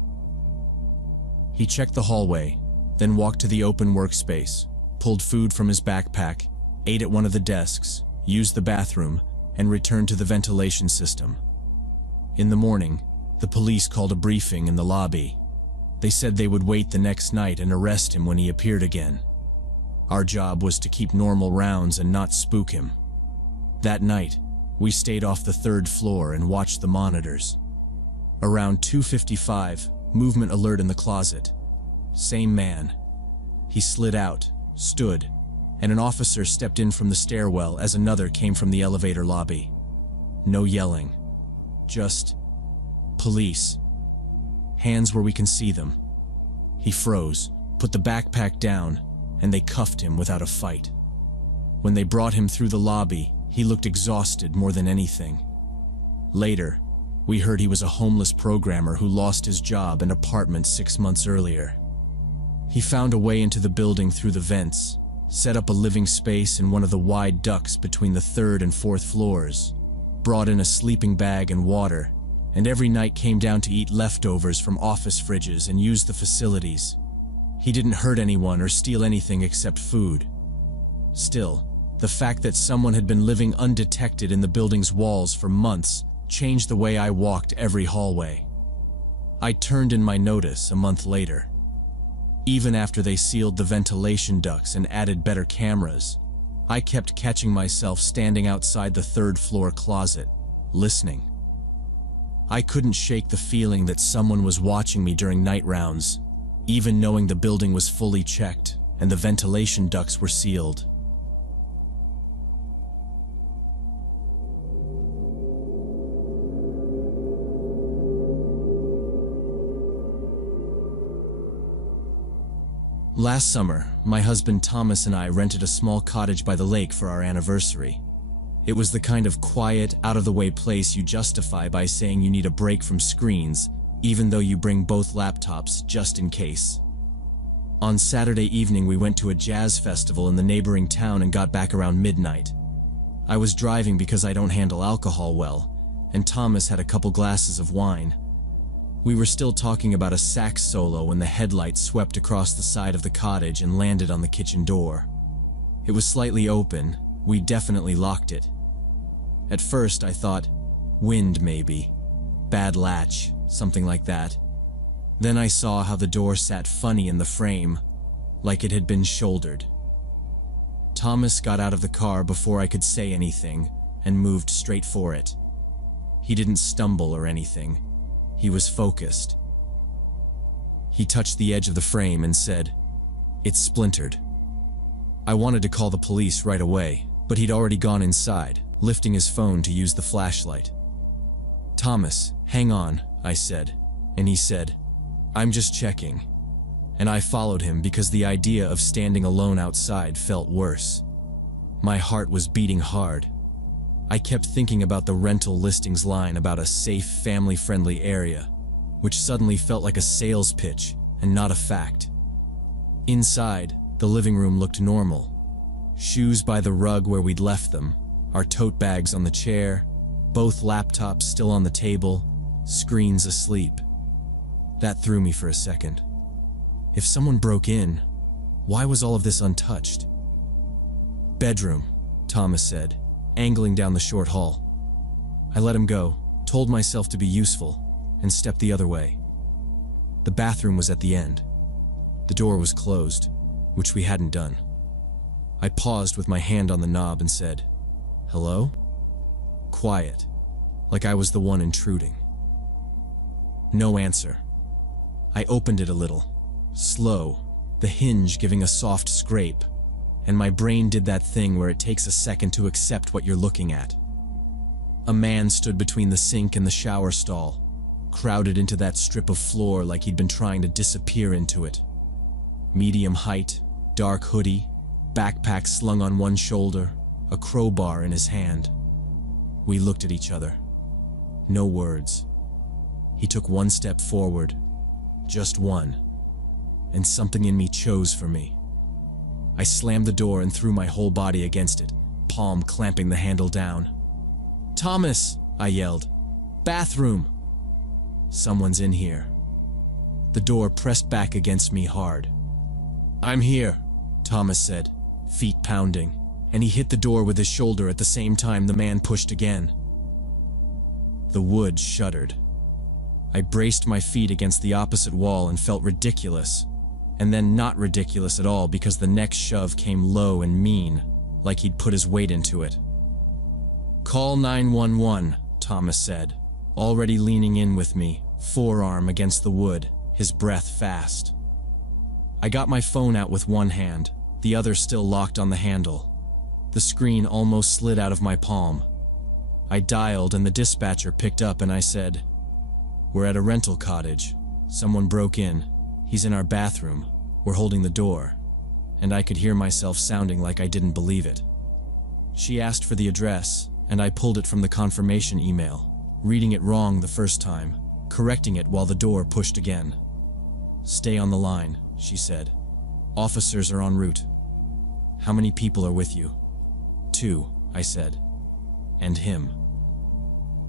He checked the hallway, then walked to the open workspace, pulled food from his backpack, ate at one of the desks, used the bathroom, and returned to the ventilation system. In the morning, the police called a briefing in the lobby. They said they would wait the next night and arrest him when he appeared again. Our job was to keep normal rounds and not spook him. That night, we stayed off the third floor and watched the monitors. Around 2:55, movement alert in the closet. Same man. He slid out, stood, and an officer stepped in from the stairwell as another came from the elevator lobby. No yelling. Just police. Hands where we can see them. He froze, put the backpack down, and they cuffed him without a fight. When they brought him through the lobby, he looked exhausted more than anything. Later, we heard he was a homeless programmer who lost his job and apartment 6 months earlier. He found a way into the building through the vents, set up a living space in one of the wide ducts between the third and fourth floors, brought in a sleeping bag and water, and every night came down to eat leftovers from office fridges and use the facilities. He didn't hurt anyone or steal anything except food. Still, the fact that someone had been living undetected in the building's walls for months changed the way I walked every hallway. I turned in my notice a month later. Even after they sealed the ventilation ducts and added better cameras, I kept catching myself standing outside the third floor closet, listening. I couldn't shake the feeling that someone was watching me during night rounds, even knowing the building was fully checked and the ventilation ducts were sealed. Last summer, my husband Thomas and I rented a small cottage by the lake for our anniversary. It was the kind of quiet, out-of-the-way place you justify by saying you need a break from screens, even though you bring both laptops just in case. On Saturday evening, we went to a jazz festival in the neighboring town and got back around midnight. I was driving because I don't handle alcohol well, and Thomas had a couple glasses of wine. We were still talking about a sax solo when the headlights swept across the side of the cottage and landed on the kitchen door. It was slightly open. We definitely locked it. At first, I thought, wind maybe, bad latch, something like that. Then I saw how the door sat funny in the frame, like it had been shouldered. Thomas got out of the car before I could say anything and moved straight for it. He didn't stumble or anything. He was focused. He touched the edge of the frame and said, "It's splintered." I wanted to call the police right away, but he'd already gone inside, lifting his phone to use the flashlight. "Thomas, hang on," I said, and he said, "I'm just checking." And I followed him because the idea of standing alone outside felt worse. My heart was beating hard. I kept thinking about the rental listings line about a safe, family-friendly area, which suddenly felt like a sales pitch and not a fact. Inside, the living room looked normal. Shoes by the rug where we'd left them, our tote bags on the chair, both laptops still on the table, screens asleep. That threw me for a second. If someone broke in, why was all of this untouched? "Bedroom," Thomas said, angling down the short hall. I let him go, told myself to be useful, and stepped the other way. The bathroom was at the end. The door was closed, which we hadn't done. I paused with my hand on the knob and said, "Hello?" Quiet, like I was the one intruding. No answer. I opened it a little, slow, the hinge giving a soft scrape, and my brain did that thing where it takes a second to accept what you're looking at. A man stood between the sink and the shower stall, crowded into that strip of floor like he'd been trying to disappear into it. Medium height, dark hoodie, backpack slung on one shoulder, a crowbar in his hand. We looked at each other. No words. He took one step forward, just one, and something in me chose for me. I slammed the door and threw my whole body against it, palm clamping the handle down. "Thomas!" I yelled. "Bathroom!" "Someone's in here." The door pressed back against me hard. "I'm here," Thomas said, feet pounding, and he hit the door with his shoulder at the same time the man pushed again. The wood shuddered. I braced my feet against the opposite wall and felt ridiculous, and then not ridiculous at all because the next shove came low and mean, like he'd put his weight into it. "Call 911, Thomas said, already leaning in with me, forearm against the wood, his breath fast. I got my phone out with one hand, the other still locked on the handle. The screen almost slid out of my palm. I dialed and the dispatcher picked up and I said, "We're at a rental cottage. Someone broke in. He's in our bathroom. We're holding the door." And I could hear myself sounding like I didn't believe it. She asked for the address, and I pulled it from the confirmation email, reading it wrong the first time, correcting it while the door pushed again. "Stay on the line," she said. "Officers are en route." "How many people are with you?" "2, I said. "And him."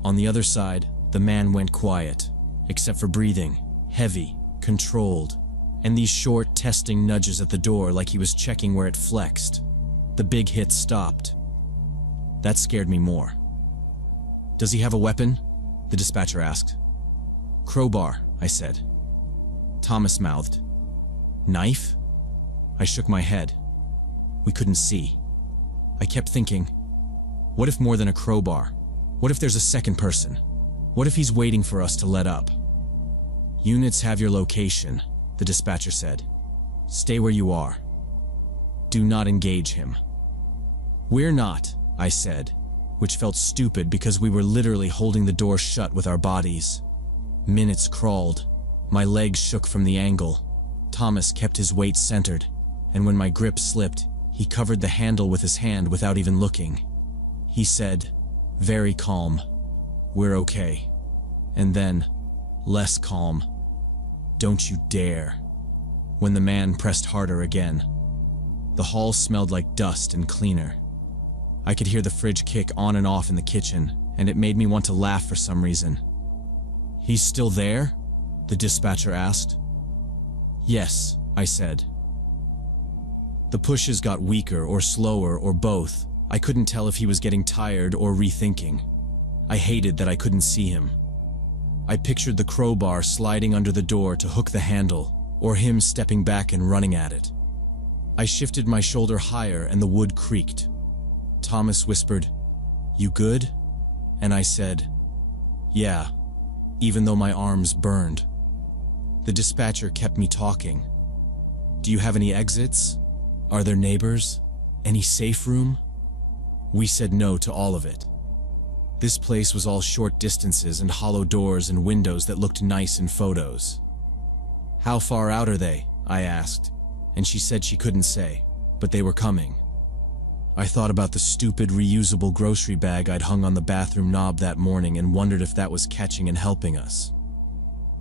On the other side, the man went quiet, except for breathing, heavy, controlled, and these short, testing nudges at the door like he was checking where it flexed. The big hit stopped. That scared me more. "Does he have a weapon?" the dispatcher asked. "Crowbar," I said. Thomas mouthed. "Knife?" I shook my head. We couldn't see. I kept thinking, what if more than a crowbar? What if there's a second person? What if he's waiting for us to let up? "Units have your location," the dispatcher said. "Stay where you are. Do not engage him." "We're not," I said, which felt stupid because we were literally holding the door shut with our bodies. Minutes crawled. My legs shook from the angle. Thomas kept his weight centered, and when my grip slipped, he covered the handle with his hand without even looking. He said, very calm, "We're okay." And then, less calm, "Don't you dare." When the man pressed harder again, the hall smelled like dust and cleaner. I could hear the fridge kick on and off in the kitchen, and it made me want to laugh for some reason. "He's still there?" the dispatcher asked. "Yes," I said. The pushes got weaker or slower or both. I couldn't tell if he was getting tired or rethinking. I hated that I couldn't see him. I pictured the crowbar sliding under the door to hook the handle, or him stepping back and running at it. I shifted my shoulder higher and the wood creaked. Thomas whispered, "You good?" And I said, "Yeah," even though my arms burned. The dispatcher kept me talking. "Do you have any exits? Are there neighbors? Any safe room?" We said no to all of it. This place was all short distances and hollow doors and windows that looked nice in photos. "How far out are they?" I asked, and she said she couldn't say, but they were coming. I thought about the stupid reusable grocery bag I'd hung on the bathroom knob that morning and wondered if that was catching and helping us.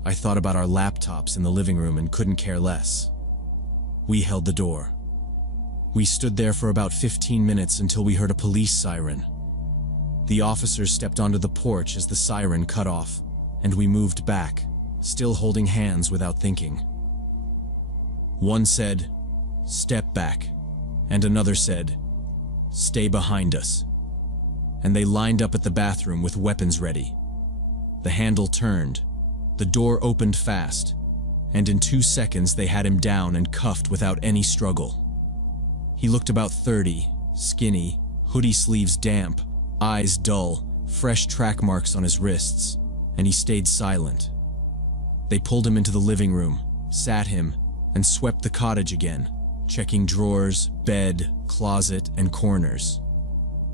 I thought about our laptops in the living room and couldn't care less. We held the door. We stood there for about 15 minutes until we heard a police siren. The officers stepped onto the porch as the siren cut off, and we moved back, still holding hands without thinking. One said, "Step back," and another said, "Stay behind us." And they lined up at the bathroom with weapons ready. The handle turned, the door opened fast, and in 2 seconds they had him down and cuffed without any struggle. He looked about 30, skinny, hoodie sleeves damp, eyes dull, fresh track marks on his wrists, and he stayed silent. They pulled him into the living room, sat him, and swept the cottage again, checking drawers, bed, closet, and corners.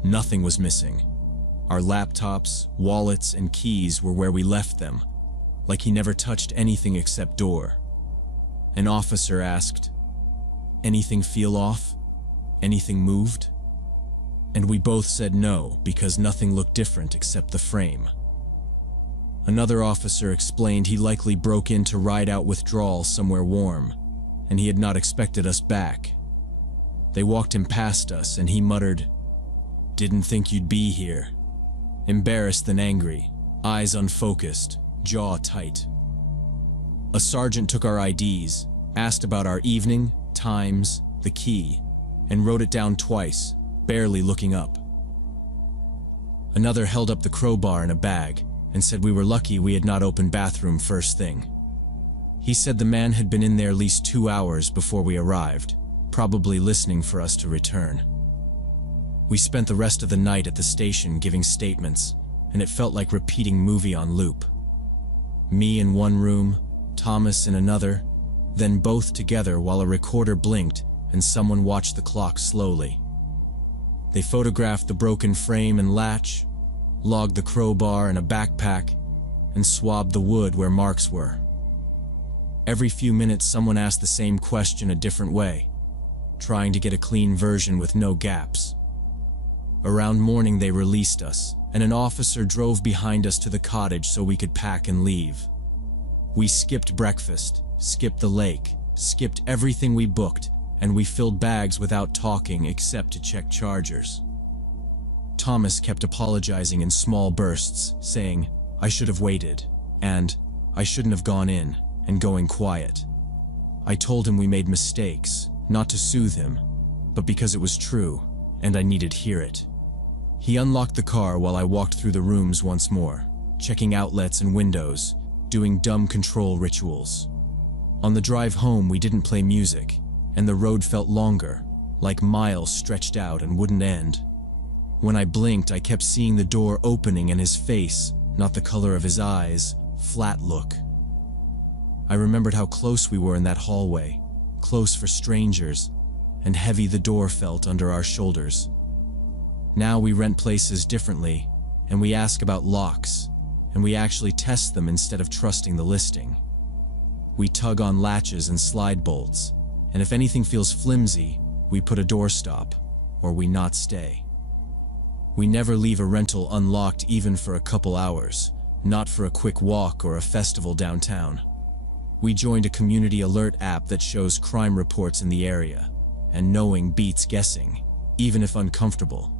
Nothing was missing. Our laptops, wallets, and keys were where we left them, like he never touched anything except door. An officer asked, "Anything feel off? Anything moved?" And we both said no, because nothing looked different except the frame. Another officer explained he likely broke in to ride out withdrawal somewhere warm, and he had not expected us back. They walked him past us, and he muttered, "Didn't think you'd be here." Embarrassed and angry, eyes unfocused, jaw tight. A sergeant took our IDs, asked about our evening, times, the key, and wrote it down twice, barely looking up. Another held up the crowbar in a bag and said we were lucky we had not opened bathroom first thing. He said the man had been in there at least 2 hours before we arrived, probably listening for us to return. We spent the rest of the night at the station giving statements, and it felt like repeating movie on loop. Me in one room, Thomas in another, then both together while a recorder blinked and someone watched the clock slowly. They photographed the broken frame and latch, logged the crowbar in a backpack, and swabbed the wood where marks were. Every few minutes someone asked the same question a different way, trying to get a clean version with no gaps. Around morning they released us, and an officer drove behind us to the cottage so we could pack and leave. We skipped breakfast, skipped the lake, skipped everything we booked, and we filled bags without talking except to check chargers. Thomas kept apologizing in small bursts, saying, "I should have waited," and "I shouldn't have gone in," and going quiet. I told him we made mistakes, not to soothe him, but because it was true, and I needed to hear it. He unlocked the car while I walked through the rooms once more, checking outlets and windows, doing dumb control rituals. On the drive home we didn't play music, and the road felt longer, like miles stretched out and wouldn't end. When I blinked, I kept seeing the door opening and his face, not the color of his eyes, flat look. I remembered how close we were in that hallway, close for strangers, and heavy the door felt under our shoulders. Now we rent places differently, and we ask about locks, and we actually test them instead of trusting the listing. We tug on latches and slide bolts, and if anything feels flimsy, we put a doorstop, or we not stay. We never leave a rental unlocked even for a couple hours, not for a quick walk or a festival downtown. We joined a community alert app that shows crime reports in the area, and knowing beats guessing, even if uncomfortable.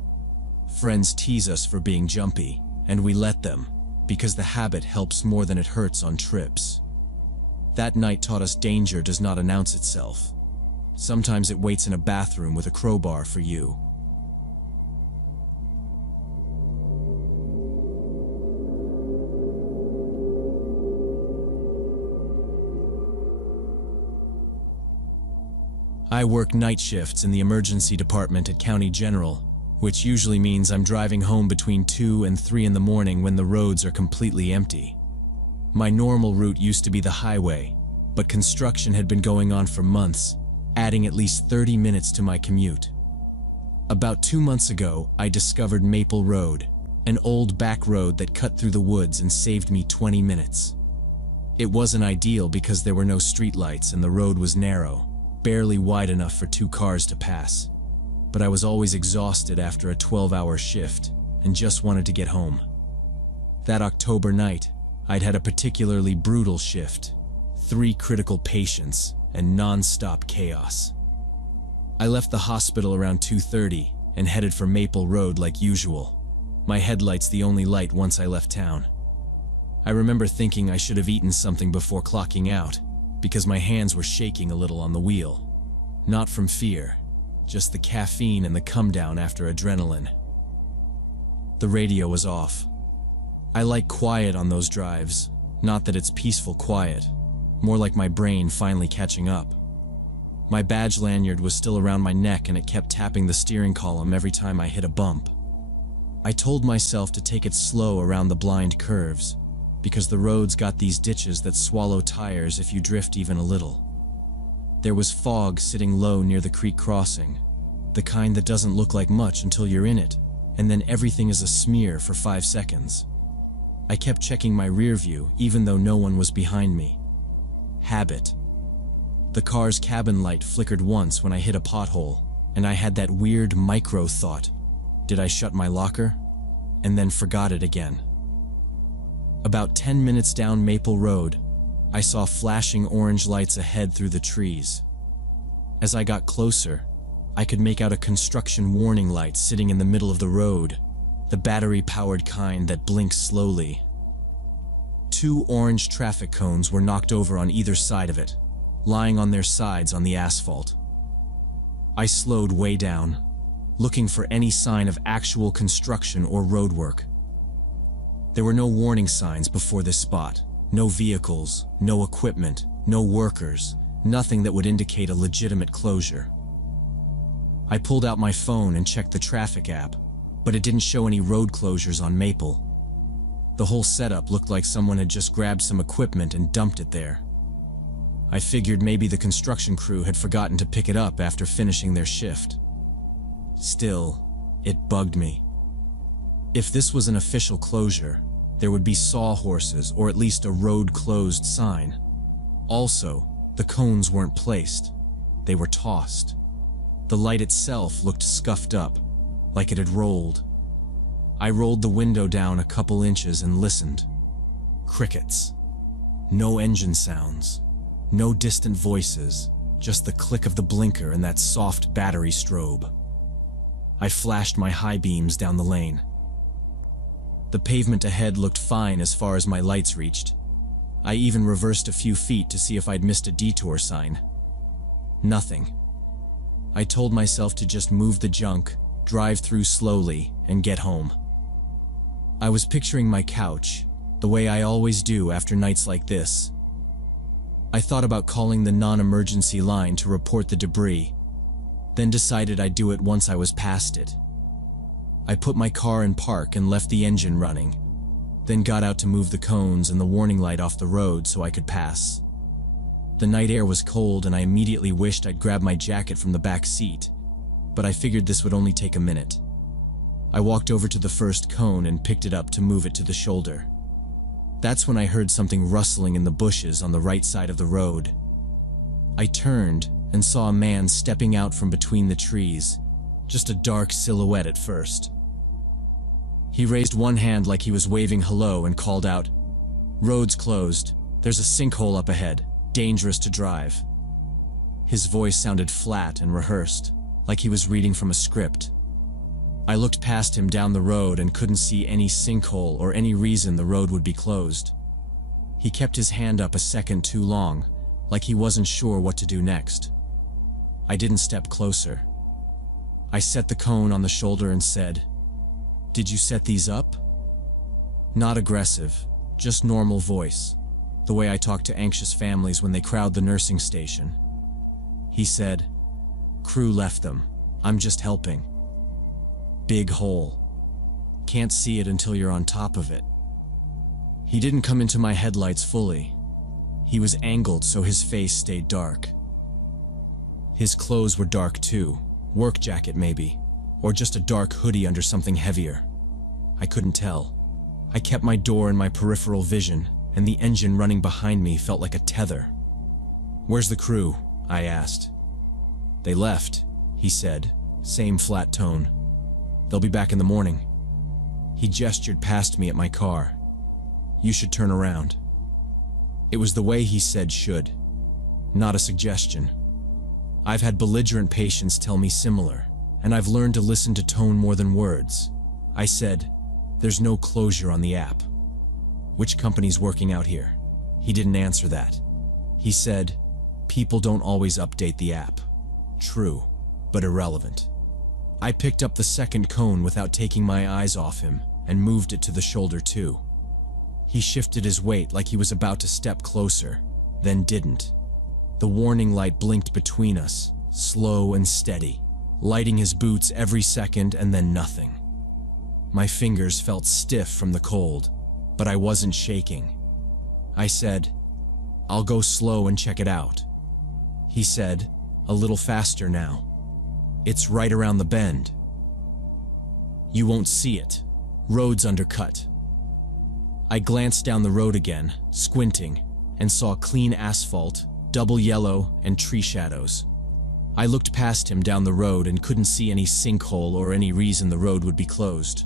Friends tease us for being jumpy, and we let them, because the habit helps more than it hurts on trips. That night taught us danger does not announce itself. Sometimes it waits in a bathroom with a crowbar for you. I work night shifts in the emergency department at County General, which usually means I'm driving home between 2 and 3 in the morning when the roads are completely empty. My normal route used to be the highway, but construction had been going on for months, adding at least 30 minutes to my commute. About 2 months ago, I discovered Maple Road, an old back road that cut through the woods and saved me 20 minutes. It wasn't ideal because there were no streetlights and the road was narrow, barely wide enough for 2 cars to pass. But I was always exhausted after a 12-hour shift and just wanted to get home. That October night, I'd had a particularly brutal shift, 3 critical patients and non-stop chaos. I left the hospital around 2:30 and headed for Maple Road like usual, my headlights the only light once I left town. I remember thinking I should have eaten something before clocking out, because my hands were shaking a little on the wheel. Not from fear, just the caffeine and the come down after adrenaline. The radio was off. I like quiet on those drives, not that it's peaceful quiet, more like my brain finally catching up. My badge lanyard was still around my neck and it kept tapping the steering column every time I hit a bump. I told myself to take it slow around the blind curves, because the roads got these ditches that swallow tires if you drift even a little. There was fog sitting low near the creek crossing, the kind that doesn't look like much until you're in it, and then everything is a smear for 5 seconds. I kept checking my rear view even though no one was behind me. Habit. The car's cabin light flickered once when I hit a pothole, and I had that weird micro thought, did I shut my locker? And then forgot it again. About 10 minutes down Maple Road, I saw flashing orange lights ahead through the trees. As I got closer, I could make out a construction warning light sitting in the middle of the road, the battery-powered kind that blinks slowly. 2 orange traffic cones were knocked over on either side of it, lying on their sides on the asphalt. I slowed way down, looking for any sign of actual construction or roadwork. There were no warning signs before this spot, no vehicles, no equipment, no workers, nothing that would indicate a legitimate closure. I pulled out my phone and checked the traffic app, but it didn't show any road closures on Maple. The whole setup looked like someone had just grabbed some equipment and dumped it there. I figured maybe the construction crew had forgotten to pick it up after finishing their shift. Still, it bugged me. If this was an official closure, there would be sawhorses or at least a road closed sign. Also, the cones weren't placed. They were tossed. The light itself looked scuffed up, like it had rolled. I rolled the window down a couple inches and listened. Crickets. No engine sounds. No distant voices, just the click of the blinker and that soft battery strobe. I flashed my high beams down the lane. The pavement ahead looked fine as far as my lights reached. I even reversed a few feet to see if I'd missed a detour sign. Nothing. I told myself to just move the junk, drive through slowly, and get home. I was picturing my couch, the way I always do after nights like this. I thought about calling the non-emergency line to report the debris, then decided I'd do it once I was past it. I put my car in park and left the engine running, then got out to move the cones and the warning light off the road so I could pass. The night air was cold and I immediately wished I'd grabbed my jacket from the back seat, but I figured this would only take a minute. I walked over to the first cone and picked it up to move it to the shoulder. That's when I heard something rustling in the bushes on the right side of the road. I turned and saw a man stepping out from between the trees, just a dark silhouette at first. He raised one hand like he was waving hello and called out, "Road's closed. There's a sinkhole up ahead. Dangerous to drive." His voice sounded flat and rehearsed, like he was reading from a script. I looked past him down the road and couldn't see any sinkhole or any reason the road would be closed. He kept his hand up a second too long, like he wasn't sure what to do next. I didn't step closer. I set the cone on the shoulder and said, "Did you set these up?" Not aggressive, just normal voice, the way I talk to anxious families when they crowd the nursing station. He said, "Crew left them. I'm just helping." Big hole. Can't see it until you're on top of it. He didn't come into my headlights fully. He was angled so his face stayed dark. His clothes were dark too, work jacket maybe, or just a dark hoodie under something heavier. I couldn't tell. I kept my door in my peripheral vision, and the engine running behind me felt like a tether. "Where's the crew?" I asked. "They left," he said, same flat tone. "They'll be back in the morning." He gestured past me at my car. "You should turn around." It was the way he said should, not a suggestion. I've had belligerent patients tell me similar, and I've learned to listen to tone more than words. I said, "There's no closure on the app." "Which company's working out here?" He didn't answer that. He said, "People don't always update the app." True, but irrelevant. I picked up the second cone without taking my eyes off him and moved it to the shoulder too. He shifted his weight like he was about to step closer, then didn't. The warning light blinked between us, slow and steady, lighting his boots every second and then nothing. My fingers felt stiff from the cold, but I wasn't shaking. I said, "I'll go slow and check it out." He said, a little faster now, "It's right around the bend." "You won't see it. Road's undercut." I glanced down the road again, squinting, and saw clean asphalt, double yellow, and tree shadows. I looked past him down the road and couldn't see any sinkhole or any reason the road would be closed.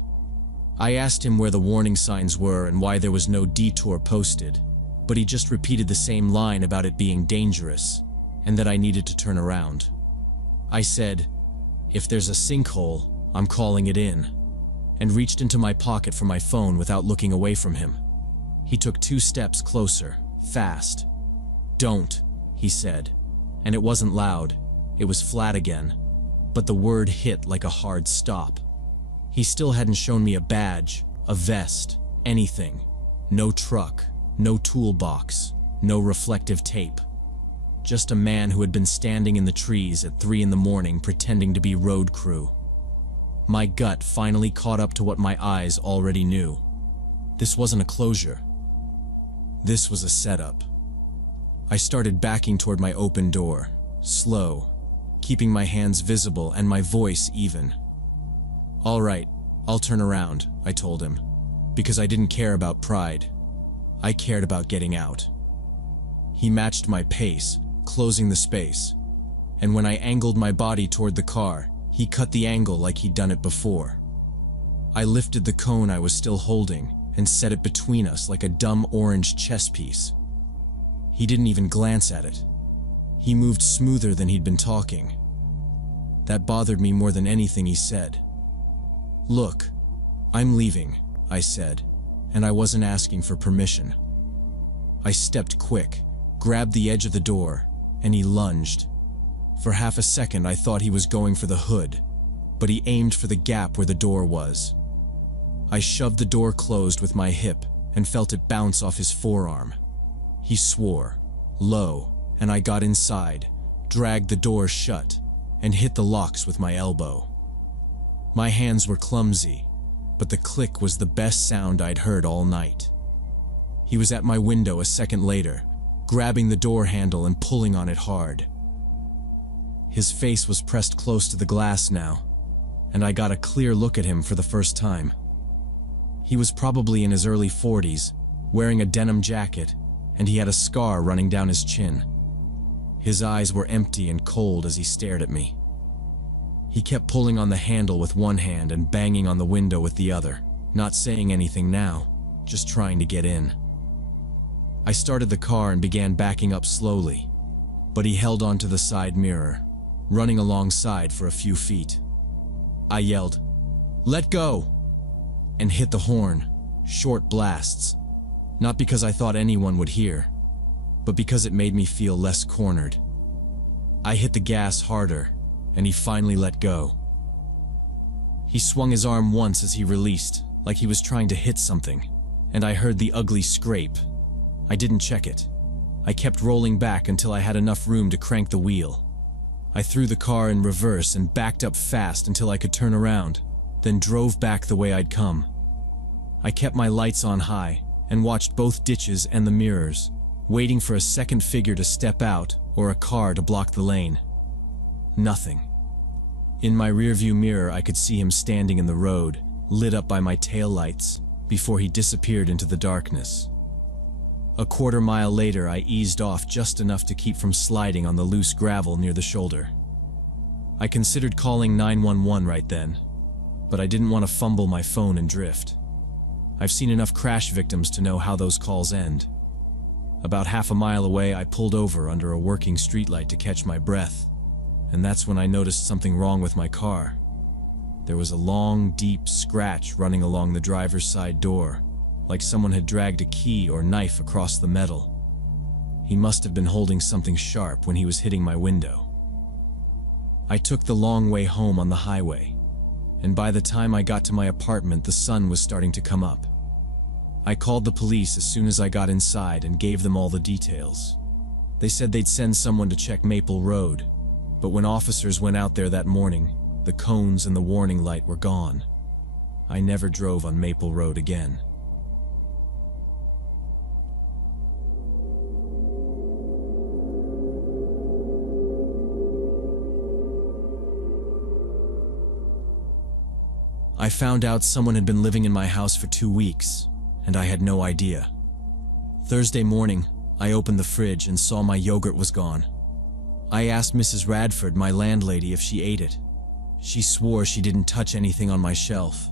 I asked him where the warning signs were and why there was no detour posted, but he just repeated the same line about it being dangerous and that I needed to turn around. I said, "If there's a sinkhole, I'm calling it in," and reached into my pocket for my phone without looking away from him. He took 2 steps closer, fast. "Don't," he said, and it wasn't loud, it was flat again, but the word hit like a hard stop. He still hadn't shown me a badge, a vest, anything. No truck, no toolbox, no reflective tape. Just a man who had been standing in the trees at 3 in the morning pretending to be road crew. My gut finally caught up to what my eyes already knew. This wasn't a closure. This was a setup. I started backing toward my open door, slow, keeping my hands visible and my voice even. "All right, I'll turn around," I told him, because I didn't care about pride. I cared about getting out. He matched my pace, closing the space, and when I angled my body toward the car, he cut the angle like he'd done it before. I lifted the cone I was still holding and set it between us like a dumb orange chess piece. He didn't even glance at it. He moved smoother than he'd been talking. That bothered me more than anything he said. "Look, I'm leaving," I said, and I wasn't asking for permission. I stepped quick, grabbed the edge of the door, and he lunged. For half a second I thought he was going for the hood, but he aimed for the gap where the door was. I shoved the door closed with my hip and felt it bounce off his forearm. He swore, low, and I got inside, dragged the door shut, and hit the locks with my elbow. My hands were clumsy, but the click was the best sound I'd heard all night. He was at my window a second later, grabbing the door handle and pulling on it hard. His face was pressed close to the glass now, and I got a clear look at him for the first time. He was probably in his early 40s, wearing a denim jacket, and he had a scar running down his chin. His eyes were empty and cold as he stared at me. He kept pulling on the handle with one hand and banging on the window with the other, not saying anything now, just trying to get in. I started the car and began backing up slowly, but he held onto the side mirror, running alongside for a few feet. I yelled, "Let go!" and hit the horn, short blasts, not because I thought anyone would hear, but because it made me feel less cornered. I hit the gas harder, and he finally let go. He swung his arm once as he released, like he was trying to hit something, and I heard the ugly scrape. I didn't check it. I kept rolling back until I had enough room to crank the wheel. I threw the car in reverse and backed up fast until I could turn around, then drove back the way I'd come. I kept my lights on high and watched both ditches and the mirrors, waiting for a second figure to step out or a car to block the lane. Nothing. In my rearview mirror, I could see him standing in the road, lit up by my taillights, before he disappeared into the darkness. A quarter mile later, I eased off just enough to keep from sliding on the loose gravel near the shoulder. I considered calling 911 right then, but I didn't want to fumble my phone and drift. I've seen enough crash victims to know how those calls end. About half a mile away, I pulled over under a working streetlight to catch my breath, and that's when I noticed something wrong with my car. There was a long, deep scratch running along the driver's side door, like someone had dragged a key or knife across the metal. He must have been holding something sharp when he was hitting my window. I took the long way home on the highway, and by the time I got to my apartment, the sun was starting to come up. I called the police as soon as I got inside and gave them all the details. They said they'd send someone to check Maple Road, but when officers went out there that morning, the cones and the warning light were gone. I never drove on Maple Road again. I found out someone had been living in my house for 2 weeks, and I had no idea. Thursday morning, I opened the fridge and saw my yogurt was gone. I asked Mrs. Radford, my landlady, if she ate it. She swore she didn't touch anything on my shelf.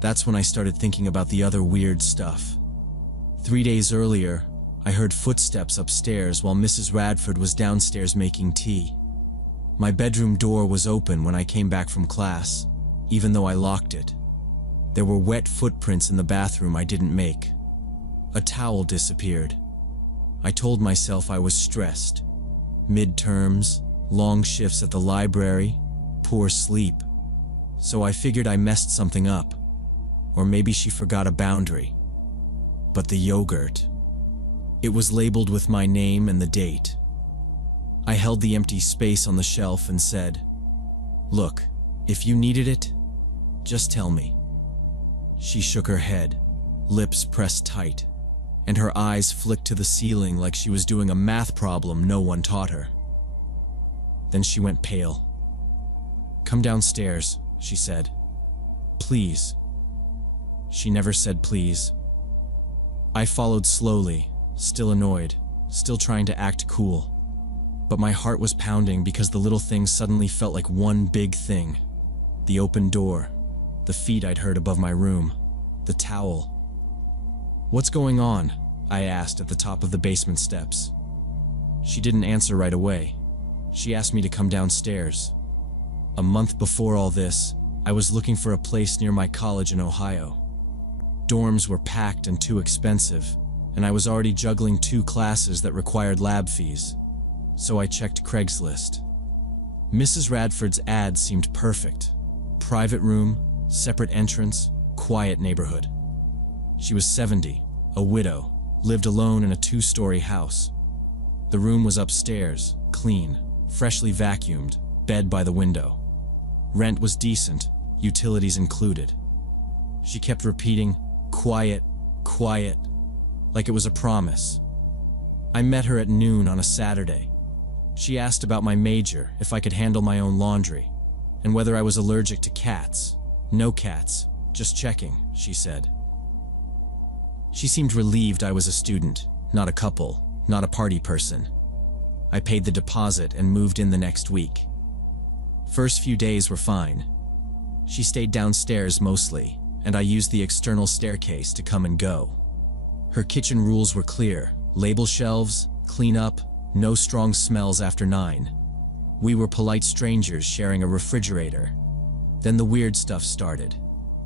That's when I started thinking about the other weird stuff. 3 days earlier, I heard footsteps upstairs while Mrs. Radford was downstairs making tea. My bedroom door was open when I came back from class, even though I locked it. There were wet footprints in the bathroom I didn't make. A towel disappeared. I told myself I was stressed. Midterms, long shifts at the library, poor sleep. So I figured I messed something up. Or maybe she forgot a boundary. But the yogurt. It was labeled with my name and the date. I held the empty space on the shelf and said, "Look, if you needed it, just tell me." She shook her head, lips pressed tight, and her eyes flicked to the ceiling like she was doing a math problem no one taught her. Then she went pale. "Come downstairs," she said. "Please." She never said please. I followed slowly, still annoyed, still trying to act cool. But my heart was pounding because the little thing suddenly felt like one big thing. The open door, the feet I'd heard above my room, the towel. "What's going on?" I asked at the top of the basement steps. She didn't answer right away. She asked me to come downstairs. A month before all this, I was looking for a place near my college in Ohio. Dorms were packed and too expensive, and I was already juggling 2 classes that required lab fees. So I checked Craigslist. Mrs. Radford's ad seemed perfect. Private room, separate entrance, quiet neighborhood. She was 70, a widow, lived alone in a 2-story house. The room was upstairs, clean, freshly vacuumed, bed by the window. Rent was decent, utilities included. She kept repeating, "Quiet, quiet," like it was a promise. I met her at noon on a Saturday. She asked about my major, if I could handle my own laundry, and whether I was allergic to cats. "No cats, just checking," she said. She seemed relieved I was a student, not a couple, not a party person. I paid the deposit and moved in the next week. First few days were fine. She stayed downstairs mostly, and I used the external staircase to come and go. Her kitchen rules were clear: label shelves, clean up, no strong smells after 9. We were polite strangers sharing a refrigerator. Then the weird stuff started.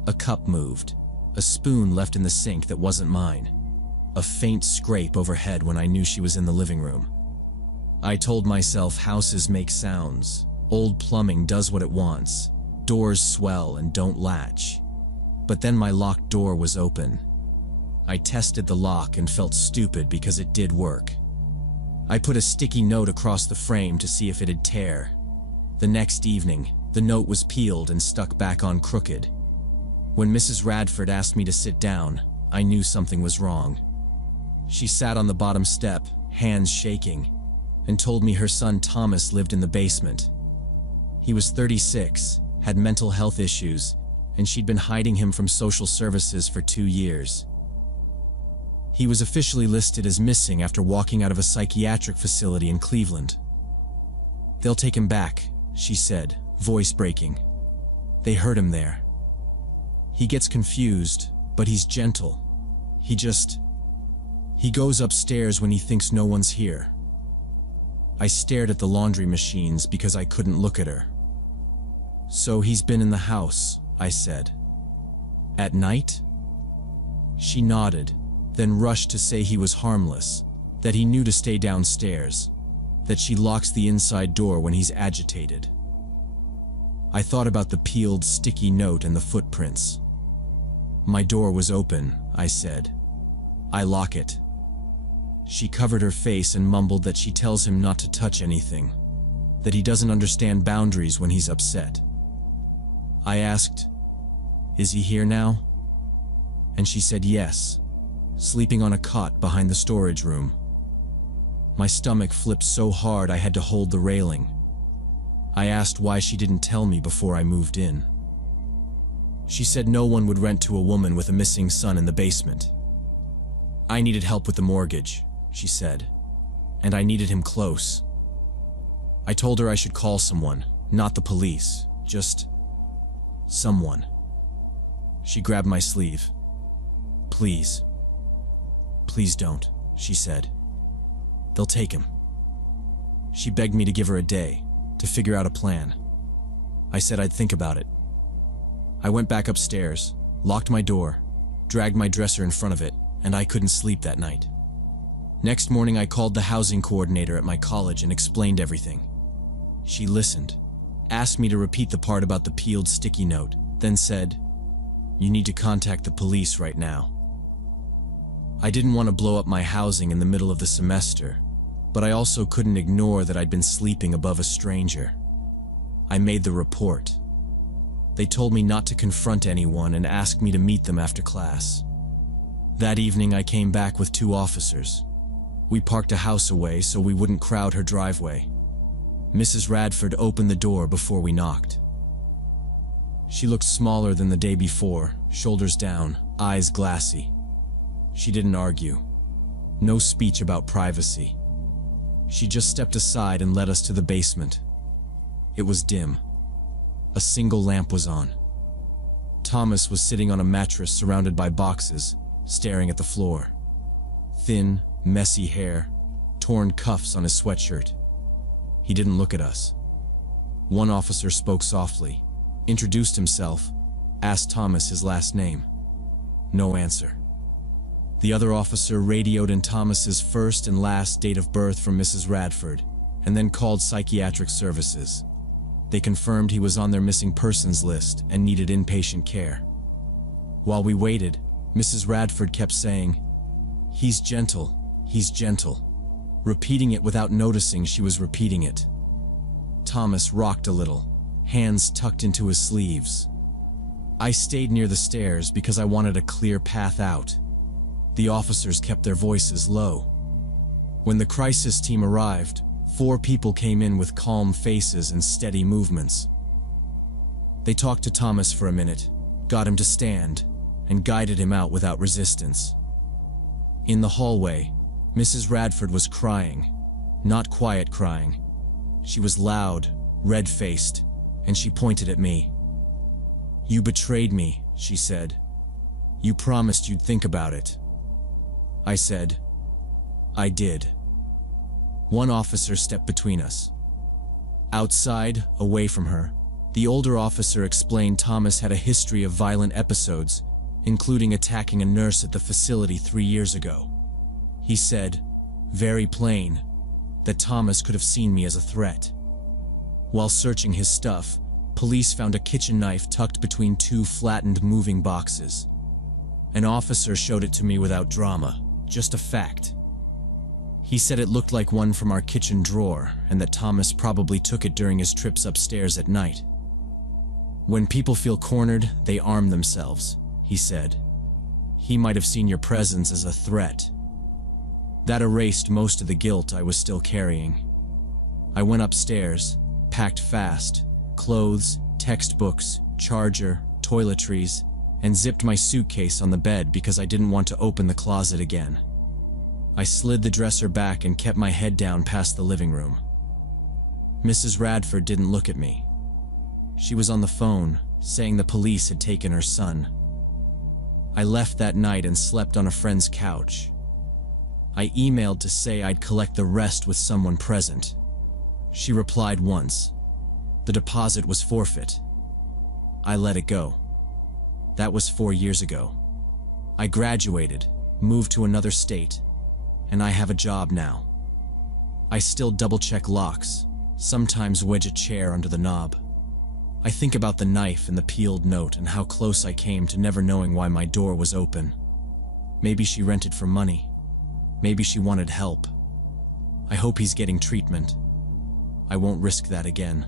A cup moved, a spoon left in the sink that wasn't mine, a faint scrape overhead when I knew she was in the living room. I told myself houses make sounds, old plumbing does what it wants, doors swell and don't latch. But then my locked door was open. I tested the lock and felt stupid because it did work. I put a sticky note across the frame to see if it'd tear. The next evening, the note was peeled and stuck back on crooked. When Mrs. Radford asked me to sit down, I knew something was wrong. She sat on the bottom step, hands shaking, and told me her son Thomas lived in the basement. He was 36, had mental health issues, and she'd been hiding him from social services for 2 years. He was officially listed as missing after walking out of a psychiatric facility in Cleveland. "They'll take him back," she said, voice breaking. "They hurt him there. He gets confused, but he's gentle. He goes upstairs when he thinks no one's here." I stared at the laundry machines because I couldn't look at her. "So he's been in the house," I said. "At night?" She nodded, then rushed to say he was harmless, that he knew to stay downstairs, that she locks the inside door when he's agitated. I thought about the peeled, sticky note and the footprints. "My door was open," I said. "I lock it." She covered her face and mumbled that she tells him not to touch anything, that he doesn't understand boundaries when he's upset. I asked, "Is he here now?" And she said yes, sleeping on a cot behind the storage room. My stomach flipped so hard I had to hold the railing. I asked why she didn't tell me before I moved in. She said no one would rent to a woman with a missing son in the basement. "I needed help with the mortgage," she said, "and I needed him close." I told her I should call someone, not the police, just someone. She grabbed my sleeve. "Please. Please don't," she said. "They'll take him." She begged me to give her a day, to figure out a plan. I said I'd think about it. I went back upstairs, locked my door, dragged my dresser in front of it, and I couldn't sleep that night. Next morning I called the housing coordinator at my college and explained everything. She listened, asked me to repeat the part about the peeled sticky note, then said, "You need to contact the police right now." I didn't want to blow up my housing in the middle of the semester, but I also couldn't ignore that I'd been sleeping above a stranger. I made the report. They told me not to confront anyone and asked me to meet them after class. That evening I came back with 2 officers. We parked a house away so we wouldn't crowd her driveway. Mrs. Radford opened the door before we knocked. She looked smaller than the day before, shoulders down, eyes glassy. She didn't argue. No speech about privacy. She just stepped aside and led us to the basement. It was dim. A single lamp was on. Thomas was sitting on a mattress surrounded by boxes, staring at the floor. Thin, messy hair, torn cuffs on his sweatshirt. He didn't look at us. One officer spoke softly, introduced himself, asked Thomas his last name. No answer. The other officer radioed in Thomas's first and last date of birth from Mrs. Radford, and then called psychiatric services. They confirmed he was on their missing persons list and needed inpatient care. While we waited, Mrs. Radford kept saying, "He's gentle, he's gentle," repeating it without noticing she was repeating it. Thomas rocked a little, hands tucked into his sleeves. I stayed near the stairs because I wanted a clear path out. The officers kept their voices low. When the crisis team arrived, 4 people came in with calm faces and steady movements. They talked to Thomas for a minute, got him to stand, and guided him out without resistance. In the hallway, Mrs. Radford was crying. Not quiet crying. She was loud, red-faced, and she pointed at me. "You betrayed me," she said. "You promised you'd think about it." I said, "I did." One officer stepped between us. Outside, away from her, the older officer explained Thomas had a history of violent episodes, including attacking a nurse at the facility 3 years ago. He said, very plain, that Thomas could have seen me as a threat. While searching his stuff, police found a kitchen knife tucked between 2 flattened moving boxes. An officer showed it to me without drama, just a fact. He said it looked like one from our kitchen drawer and that Thomas probably took it during his trips upstairs at night. "When people feel cornered, they arm themselves," he said. "He might have seen your presence as a threat." That erased most of the guilt I was still carrying. I went upstairs, packed fast, clothes, textbooks, charger, toiletries, and zipped my suitcase on the bed because I didn't want to open the closet again. I slid the dresser back and kept my head down past the living room. Mrs. Radford didn't look at me. She was on the phone, saying the police had taken her son. I left that night and slept on a friend's couch. I emailed to say I'd collect the rest with someone present. She replied once. The deposit was forfeit. I let it go. That was 4 years ago. I graduated, moved to another state, and I have a job now. I still double-check locks, sometimes wedge a chair under the knob. I think about the knife and the peeled note and how close I came to never knowing why my door was open. Maybe she rented for money. Maybe she wanted help. I hope he's getting treatment. I won't risk that again.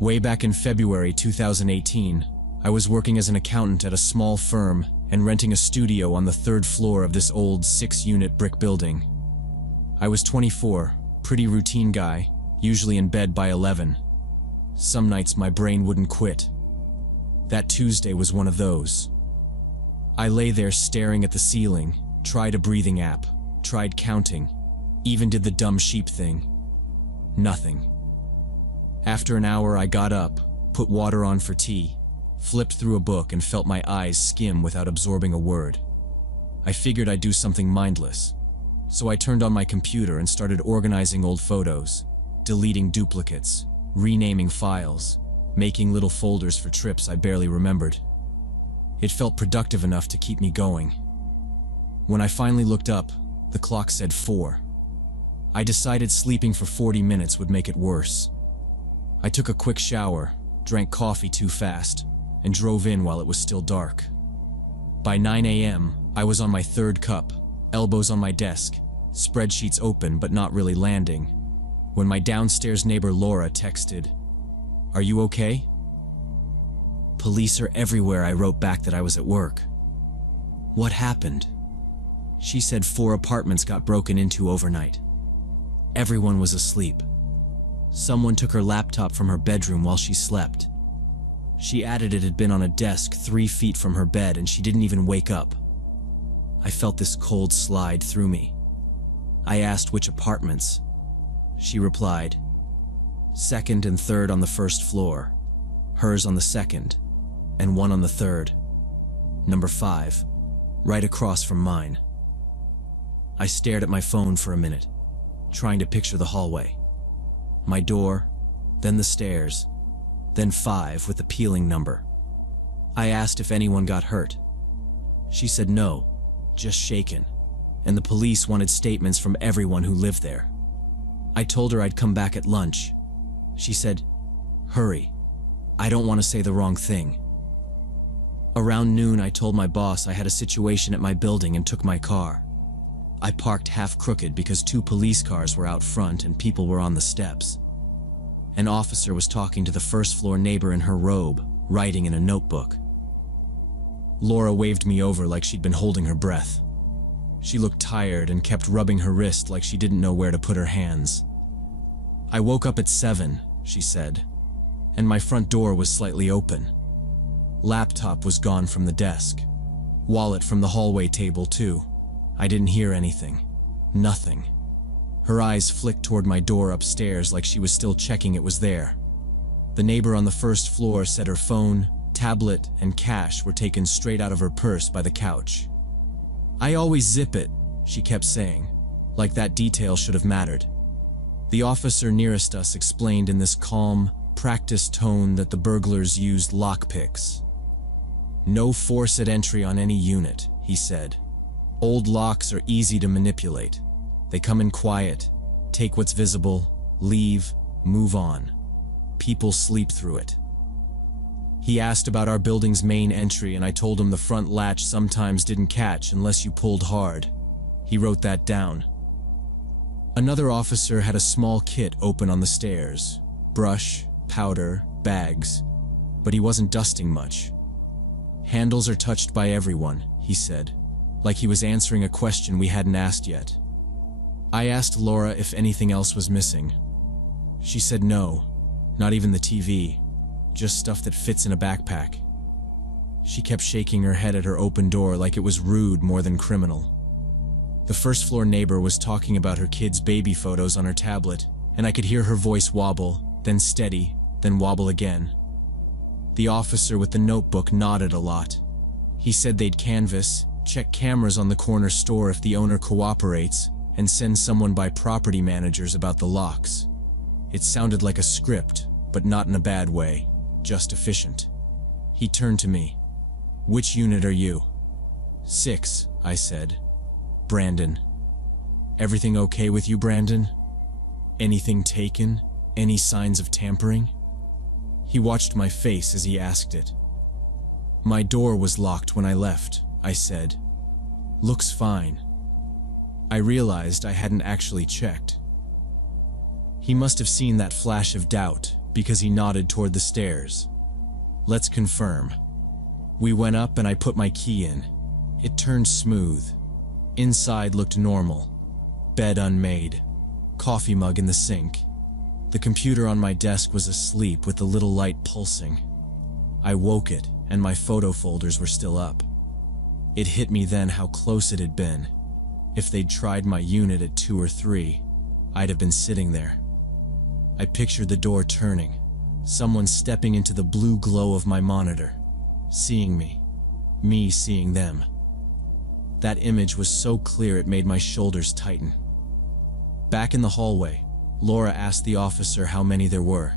Way back in February 2018, I was working as an accountant at a small firm and renting a studio on the 3rd floor of this old 6-unit brick building. I was 24, pretty routine guy, usually in bed by 11. Some nights my brain wouldn't quit. That Tuesday was one of those. I lay there staring at the ceiling, tried a breathing app, tried counting, even did the dumb sheep thing. Nothing. After an hour, I got up, put water on for tea, flipped through a book and felt my eyes skim without absorbing a word. I figured I'd do something mindless, so I turned on my computer and started organizing old photos, deleting duplicates, renaming files, making little folders for trips I barely remembered. It felt productive enough to keep me going. When I finally looked up, the clock said 4. I decided sleeping for 40 minutes would make it worse. I took a quick shower, drank coffee too fast, and drove in while it was still dark. By 9 a.m., I was on my 3rd cup, elbows on my desk, spreadsheets open but not really landing, when my downstairs neighbor Laura texted, "Are you okay?" "Police are everywhere," I wrote back that I was at work. "What happened?" She said 4 apartments got broken into overnight. Everyone was asleep. Someone took her laptop from her bedroom while she slept. She added it had been on a desk 3 feet from her bed and she didn't even wake up. I felt this cold slide through me. I asked which apartments. She replied, 2nd and 3rd on the 1st floor, hers on the 2nd, and one on the 3rd. Number 5, right across from mine. I stared at my phone for a minute, trying to picture the hallway. My door, then the stairs, then 5 with the peeling number. I asked if anyone got hurt. She said no, just shaken, and the police wanted statements from everyone who lived there. I told her I'd come back at lunch. She said, "Hurry, I don't want to say the wrong thing." Around noon, I told my boss I had a situation at my building and took my car. I parked half crooked because 2 police cars were out front and people were on the steps. An officer was talking to the 1st floor neighbor in her robe, writing in a notebook. Laura waved me over like she'd been holding her breath. She looked tired and kept rubbing her wrist like she didn't know where to put her hands. I woke up at 7, she said, and my front door was slightly open. Laptop was gone from the desk. Wallet from the hallway table too. I didn't hear anything. Nothing. Her eyes flicked toward my door upstairs like she was still checking it was there. The neighbor on the first floor said her phone, tablet, and cash were taken straight out of her purse by the couch. I always zip it, she kept saying, like that detail should have mattered. The officer nearest us explained in this calm, practiced tone that the burglars used lockpicks. No force at entry on any unit, he said. Old locks are easy to manipulate. They come in quiet, take what's visible, leave, move on. People sleep through it. He asked about our building's main entry and I told him the front latch sometimes didn't catch unless you pulled hard. He wrote that down. Another officer had a small kit open on the stairs. Brush, powder, bags. But he wasn't dusting much. Handles are touched by everyone, he said, like he was answering a question we hadn't asked yet. I asked Laura if anything else was missing. She said no, not even the TV, just stuff that fits in a backpack. She kept shaking her head at her open door like it was rude more than criminal. The first floor neighbor was talking about her kids' baby photos on her tablet, and I could hear her voice wobble, then steady, then wobble again. The officer with the notebook nodded a lot. He said they'd canvass, check cameras on the corner store if the owner cooperates, and send someone by property managers about the locks. It sounded like a script, but not in a bad way, just efficient. He turned to me. "Which unit are you?" "6, I said. "Brandon." "Everything okay with you, Brandon? Anything taken? Any signs of tampering?" He watched my face as he asked it. "My door was locked when I left," I said. "Looks fine." I realized I hadn't actually checked. He must have seen that flash of doubt because he nodded toward the stairs. "Let's confirm." We went up and I put my key in. It turned smooth. Inside looked normal. Bed unmade. Coffee mug in the sink. The computer on my desk was asleep with the little light pulsing. I woke it and my photo folders were still up. It hit me then how close it had been. If they'd tried my unit at 2 or 3, I'd have been sitting there. I pictured the door turning, someone stepping into the blue glow of my monitor, seeing me seeing them. That image was so clear it made my shoulders tighten. Back in the hallway, Laura asked the officer how many there were.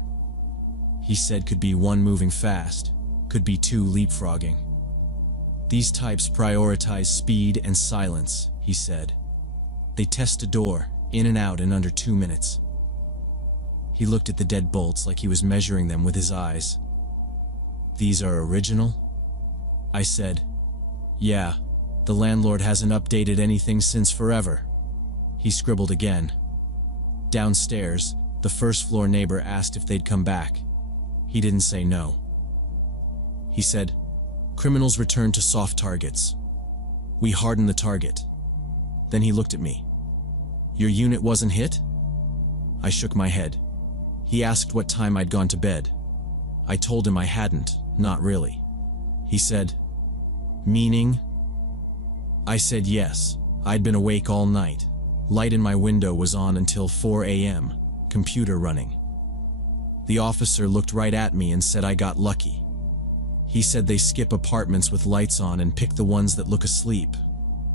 He said could be 1 moving fast, could be 2 leapfrogging. These types prioritize speed and silence, he said. They test a door, in and out in under 2 minutes. He looked at the dead bolts like he was measuring them with his eyes. "These are original?" I said, "Yeah, the landlord hasn't updated anything since forever." He scribbled again. Downstairs, the first floor neighbor asked if they'd come back. He didn't say no. He said, "Criminals return to soft targets. We harden the target." Then he looked at me. "Your unit wasn't hit?" I shook my head. He asked what time I'd gone to bed. I told him I hadn't, not really. He said, "Meaning?" I said yes, I'd been awake all night. Light in my window was on until 4 a.m., computer running. The officer looked right at me and said I got lucky. He said they skip apartments with lights on and pick the ones that look asleep.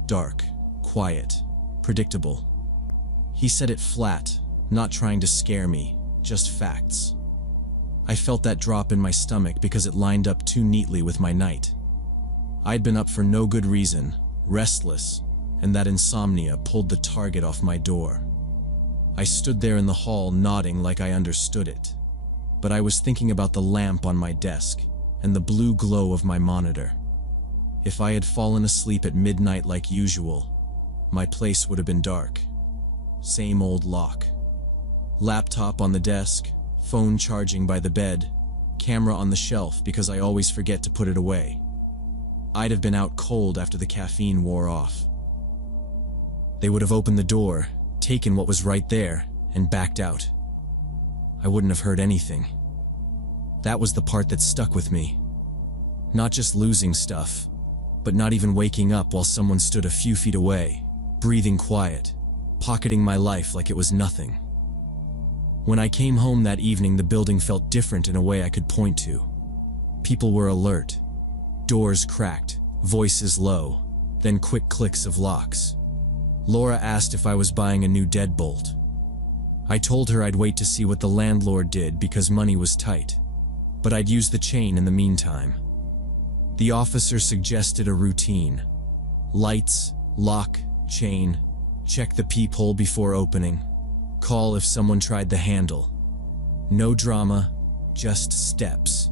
Dark, quiet, predictable. He said it flat, not trying to scare me, just facts. I felt that drop in my stomach because it lined up too neatly with my night. I'd been up for no good reason, restless, and that insomnia pulled the target off my door. I stood there in the hall nodding like I understood it, but I was thinking about the lamp on my desk and the blue glow of my monitor. If I had fallen asleep at midnight like usual, my place would have been dark. Same old lock. Laptop on the desk, phone charging by the bed, camera on the shelf because I always forget to put it away. I'd have been out cold after the caffeine wore off. They would have opened the door, taken what was right there, and backed out. I wouldn't have heard anything. That was the part that stuck with me. Not just losing stuff, but not even waking up while someone stood a few feet away, breathing quiet, pocketing my life like it was nothing. When I came home that evening, the building felt different in a way I could point to. People were alert. Doors cracked, voices low, then quick clicks of locks. Laura asked if I was buying a new deadbolt. I told her I'd wait to see what the landlord did because money was tight, but I'd use the chain in the meantime. The officer suggested a routine. Lights, lock, chain, check the peephole before opening, call if someone tried the handle. No drama, just steps.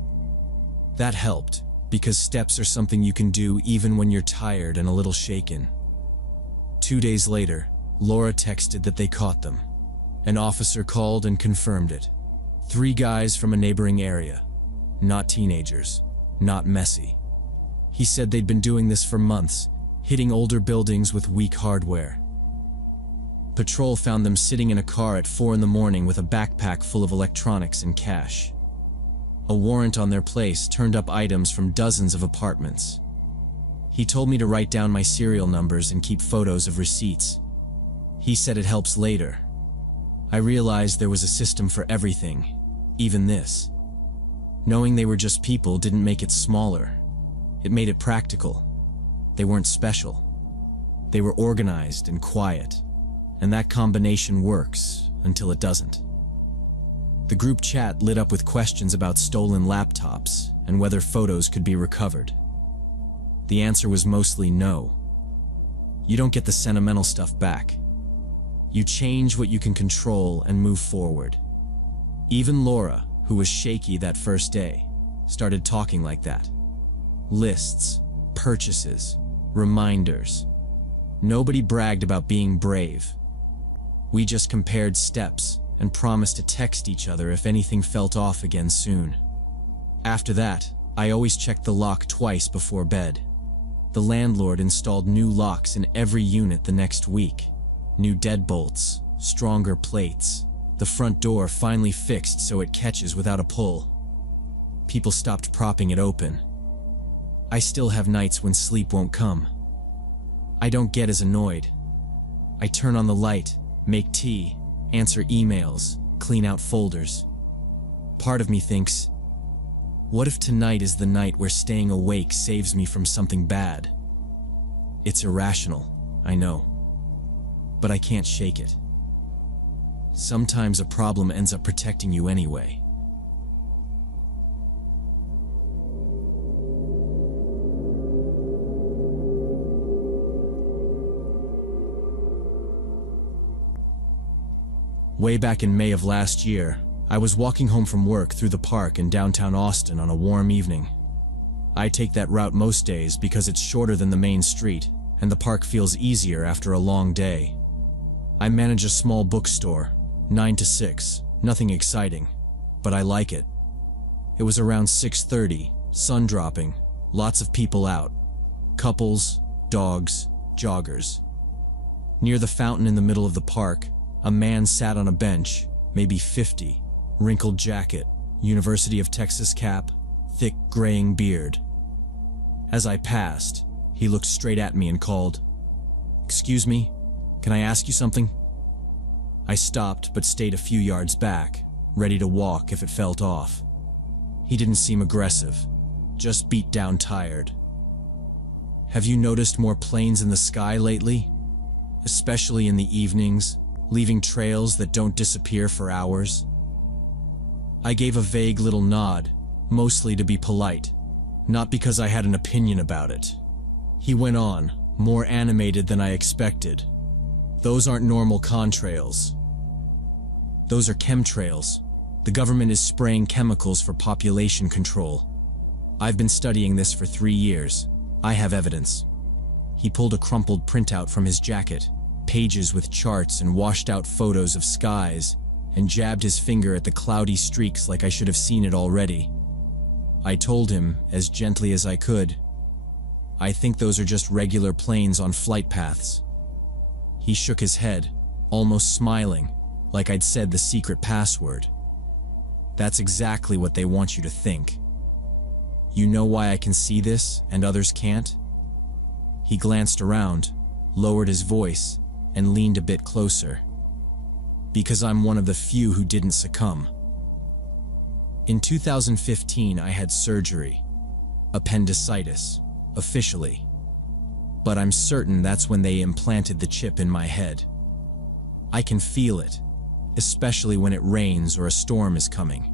That helped, because steps are something you can do even when you're tired and a little shaken. 2 days later, Laura texted that they caught them. An officer called and confirmed it. 3 guys from a neighboring area. Not teenagers, not messy. He said they'd been doing this for months, hitting older buildings with weak hardware. Patrol found them sitting in a car at 4 a.m. with a backpack full of electronics and cash. A warrant on their place turned up items from dozens of apartments. He told me to write down my serial numbers and keep photos of receipts. He said it helps later. I realized there was a system for everything, even this. Knowing they were just people didn't make it smaller. It made it practical. They weren't special. They were organized and quiet, and that combination works until it doesn't. The group chat lit up with questions about stolen laptops and whether photos could be recovered. The answer was mostly no. You don't get the sentimental stuff back. You change what you can control and move forward. Even Laura, who was shaky that first day, started talking like that. Lists, purchases, reminders. Nobody bragged about being brave. We just compared steps and promised to text each other if anything felt off again soon. After that, I always checked the lock twice before bed. The landlord installed new locks in every unit the next week. New deadbolts, stronger plates. The front door finally fixed so it catches without a pull. People stopped propping it open. I still have nights when sleep won't come. I don't get as annoyed. I turn on the light, make tea, answer emails, clean out folders. Part of me thinks, what if tonight is the night where staying awake saves me from something bad? It's irrational, I know, but I can't shake it. Sometimes a problem ends up protecting you anyway. Way back in May of last year, I was walking home from work through the park in downtown Austin on a warm evening. I take that route most days because it's shorter than the main street, and the park feels easier after a long day. I manage a small bookstore, 9 to 6, nothing exciting, but I like it. It was around 6:30, sun dropping, lots of people out. Couples, dogs, joggers. Near the fountain in the middle of the park, a man sat on a bench, maybe 50, wrinkled jacket, University of Texas cap, thick graying beard. As I passed, he looked straight at me and called, "Excuse me, can I ask you something?" I stopped but stayed a few yards back, ready to walk if it felt off. He didn't seem aggressive, just beat down tired. "Have you noticed more planes in the sky lately? Especially in the evenings, leaving trails that don't disappear for hours?" I gave a vague little nod, mostly to be polite, not because I had an opinion about it. He went on, more animated than I expected. "Those aren't normal contrails. Those are chemtrails. The government is spraying chemicals for population control. I've been studying this for 3 years. I have evidence." He pulled a crumpled printout from his jacket, pages with charts and washed out photos of skies, and jabbed his finger at the cloudy streaks like I should have seen it already. I told him, as gently as I could, "I think those are just regular planes on flight paths." He shook his head, almost smiling, like I'd said the secret password. That's exactly what they want you to think. You know why I can see this and others can't? He glanced around, lowered his voice, and leaned a bit closer. Because I'm one of the few who didn't succumb. In 2015, I had surgery. Appendicitis, officially. But I'm certain that's when they implanted the chip in my head. I can feel it, especially when it rains or a storm is coming.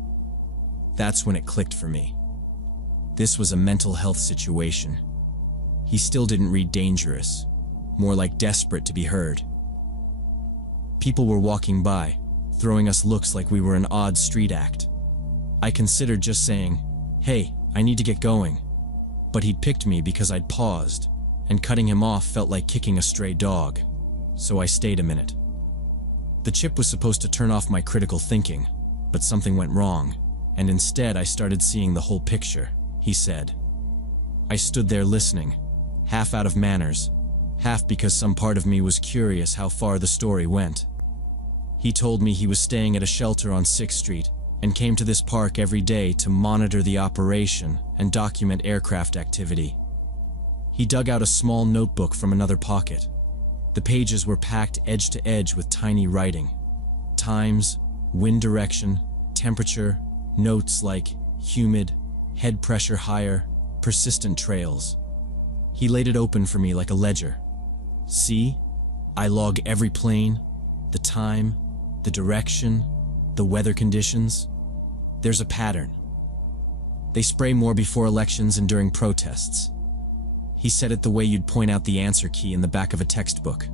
That's when it clicked for me. This was a mental health situation. He still didn't read dangerous, more like desperate to be heard. People were walking by, throwing us looks like we were an odd street act. I considered just saying, "Hey, I need to get going." But he'd picked me because I'd paused, and cutting him off felt like kicking a stray dog, so I stayed a minute. The chip was supposed to turn off my critical thinking, but something went wrong, and instead I started seeing the whole picture, he said. I stood there listening, half out of manners, half because some part of me was curious how far the story went. He told me he was staying at a shelter on 6th Street and came to this park every day to monitor the operation and document aircraft activity. He dug out a small notebook from another pocket. The pages were packed edge to edge with tiny writing. Times, wind direction, temperature, notes like humid, head pressure higher, persistent trails. He laid it open for me like a ledger. See? I log every plane, the time, the direction, the weather conditions. There's a pattern. They spray more before elections and during protests. He said it the way you'd point out the answer key in the back of a textbook.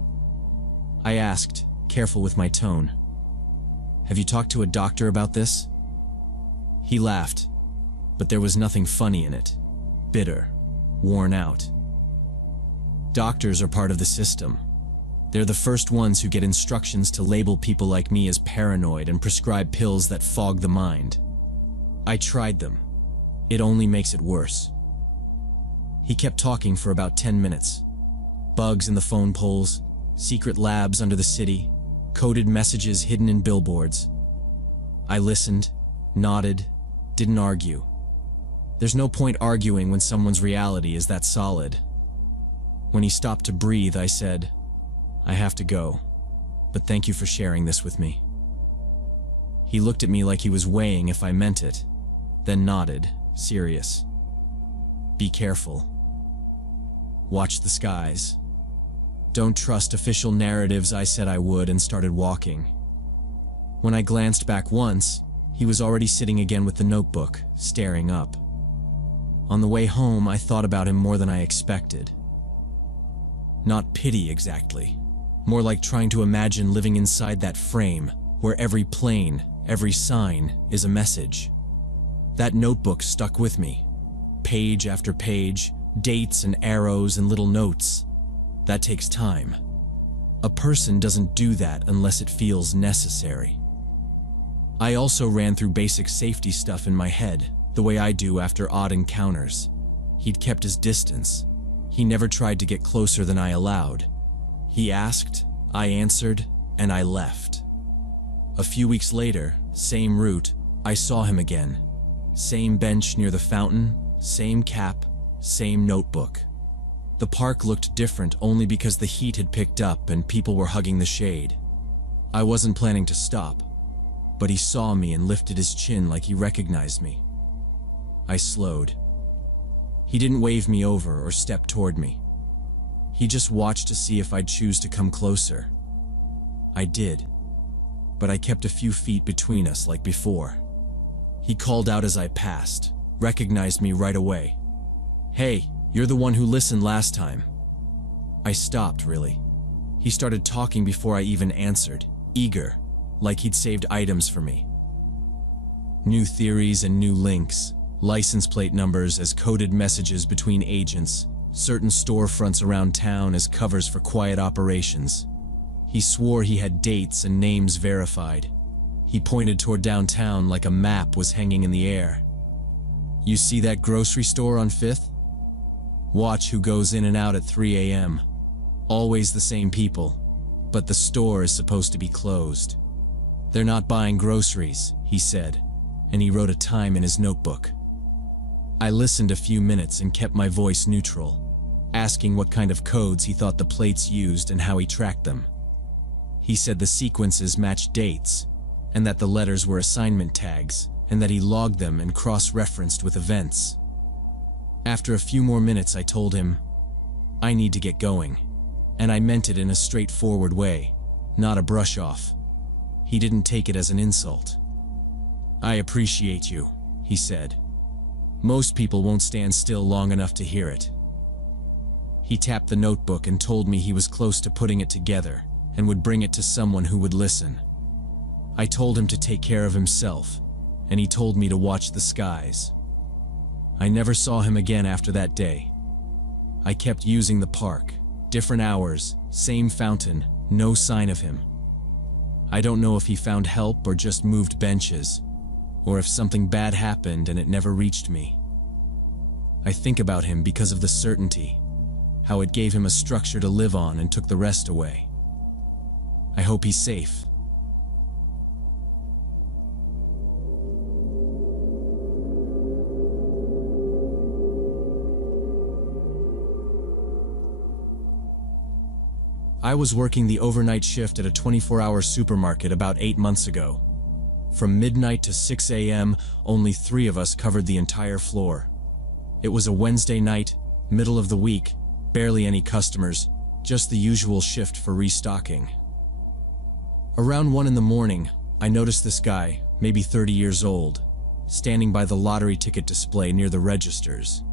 I asked, careful with my tone, "Have you talked to a doctor about this?" He laughed, but there was nothing funny in it. Bitter, worn out. Doctors are part of the system. They're the first ones who get instructions to label people like me as paranoid and prescribe pills that fog the mind. I tried them. It only makes it worse. He kept talking for about 10 minutes. Bugs in the phone poles, secret labs under the city, coded messages hidden in billboards. I listened, nodded, didn't argue. There's no point arguing when someone's reality is that solid. When he stopped to breathe, I said, "I have to go, but thank you for sharing this with me." He looked at me like he was weighing if I meant it, then nodded, serious. "Be careful. Watch the skies. Don't trust official narratives," I said I would and started walking. When I glanced back once, he was already sitting again with the notebook, staring up. On the way home, I thought about him more than I expected. Not pity exactly, more like trying to imagine living inside that frame where every plane, every sign is a message. That notebook stuck with me. Page after page, dates and arrows and little notes. That takes time. A person doesn't do that unless it feels necessary. I also ran through basic safety stuff in my head, the way I do after odd encounters. He'd kept his distance. He never tried to get closer than I allowed. He asked, I answered, and I left. A few weeks later, same route, I saw him again. Same bench near the fountain, same cap, same notebook. The park looked different only because the heat had picked up and people were hugging the shade. I wasn't planning to stop, but he saw me and lifted his chin like he recognized me. I slowed. He didn't wave me over or step toward me. He just watched to see if I'd choose to come closer. I did, but I kept a few feet between us like before. He called out as I passed, recognized me right away. "Hey, you're the one who listened last time." I stopped, really. He started talking before I even answered, eager, like he'd saved items for me. New theories and new links, license plate numbers as coded messages between agents, certain storefronts around town as covers for quiet operations. He swore he had dates and names verified. He pointed toward downtown like a map was hanging in the air. "You see that grocery store on 5th? Watch who goes in and out at 3 a.m. Always the same people, but the store is supposed to be closed. They're not buying groceries," he said. and he wrote a time in his notebook. I listened a few minutes and kept my voice neutral, asking what kind of codes he thought the plates used and how he tracked them. He said the sequences matched dates, and that the letters were assignment tags, and that he logged them and cross-referenced with events. After a few more minutes, I told him, I need to get going, and I meant it in a straightforward way, not a brush-off. He didn't take it as an insult. I appreciate you, he said. Most people won't stand still long enough to hear it. He tapped the notebook and told me he was close to putting it together and would bring it to someone who would listen. I told him to take care of himself, and he told me to watch the skies. I never saw him again after that day. I kept using the park, different hours, same fountain, no sign of him. I don't know if he found help or just moved benches, or if something bad happened and it never reached me. I think about him because of the certainty, how it gave him a structure to live on and took the rest away. I hope he's safe. I was working the overnight shift at a 24-hour supermarket about 8 months ago. From midnight to 6 a.m., only 3 of us covered the entire floor. It was a Wednesday night, middle of the week, barely any customers, just the usual shift for restocking. Around 1 in the morning, I noticed this guy, maybe 30 years old, standing by the lottery ticket display near the registers.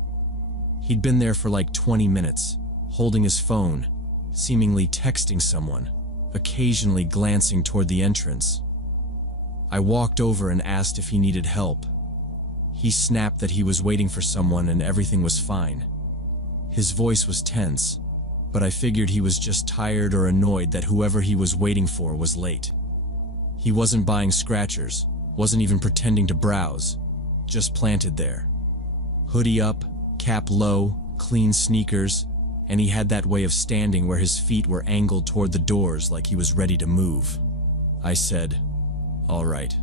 He'd been there for like 20 minutes, holding his phone, seemingly texting someone, occasionally glancing toward the entrance. I walked over and asked if he needed help. He snapped that he was waiting for someone and everything was fine. His voice was tense, but I figured he was just tired or annoyed that whoever he was waiting for was late. He wasn't buying scratchers, wasn't even pretending to browse, just planted there. Hoodie up, cap low, clean sneakers, and he had that way of standing where his feet were angled toward the doors like he was ready to move. I said, "All right,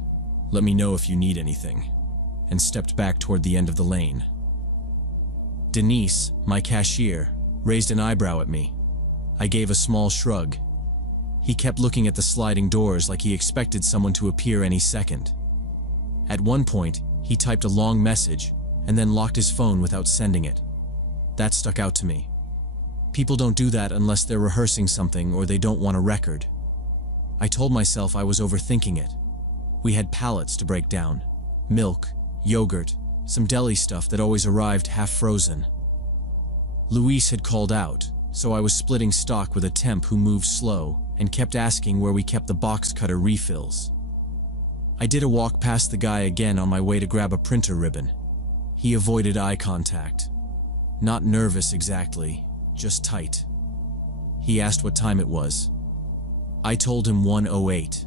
let me know if you need anything," and stepped back toward the end of the lane. Denise, my cashier, raised an eyebrow at me. I gave a small shrug. He kept looking at the sliding doors like he expected someone to appear any second. At one point, he typed a long message and then locked his phone without sending it. That stuck out to me. People don't do that unless they're rehearsing something or they don't want a record. I told myself I was overthinking it. We had pallets to break down. Milk, yogurt, some deli stuff that always arrived half frozen. Luis had called out, so I was splitting stock with a temp who moved slow and kept asking where we kept the box cutter refills. I did a walk past the guy again on my way to grab a printer ribbon. He avoided eye contact. Not nervous exactly, just tight. He asked what time it was. I told him 1:08.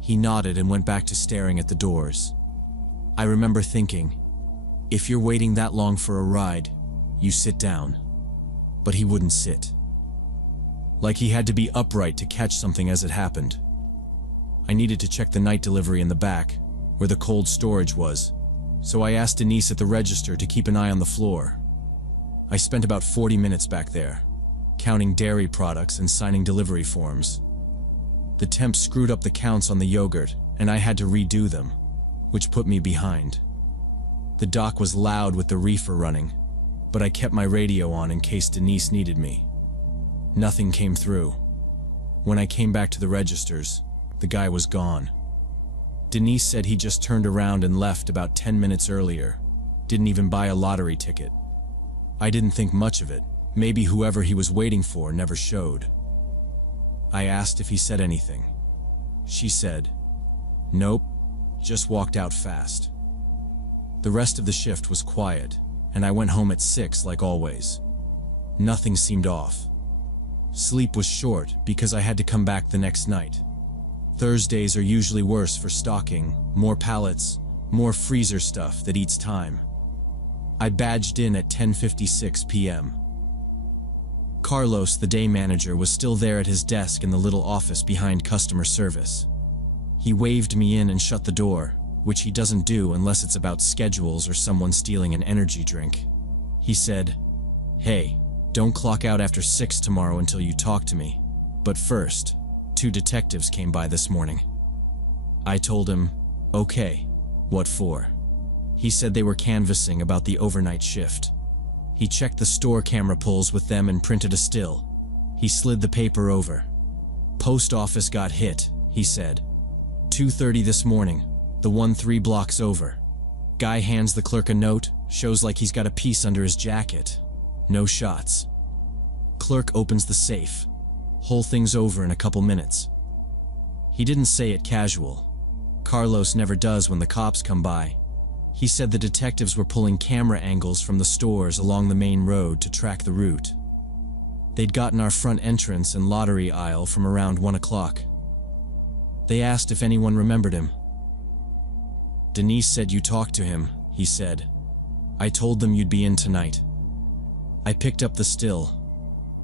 He nodded and went back to staring at the doors. I remember thinking, if you're waiting that long for a ride, you sit down. But he wouldn't sit. Like he had to be upright to catch something as it happened. I needed to check the night delivery in the back, where the cold storage was, so I asked Denise at the register to keep an eye on the floor. I spent about 40 minutes back there, counting dairy products and signing delivery forms. The temp screwed up the counts on the yogurt, and I had to redo them, which put me behind. The dock was loud with the reefer running, but I kept my radio on in case Denise needed me. Nothing came through. When I came back to the registers, the guy was gone. Denise said he just turned around and left about 10 minutes earlier, didn't even buy a lottery ticket. I didn't think much of it. Maybe whoever he was waiting for never showed. I asked if he said anything. She said, "Nope, just walked out fast." The rest of the shift was quiet, and I went home at 6 like always. Nothing seemed off. Sleep was short because I had to come back the next night. Thursdays are usually worse for stocking, more pallets, more freezer stuff that eats time. I badged in at 10:56 p.m. Carlos, the day manager, was still there at his desk in the little office behind customer service. He waved me in and shut the door, which he doesn't do unless it's about schedules or someone stealing an energy drink. He said, "Hey, don't clock out after 6 tomorrow until you talk to me. But first, 2 detectives came by this morning." I told him, "Okay, what for?" He said they were canvassing about the overnight shift. He checked the store camera pulls with them and printed a still. He slid the paper over. "Post office got hit," he said. 2:30 this morning, the one 3 blocks over. Guy hands the clerk a note, shows like he's got a piece under his jacket. No shots. Clerk opens the safe. Whole thing's over in a couple minutes. He didn't say it casual. Carlos never does when the cops come by. He said the detectives were pulling camera angles from the stores along the main road to track the route. They'd gotten our front entrance and lottery aisle from around 1 o'clock. They asked if anyone remembered him. "Denise said you talked to him," he said. "I told them you'd be in tonight." I picked up the still.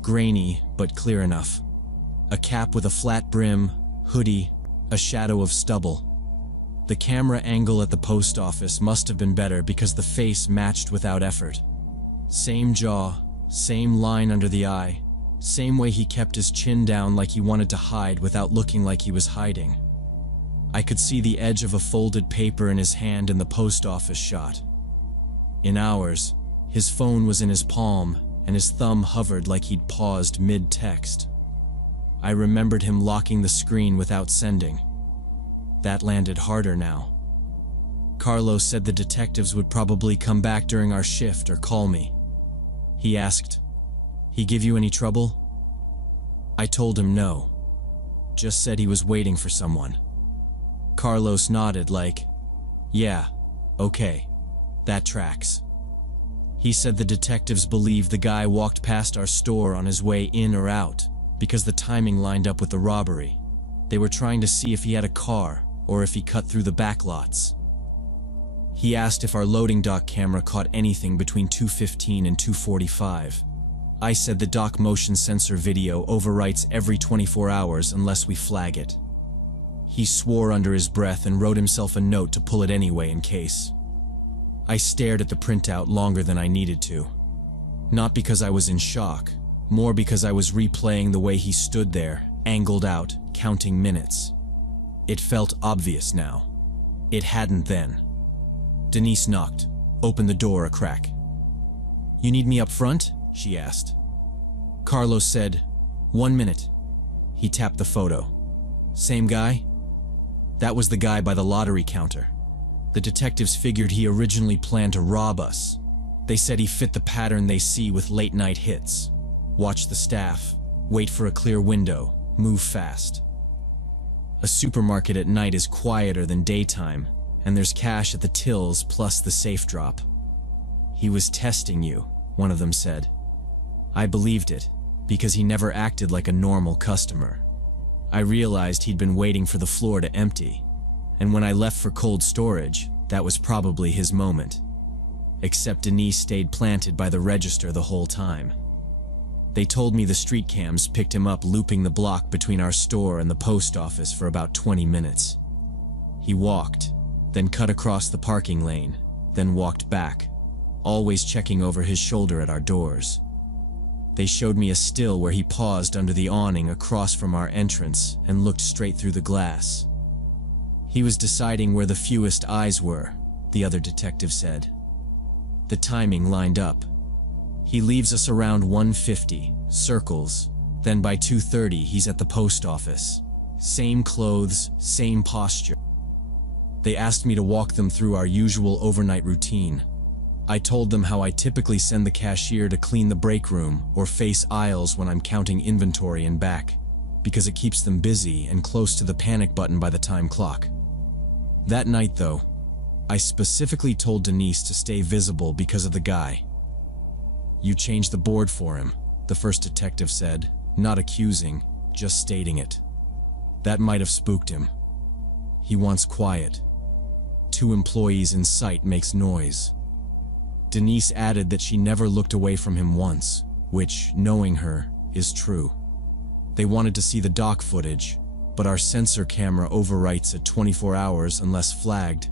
Grainy, but clear enough. A cap with a flat brim, hoodie, a shadow of stubble. The camera angle at the post office must have been better because the face matched without effort. Same jaw, same line under the eye, same way he kept his chin down like he wanted to hide without looking like he was hiding. I could see the edge of a folded paper in his hand in the post office shot. In ours, his phone was in his palm and his thumb hovered like he'd paused mid-text. I remembered him locking the screen without sending. That landed harder now. Carlos said the detectives would probably come back during our shift or call me. He asked, "He give you any trouble?" I told him no. Just said he was waiting for someone. Carlos nodded like, "Yeah, okay, that tracks." He said the detectives believed the guy walked past our store on his way in or out because the timing lined up with the robbery. They were trying to see if he had a car or if he cut through the back lots. He asked if our loading dock camera caught anything between 2:15 and 2:45. I said the dock motion sensor video overwrites every 24 hours unless we flag it. He swore under his breath and wrote himself a note to pull it anyway in case. I stared at the printout longer than I needed to. Not because I was in shock, more because I was replaying the way he stood there, angled out, counting minutes. It felt obvious now. It hadn't then. Denise knocked, opened the door a crack. "You need me up front?" she asked. Carlos said, "1 minute." He tapped the photo. "Same guy?" That was the guy by the lottery counter. The detectives figured he originally planned to rob us. They said he fit the pattern they see with late-night hits. Watch the staff, wait for a clear window, move fast. A supermarket at night is quieter than daytime, and there's cash at the tills plus the safe drop. "He was testing you," one of them said. I believed it, because he never acted like a normal customer. I realized he'd been waiting for the floor to empty, and when I left for cold storage, that was probably his moment. Except Denise stayed planted by the register the whole time. They told me the street cams picked him up looping the block between our store and the post office for about 20 minutes. He walked, then cut across the parking lane, then walked back, always checking over his shoulder at our doors. They showed me a still where he paused under the awning across from our entrance and looked straight through the glass. He was deciding where the fewest eyes were, the other detective said. The timing lined up. He leaves us around 1:50, circles, then by 2:30 he's at the post office. Same clothes, same posture. They asked me to walk them through our usual overnight routine. I told them how I typically send the cashier to clean the break room or face aisles when I'm counting inventory and back, because it keeps them busy and close to the panic button by the time clock. That night, though, I specifically told Denise to stay visible because of the guy. "You changed the board for him," the first detective said, not accusing, just stating it. That might have spooked him. He wants quiet. 2 employees in sight makes noise. Denise added that she never looked away from him once, which, knowing her, is true. They wanted to see the dock footage, but our sensor camera overwrites at 24 hours unless flagged,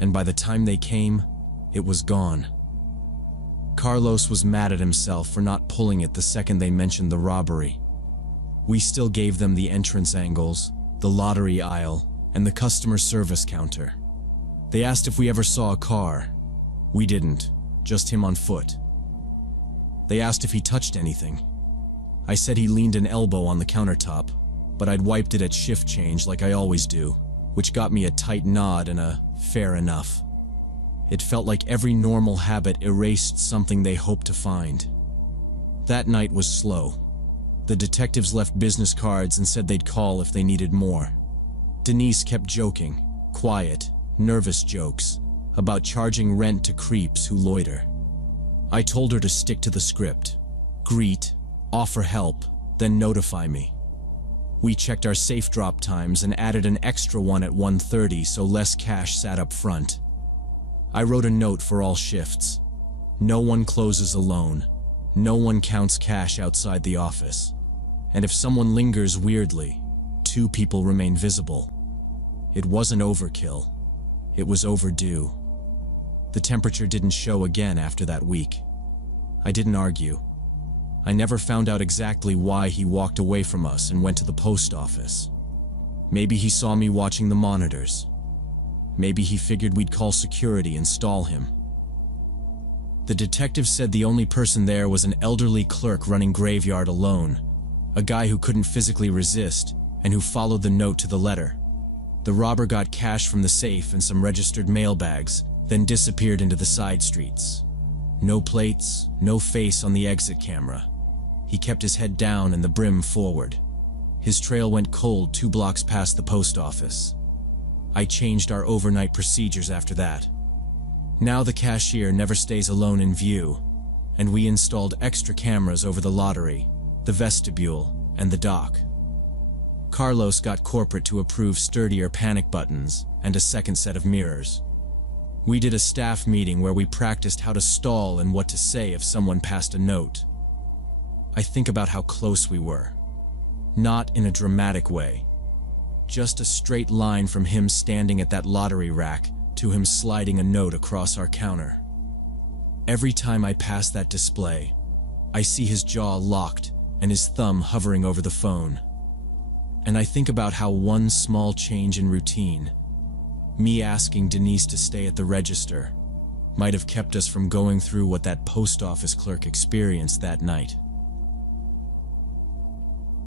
and by the time they came, it was gone. Carlos was mad at himself for not pulling it the second they mentioned the robbery. We still gave them the entrance angles, the lottery aisle, and the customer service counter. They asked if we ever saw a car. We didn't, just him on foot. They asked if he touched anything. I said he leaned an elbow on the countertop, but I'd wiped it at shift change like I always do, which got me a tight nod and a fair enough. It felt like every normal habit erased something they hoped to find. That night was slow. The detectives left business cards and said they'd call if they needed more. Denise kept joking, quiet, nervous jokes, about charging rent to creeps who loiter. I told her to stick to the script. Greet, offer help, then notify me. We checked our safe drop times and added an extra one at 1:30 so less cash sat up front. I wrote a note for all shifts. No one closes alone. No one counts cash outside the office. And if someone lingers weirdly, 2 people remain visible. It wasn't overkill. It was overdue. The temperature didn't show again after that week. I didn't argue. I never found out exactly why he walked away from us and went to the post office. Maybe he saw me watching the monitors. Maybe he figured we'd call security and stall him. The detective said the only person there was an elderly clerk running graveyard alone, a guy who couldn't physically resist and who followed the note to the letter. The robber got cash from the safe and some registered mail bags, then disappeared into the side streets. No plates, no face on the exit camera. He kept his head down and the brim forward. His trail went cold 2 blocks past the post office. I changed our overnight procedures after that. Now the cashier never stays alone in view, and we installed extra cameras over the lottery, the vestibule, and the dock. Carlos got corporate to approve sturdier panic buttons and a second set of mirrors. We did a staff meeting where we practiced how to stall and what to say if someone passed a note. I think about how close we were. Not in a dramatic way. Just a straight line from him standing at that lottery rack to him sliding a note across our counter. Every time I pass that display, I see his jaw locked and his thumb hovering over the phone. And I think about how one small change in routine, me asking Denise to stay at the register, might have kept us from going through what that post office clerk experienced that night.